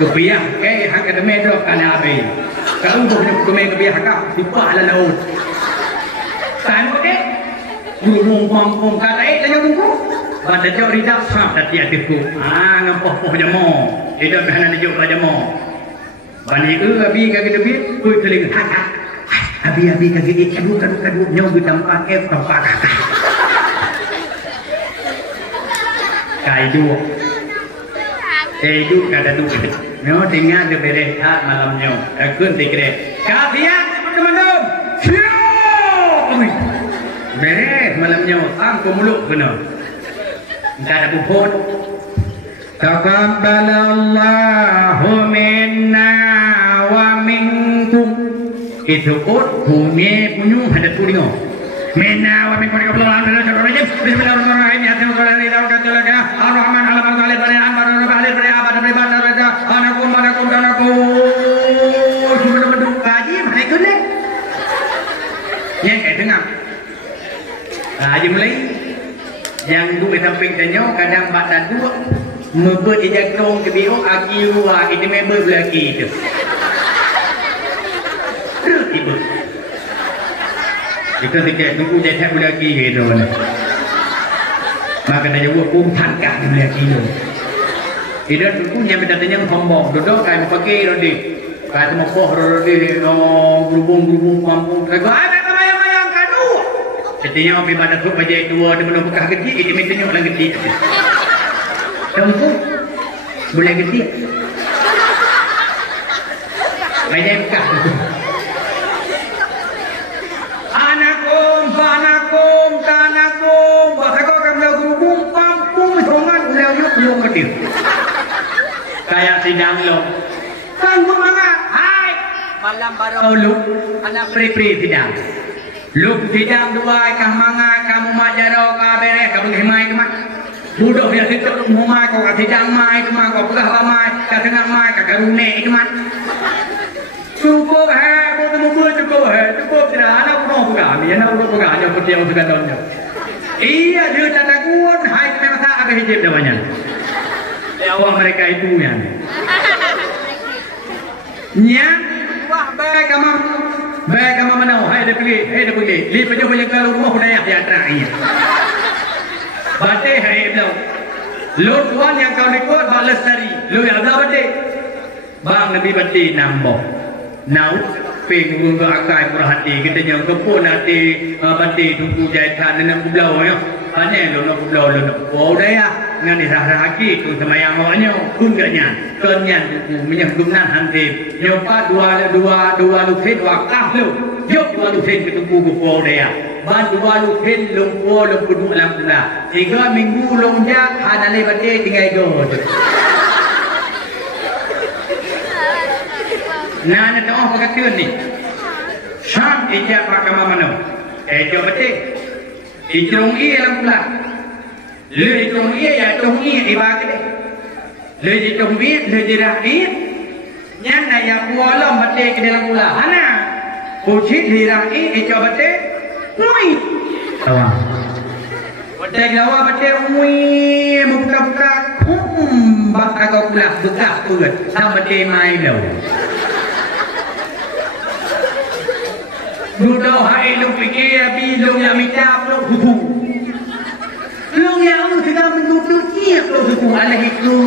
Kebiah hak ada medok kana labai. Kalau untuk kemai kebiah kah dipah ala laut. San okey. Gulung pom kata tanya kuku. Pada jauh ridak sah tadi atiku. Nampak jamo. Tidak behana jauh jamo. Bani ke abi kaki debi kuy keling hak. Abi kaki kadu nyong di tempat tempat kaidu kada tu nyo tinggal di beres malam nyo akun tikre kafian teman-teman Beres malamnya aku muluk benar. Enggak ada puput. Taqabbalallahu minna wa minkum. Itu pun bumi punyung ada turingo. Minna wa minkum Bismillahirrahmanirrahim. Bismillahirrahmanirrahim. Ya Tuhan Allah katakan Ar-Rahman alaman khalid bani anwar ba'alir bani abad bani bandar bani anakum sudah berduk kaji mana ikut deh. Yang dengar. Haji mulai yang duduk di samping tanya kadang badan dua membut ijak tong ke biok aki ruah ini member belaki itu ibu kita tidak tunggu jatah belaki gitu maka dia buat kumpankan belaki itu tidak tunggunya minta tanya sombong duduk kayak mau pergi rodi kayak mau koh rodi berhubung kampung kayak Ketika orang pada tu baca dua dia belum bekah kecil, dia mestinya orang kecil. Kamu boleh kecil. Baca bekah. Anakum, kanakum, bahasa kau kamu lagu kampung songan lalu belum kecil. Kayak sidang lo. Kamu mana? Hai. Malam baru lu anak pri sidang. Luk sidang dua kah manga kamu majaro ka beres ka boleh mai ke mak budak dia situ rumah kau ka sidang mai ke mak kau pegah mai ka tengah mai ka garune ke mak cukup cukup tidak anak mau pegah ni anak mau pegah nya putih sudah tahunnya iya dia tak takut hai memang tak ada hijab namanya awak mereka itu yang nya wah baik kamu baik kamu mana? Hai dah pilih. Lihat banyak kalau rumah budaya yang terakhir. Bate hai belau. Lo tuan yang kau rekod balas tari. Lo yang ada bate. Bang Nabi bate nambo. Nau peng gua akai perhati kita yang kepun nanti bate tunggu jahitan dan belau ya. Hanya lo nak belau lo nak. Oh dah ya. Ngan di haki tu sama yang awaknya kunjanya kenyan minyak dumnan hanti nyopa dua lupin wakah lu yuk dua lupin ketemu buku dia ban dua lupin lumpo lumpudu alam pula 3 minggu lomja ada lebate tinggal god nana tahu apa kata ni syam ejak pakama mana ejak bate ijrong alam pula le trong ia ya trong ia di bagi deh le trong ia le dirahit nyana ya kuala mate ke dalam ulah ana pucit dirahit coba teh ui tawa mate gawa mate ui buka bak agak ulah buka pulut sama mate mai lo duduk hai lu fikir bi lu yang minta lu hukum Long yang sudah menutup siap lo suku Allah itu.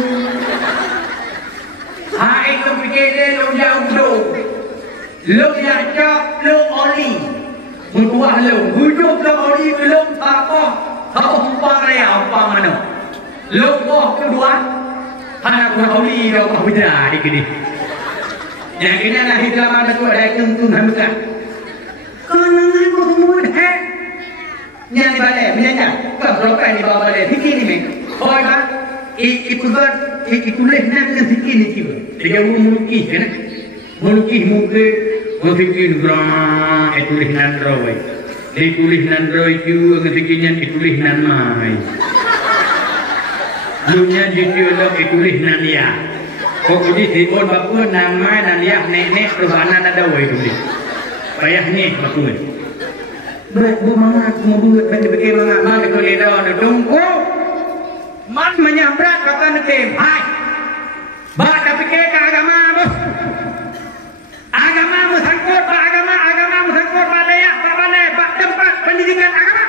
Hai tu fikir long yang long yang cap long oli. Buat long hidup long oli long apa? Apa raya apa mana? Long boh kedua. Anak buat oli long apa benda di kini. Yang ini adalah hidup mana tu ada tungtung hamka. Kenapa aku semua dah? Yang di balai, misalnya, kalau kan di bawah balai, fikir ni mek. Oh, apa? Ikulah nak fikir ni kiba. Tiga mulukih, kan? Mulukih muka, fikir grama, itulah nandroy. Itulah nandroy juga, fikirnya itulah nanmai. Lunya jujur itulah nandia. Kau di sibon bakun nanmai nandia nenek perubahan ada woi tu. Payah ni bakun. Bermangat mobil bagi mangat kau lihat ada tunggu man menyambrat kata nekem hai baca fikir ke agama bos agama musangkut agama musangkut balaya pak tempat pendidikan agama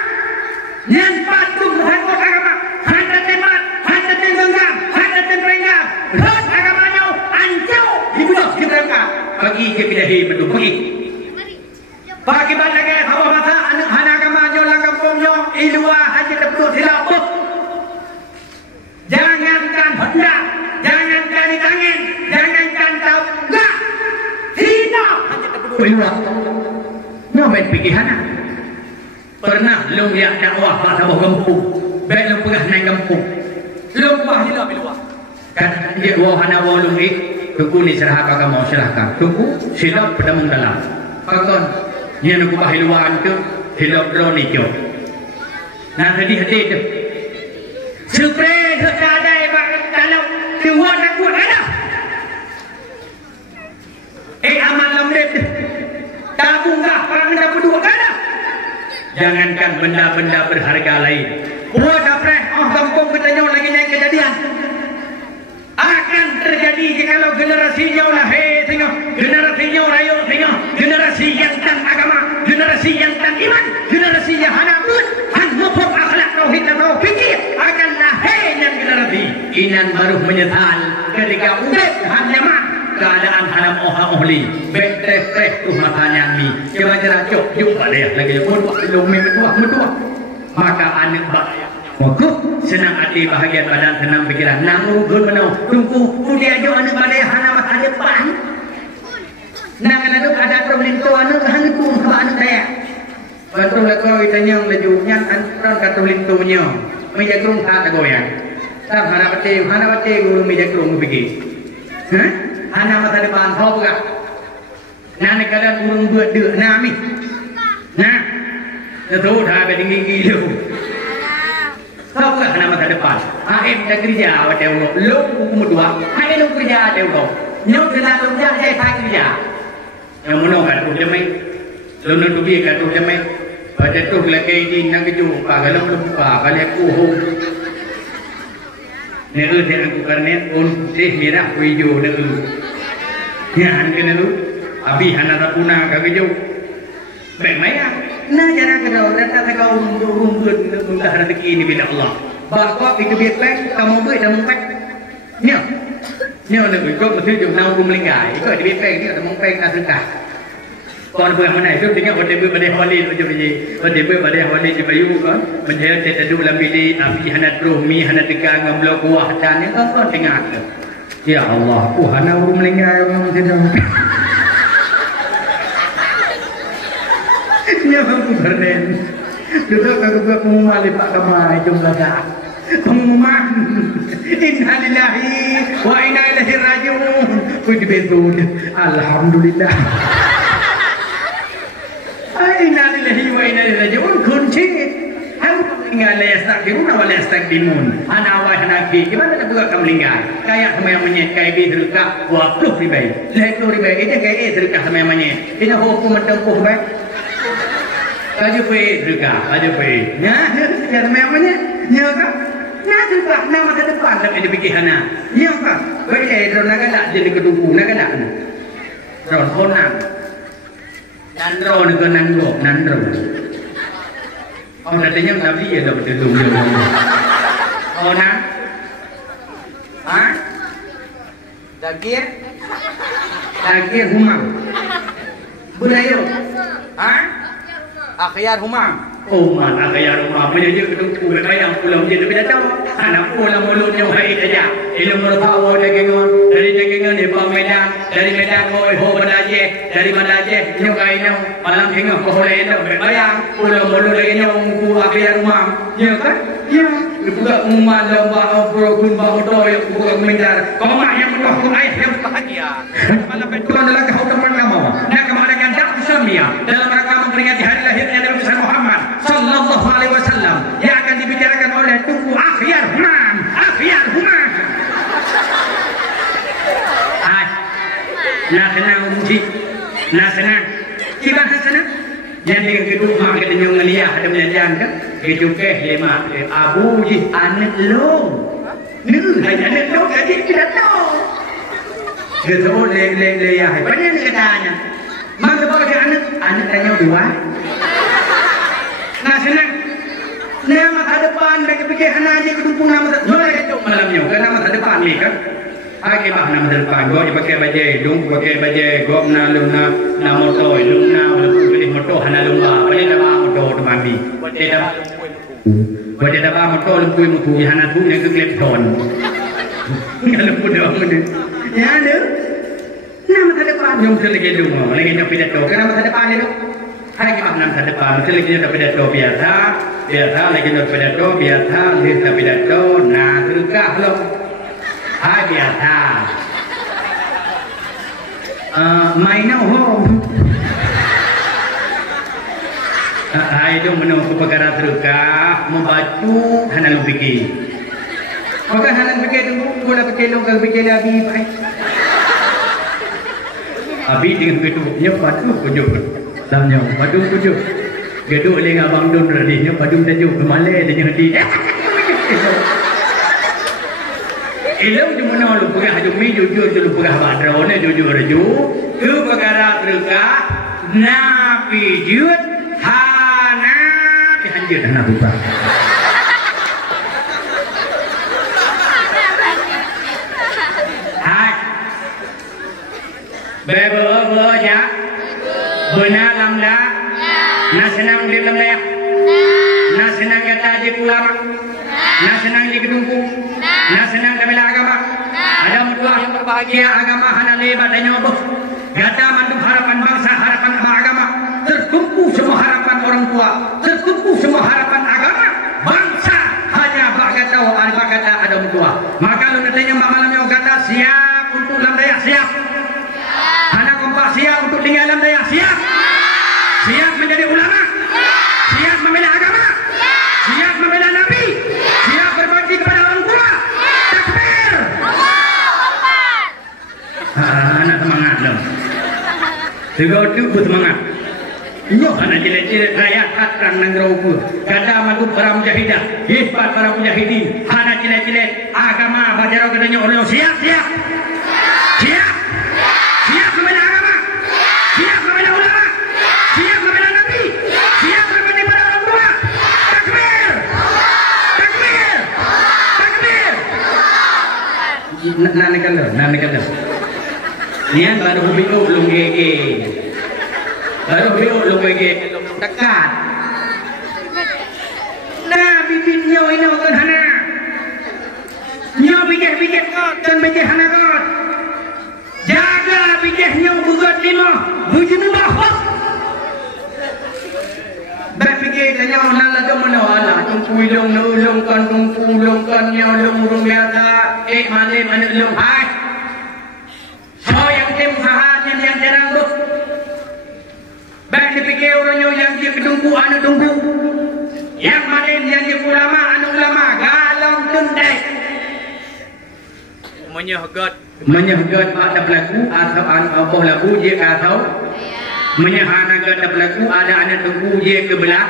yang patuh musangkut agama hanya tempat hanya tenggam hanya tenggam terus agamanya ancau dibunuh kita bagi ke bidahi betul bagi banyak hawa mata anak agama jolang kampungnya ilua haji terpuluh silap jangankan benda jangankan di tangan jangankan tahu enggak tidak haji terpuluh ilua ngapain pikiran Pernah lu yang dakwah pada bawah kampung, baik lu pernah naik kampung, lu bah di luar. Kan dia wahana walung tuku ni serahkan kamu serahkan, tuku silap pada mengdalam. Pakon, ni aku bah luar tu, silap drone itu. Nah hati tu, supre terkadai kalau tuan aku ada. Amal lamret, tabung dah perang dah berdua kada. Jangankan benda-benda berharga lain. Buat apa? Kampung katanya lagi naik kejadian. Akan terjadi kalau generasinya ulah tengok, generasinya rayu tengok, generasi yang tan agama, generasi yang tan iman, generasi yang hana mut, han mupuk akhlak tauhid dan fikih akan yang generasi. Inan baru menyesal ketika urip hanya mak keadaan haram ohli betreh tu matanya ni coba ceracok yuk boleh lagi pun belum mentua maka anak waktu senang hati bahagian badan senang pikiran nanggung gun menau tunggu udah aja anak balai hana masa depan nang ada problem tu anak hanya pun anak saya betul lah kau itanya lejunya antara kata lintunya menjagung tak goyang tak hana bate guru menjagung pergi anak masa depan kau bukan nak kadang burung buat dua nami nah itu dah bertinggi gila kau bukan anak masa depan akhir dah kerja awak tengok lu umur dua akhir lu kerja tengok nyok kena lu jangan saya kerja yang mana kan tu jamai lu nak tu biar kan tu jamai pada tu lagi ini nak keju kalau lu buka kalau aku ni dia aku kernet pun sih merah hijau dah Yan kena lu, abi hana rapuna kagak baik maya. Nah jangan kau datang kau rumput mudah rezeki ini bila Allah. Bapak itu biar baik, kamu boleh dah mengpek. Nyo, nak ikut mesti jom nak melingkai. Ikut dia biar baik dia dah mengpek nak suka. Kon buat mana itu tengok pada pada holi tu je. Pada pada holi je bayu kan. Menjadi tetu dalam bilik abi hana rohmi hana tegang ngamlo kuah dan ni kan tengah. Ya Allah, hana melingkai orang sedang. Ya aku berden. Duduk aku buat pengumuman di Pak Kamai jumlah dah. Pengumuman. Innalillahi wa inna ilaihi raji'un. Puji betul. Alhamdulillah. Innalillahi wa inna ilaihi raji'un. Kunci. Aku tinggal yastaghfiruna wa la yastaghdimun. Ana wa hana fi. Gimana nak buat kamu lingkai? Kayak sama yang menyet kai bi terka 20 ribu. 20 ribu itu kayak terka sama yang menyet. Ini hukum tempuh baik. Kaji pay juga, kaji pay. Ya, ya namanya, ya kan? Nah, juga nama ke depan dapat dipikirkan. Ya kan? Baik, drone naga tak jadi keduku, naga tak. Drone konan, nandro dengan nandro. Oh, nantinya tapi ya dapat dulu. Oh, nah, ah, dagir humam, budaya, ah. Akhir rumah. Oh mana akhir rumah. Punya je ketemu bayang pulau je tapi dah tahu. Anak pulau mulutnya hai saja. Ilmu bertahu dagingan dari dagingan di Medan, dari Medan oi ho belaje, dari belaje nyukainau malam hingga boleh dah bayang pulau mulut lagi nyongku akhir rumah. Ya kan? Ya. Buka rumah lomba ofrokun bahu doy buka menjar. Kau mak yang mendoh air yang bahagia. Malam itu adalah kau teman kamu. Nak kamu adakan dak Islamia dalam rangka memperingati hari lahirnya Nabi Muhammad sallallahu alaihi wasallam yang akan dibicarakan oleh Tuku Akhyar Human. Nah senang uji. Nah senang. Kita senang. Yang dengan kedua katanya ngeliah ada belajar kan? Itu lima Abu Ji anak lo. Ni anak lo jadi tidak tahu. Kita le ya. Banyak ni katanya. Masa bagi anak tanya dua. Nah senang. Nama masa depan bagi fikir anak je kedumpung nama boleh kacau malamnya. Kerana masa depan ni kan. Aki bah nama depan. Gua pakai baju, dung pakai baju, gua na motor, na pilih motor hana lumba. Boleh dah motor tu mami. Boleh dah motor lumpui mutu hana tu yang keklep ton. Kalau pun ni. Ya ada. Nama masa depan jom selagi dung. Lagi nak pidato. Kerana masa depan ni tu. Hai ke makna ke depan, lagi nak pidato biasa, lagi nak pidato biasa, lagi pidato, nah terkah lo. Hai biasa. Mainnya Hai itu menunggu perkara terkah, membantu hana lu fikir. Maka hana fikir tu, bola fikir lu, kalau fikir Abi, baik. Abi dengan begitu, padu kujuk. Damnya, padu kujuk. Geduk oleh abang Dun tadi, padu tajuk kemalai dia nanti. Ilau di mana lu pegah jumi jujur tu lu pegah badrone jujur. Tu perkara terkah, napi jut, hana dihanjut hana buka. Bebe ya, benar lamda, nak senang di lamda, nak senang kata di ulama, nak senang di kedungku, nak senang di bela agama. Ada mutua yang berbahagia agama hana lebat dan nyoboh. Kata mandu harapan bangsa, harapan agama, tertumpu semua harapan orang tua, tertumpu semua harapan agama, bangsa hanya bakatau al-bakata ada mutua. Maka lu nantinya malam yang kata siap untuk lamda siap. Anak kompak siap untuk tinggal dalam daya siap. Siap menjadi ulama. Siap membela agama. Siap membela Nabi. Siap berbakti kepada orang tua. Takbir. Anak semangat dong. Tegak tu bersemangat. Nyoh anak jelek-jelek rakyat hatran nangrauku. Kata madu para mujahidah. Hisbat para mujahidin. Anak jelek-jelek agama bajarau katanya orang siap. Siap membela agama, siap membela ulama, siap membela Nabi, siap berbakti pada orang tua. Takbir, takbir. Nanakan dah. Nian baru berbicara belum gege, dekat. Nah, bibit nyo ini akan hana, nyo bijak kot dan bijak hana kot. Jaga bijahnya bugat lima, bujung bahwa. Berfikir tanya nala tu mana ala, tungku ilung ulungkan nyolong urung biasa, malam mana ulung hai. So yang tim sahaja yang jarang tu. Baik dipikir orangnya yang dia ketungku anu tungku, yang malam yang dia ulama anu ulama galang tundai. Menyehagat ada pelaku atau anak laku dia atau menyehagat ada pelaku ada anak tunggu dia ke belah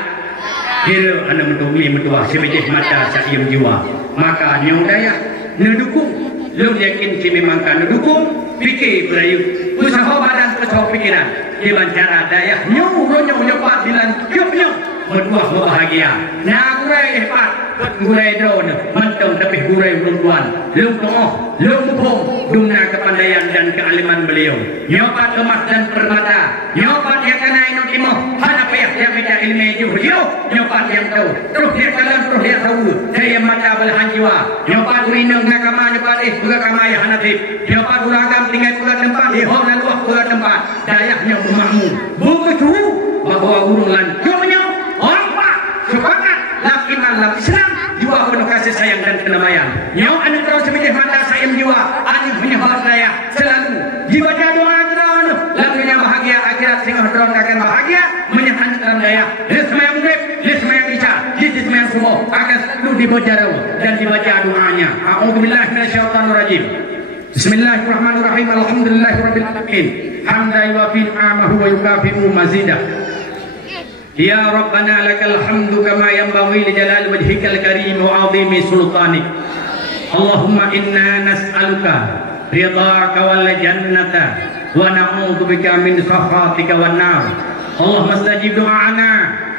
kira anak mentua sebejih mata sakyam jiwa maka nyau daya nedukung lu yakin si memang kan nedukung fikir berayu usaha badan usaha pikiran dia bancara daya nyau nyepat dilan kiupnya berbuah bahagia nah gurai hebat gurai drone mantong tapi gurai perempuan lung toh lung pung dumna kepandaian dan kealiman beliau nyopat emas dan permata nyopat yang kena inu timo hana payah yang beda ilmu juhyo nyopat yang tahu terus dia kalan terus dia tahu saya mata belahan jiwa nyopat urineng nakama nyopat buka kamaya hana tip nyopat uragam tinggal pula tempat hihom dan luah pula tempat dayahnya bermakmu begitu bahwa urung lan jomnya orang pak semangat lam iman lam Islam jiwa penuh kasih sayang dan kedamaian nyau anu terus sebijih mata sayang jiwa anu menyebab daya selalu jiwa doa terus lam dunia bahagia akhirat sehingga terus akan bahagia menyahan dalam daya lisma yang murid lisma yang isya lisma yang subuh akan selalu dibaca dan dibaca doanya a'udzubillahi minasyaitonirrajim bismillahirrahmanirrahim alhamdulillahirabbil alamin hamdan wa fi amahu wa yukafi'u mazidah. Ya Rabbana lakal hamdu kama yanbaghi li jalali wajhikal karim wa 'azimi sultanik. Allahumma inna nas'aluka ridhaka wal jannata wa na'udzubika min sakhatika wan nar. Allahumma istajib du'ana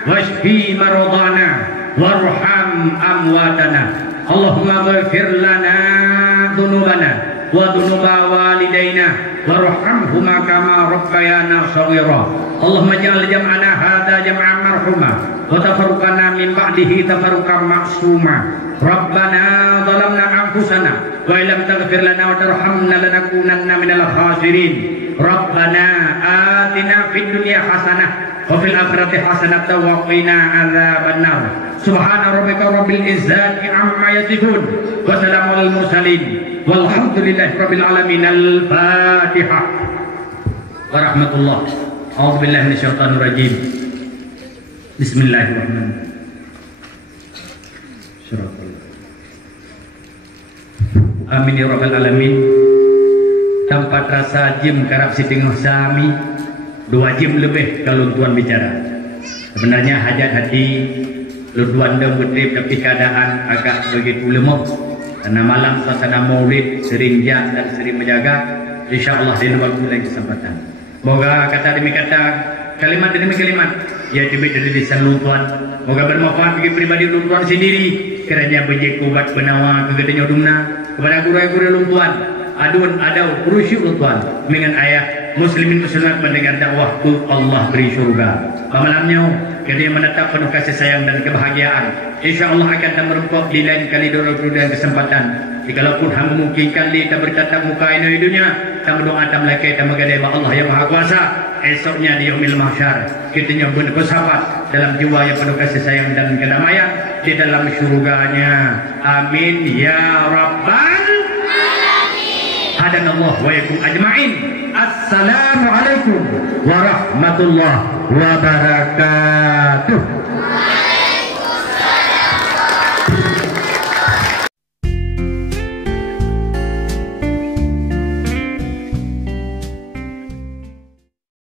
washfi maradana warham amwatana. Allahumma ighfir lana dhunubana wa dhunuba walidaina warhamhuma kama rabbayana shaghira. Allahumma ij'al jam'ana hadha hadza jam'an marhuma wa tafarruqana min ba'dihi tafarruqan ma'suma. Rabbana zalamna anfusana wa illam taghfir lana wa tarhamna lanakunanna minal khasirin. Rabbana atina fid dunya hasanah wa fil akhirati hasanatan wa qina adzabannar. Subhana rabbika rabbil izzati amma yasifun wa salamun alal mursalin walhamdulillahi rabbil alamin. Al-Fatihah. Warahmatullah. A'udzu billahi minasyaitonir rajim. Bismillahirrahmanirrahim. Amin ya rabbal alamin. Tempat rasa jim karap sitingah sami 2 jam lebih kalau tuan bicara. Sebenarnya hajat hati luduan dan betrip tapi keadaan agak begitu lemah karena malam suasana maulid sering jak dan sering menjaga. InsyaAllah di waktu lain kesempatan. Moga kata demi kata, kalimat demi kalimat ya demi dari lisan lutuan. Moga bermanfaat bagi pribadi lutuan sendiri. Kerana bejek kubat penawa kegedenya dumna kepada guru-guru lutuan. Adun adau berusyuk lutuan dengan ayah muslimin muslimat mendengar dakwah tu Allah beri syurga. Malamnya dia menetap penuh kasih sayang dan kebahagiaan. InsyaAllah akan merempok di lain kali dan kesempatan. Jikalaupun hamba memungkinkan kita bertatap muka ini di dunia, kita berdoa dan melaki dan mengadai Allah yang Maha Kuasa. Esoknya di yaumil mahsyar kita nyambut bersahabat dalam jiwa yang penuh kasih sayang dan kedamaian di dalam syurganya. Amin ya rabbal alamin. Hadanallah wa yakum ajma'in. Assalamualaikum warahmatullahi wabarakatuh.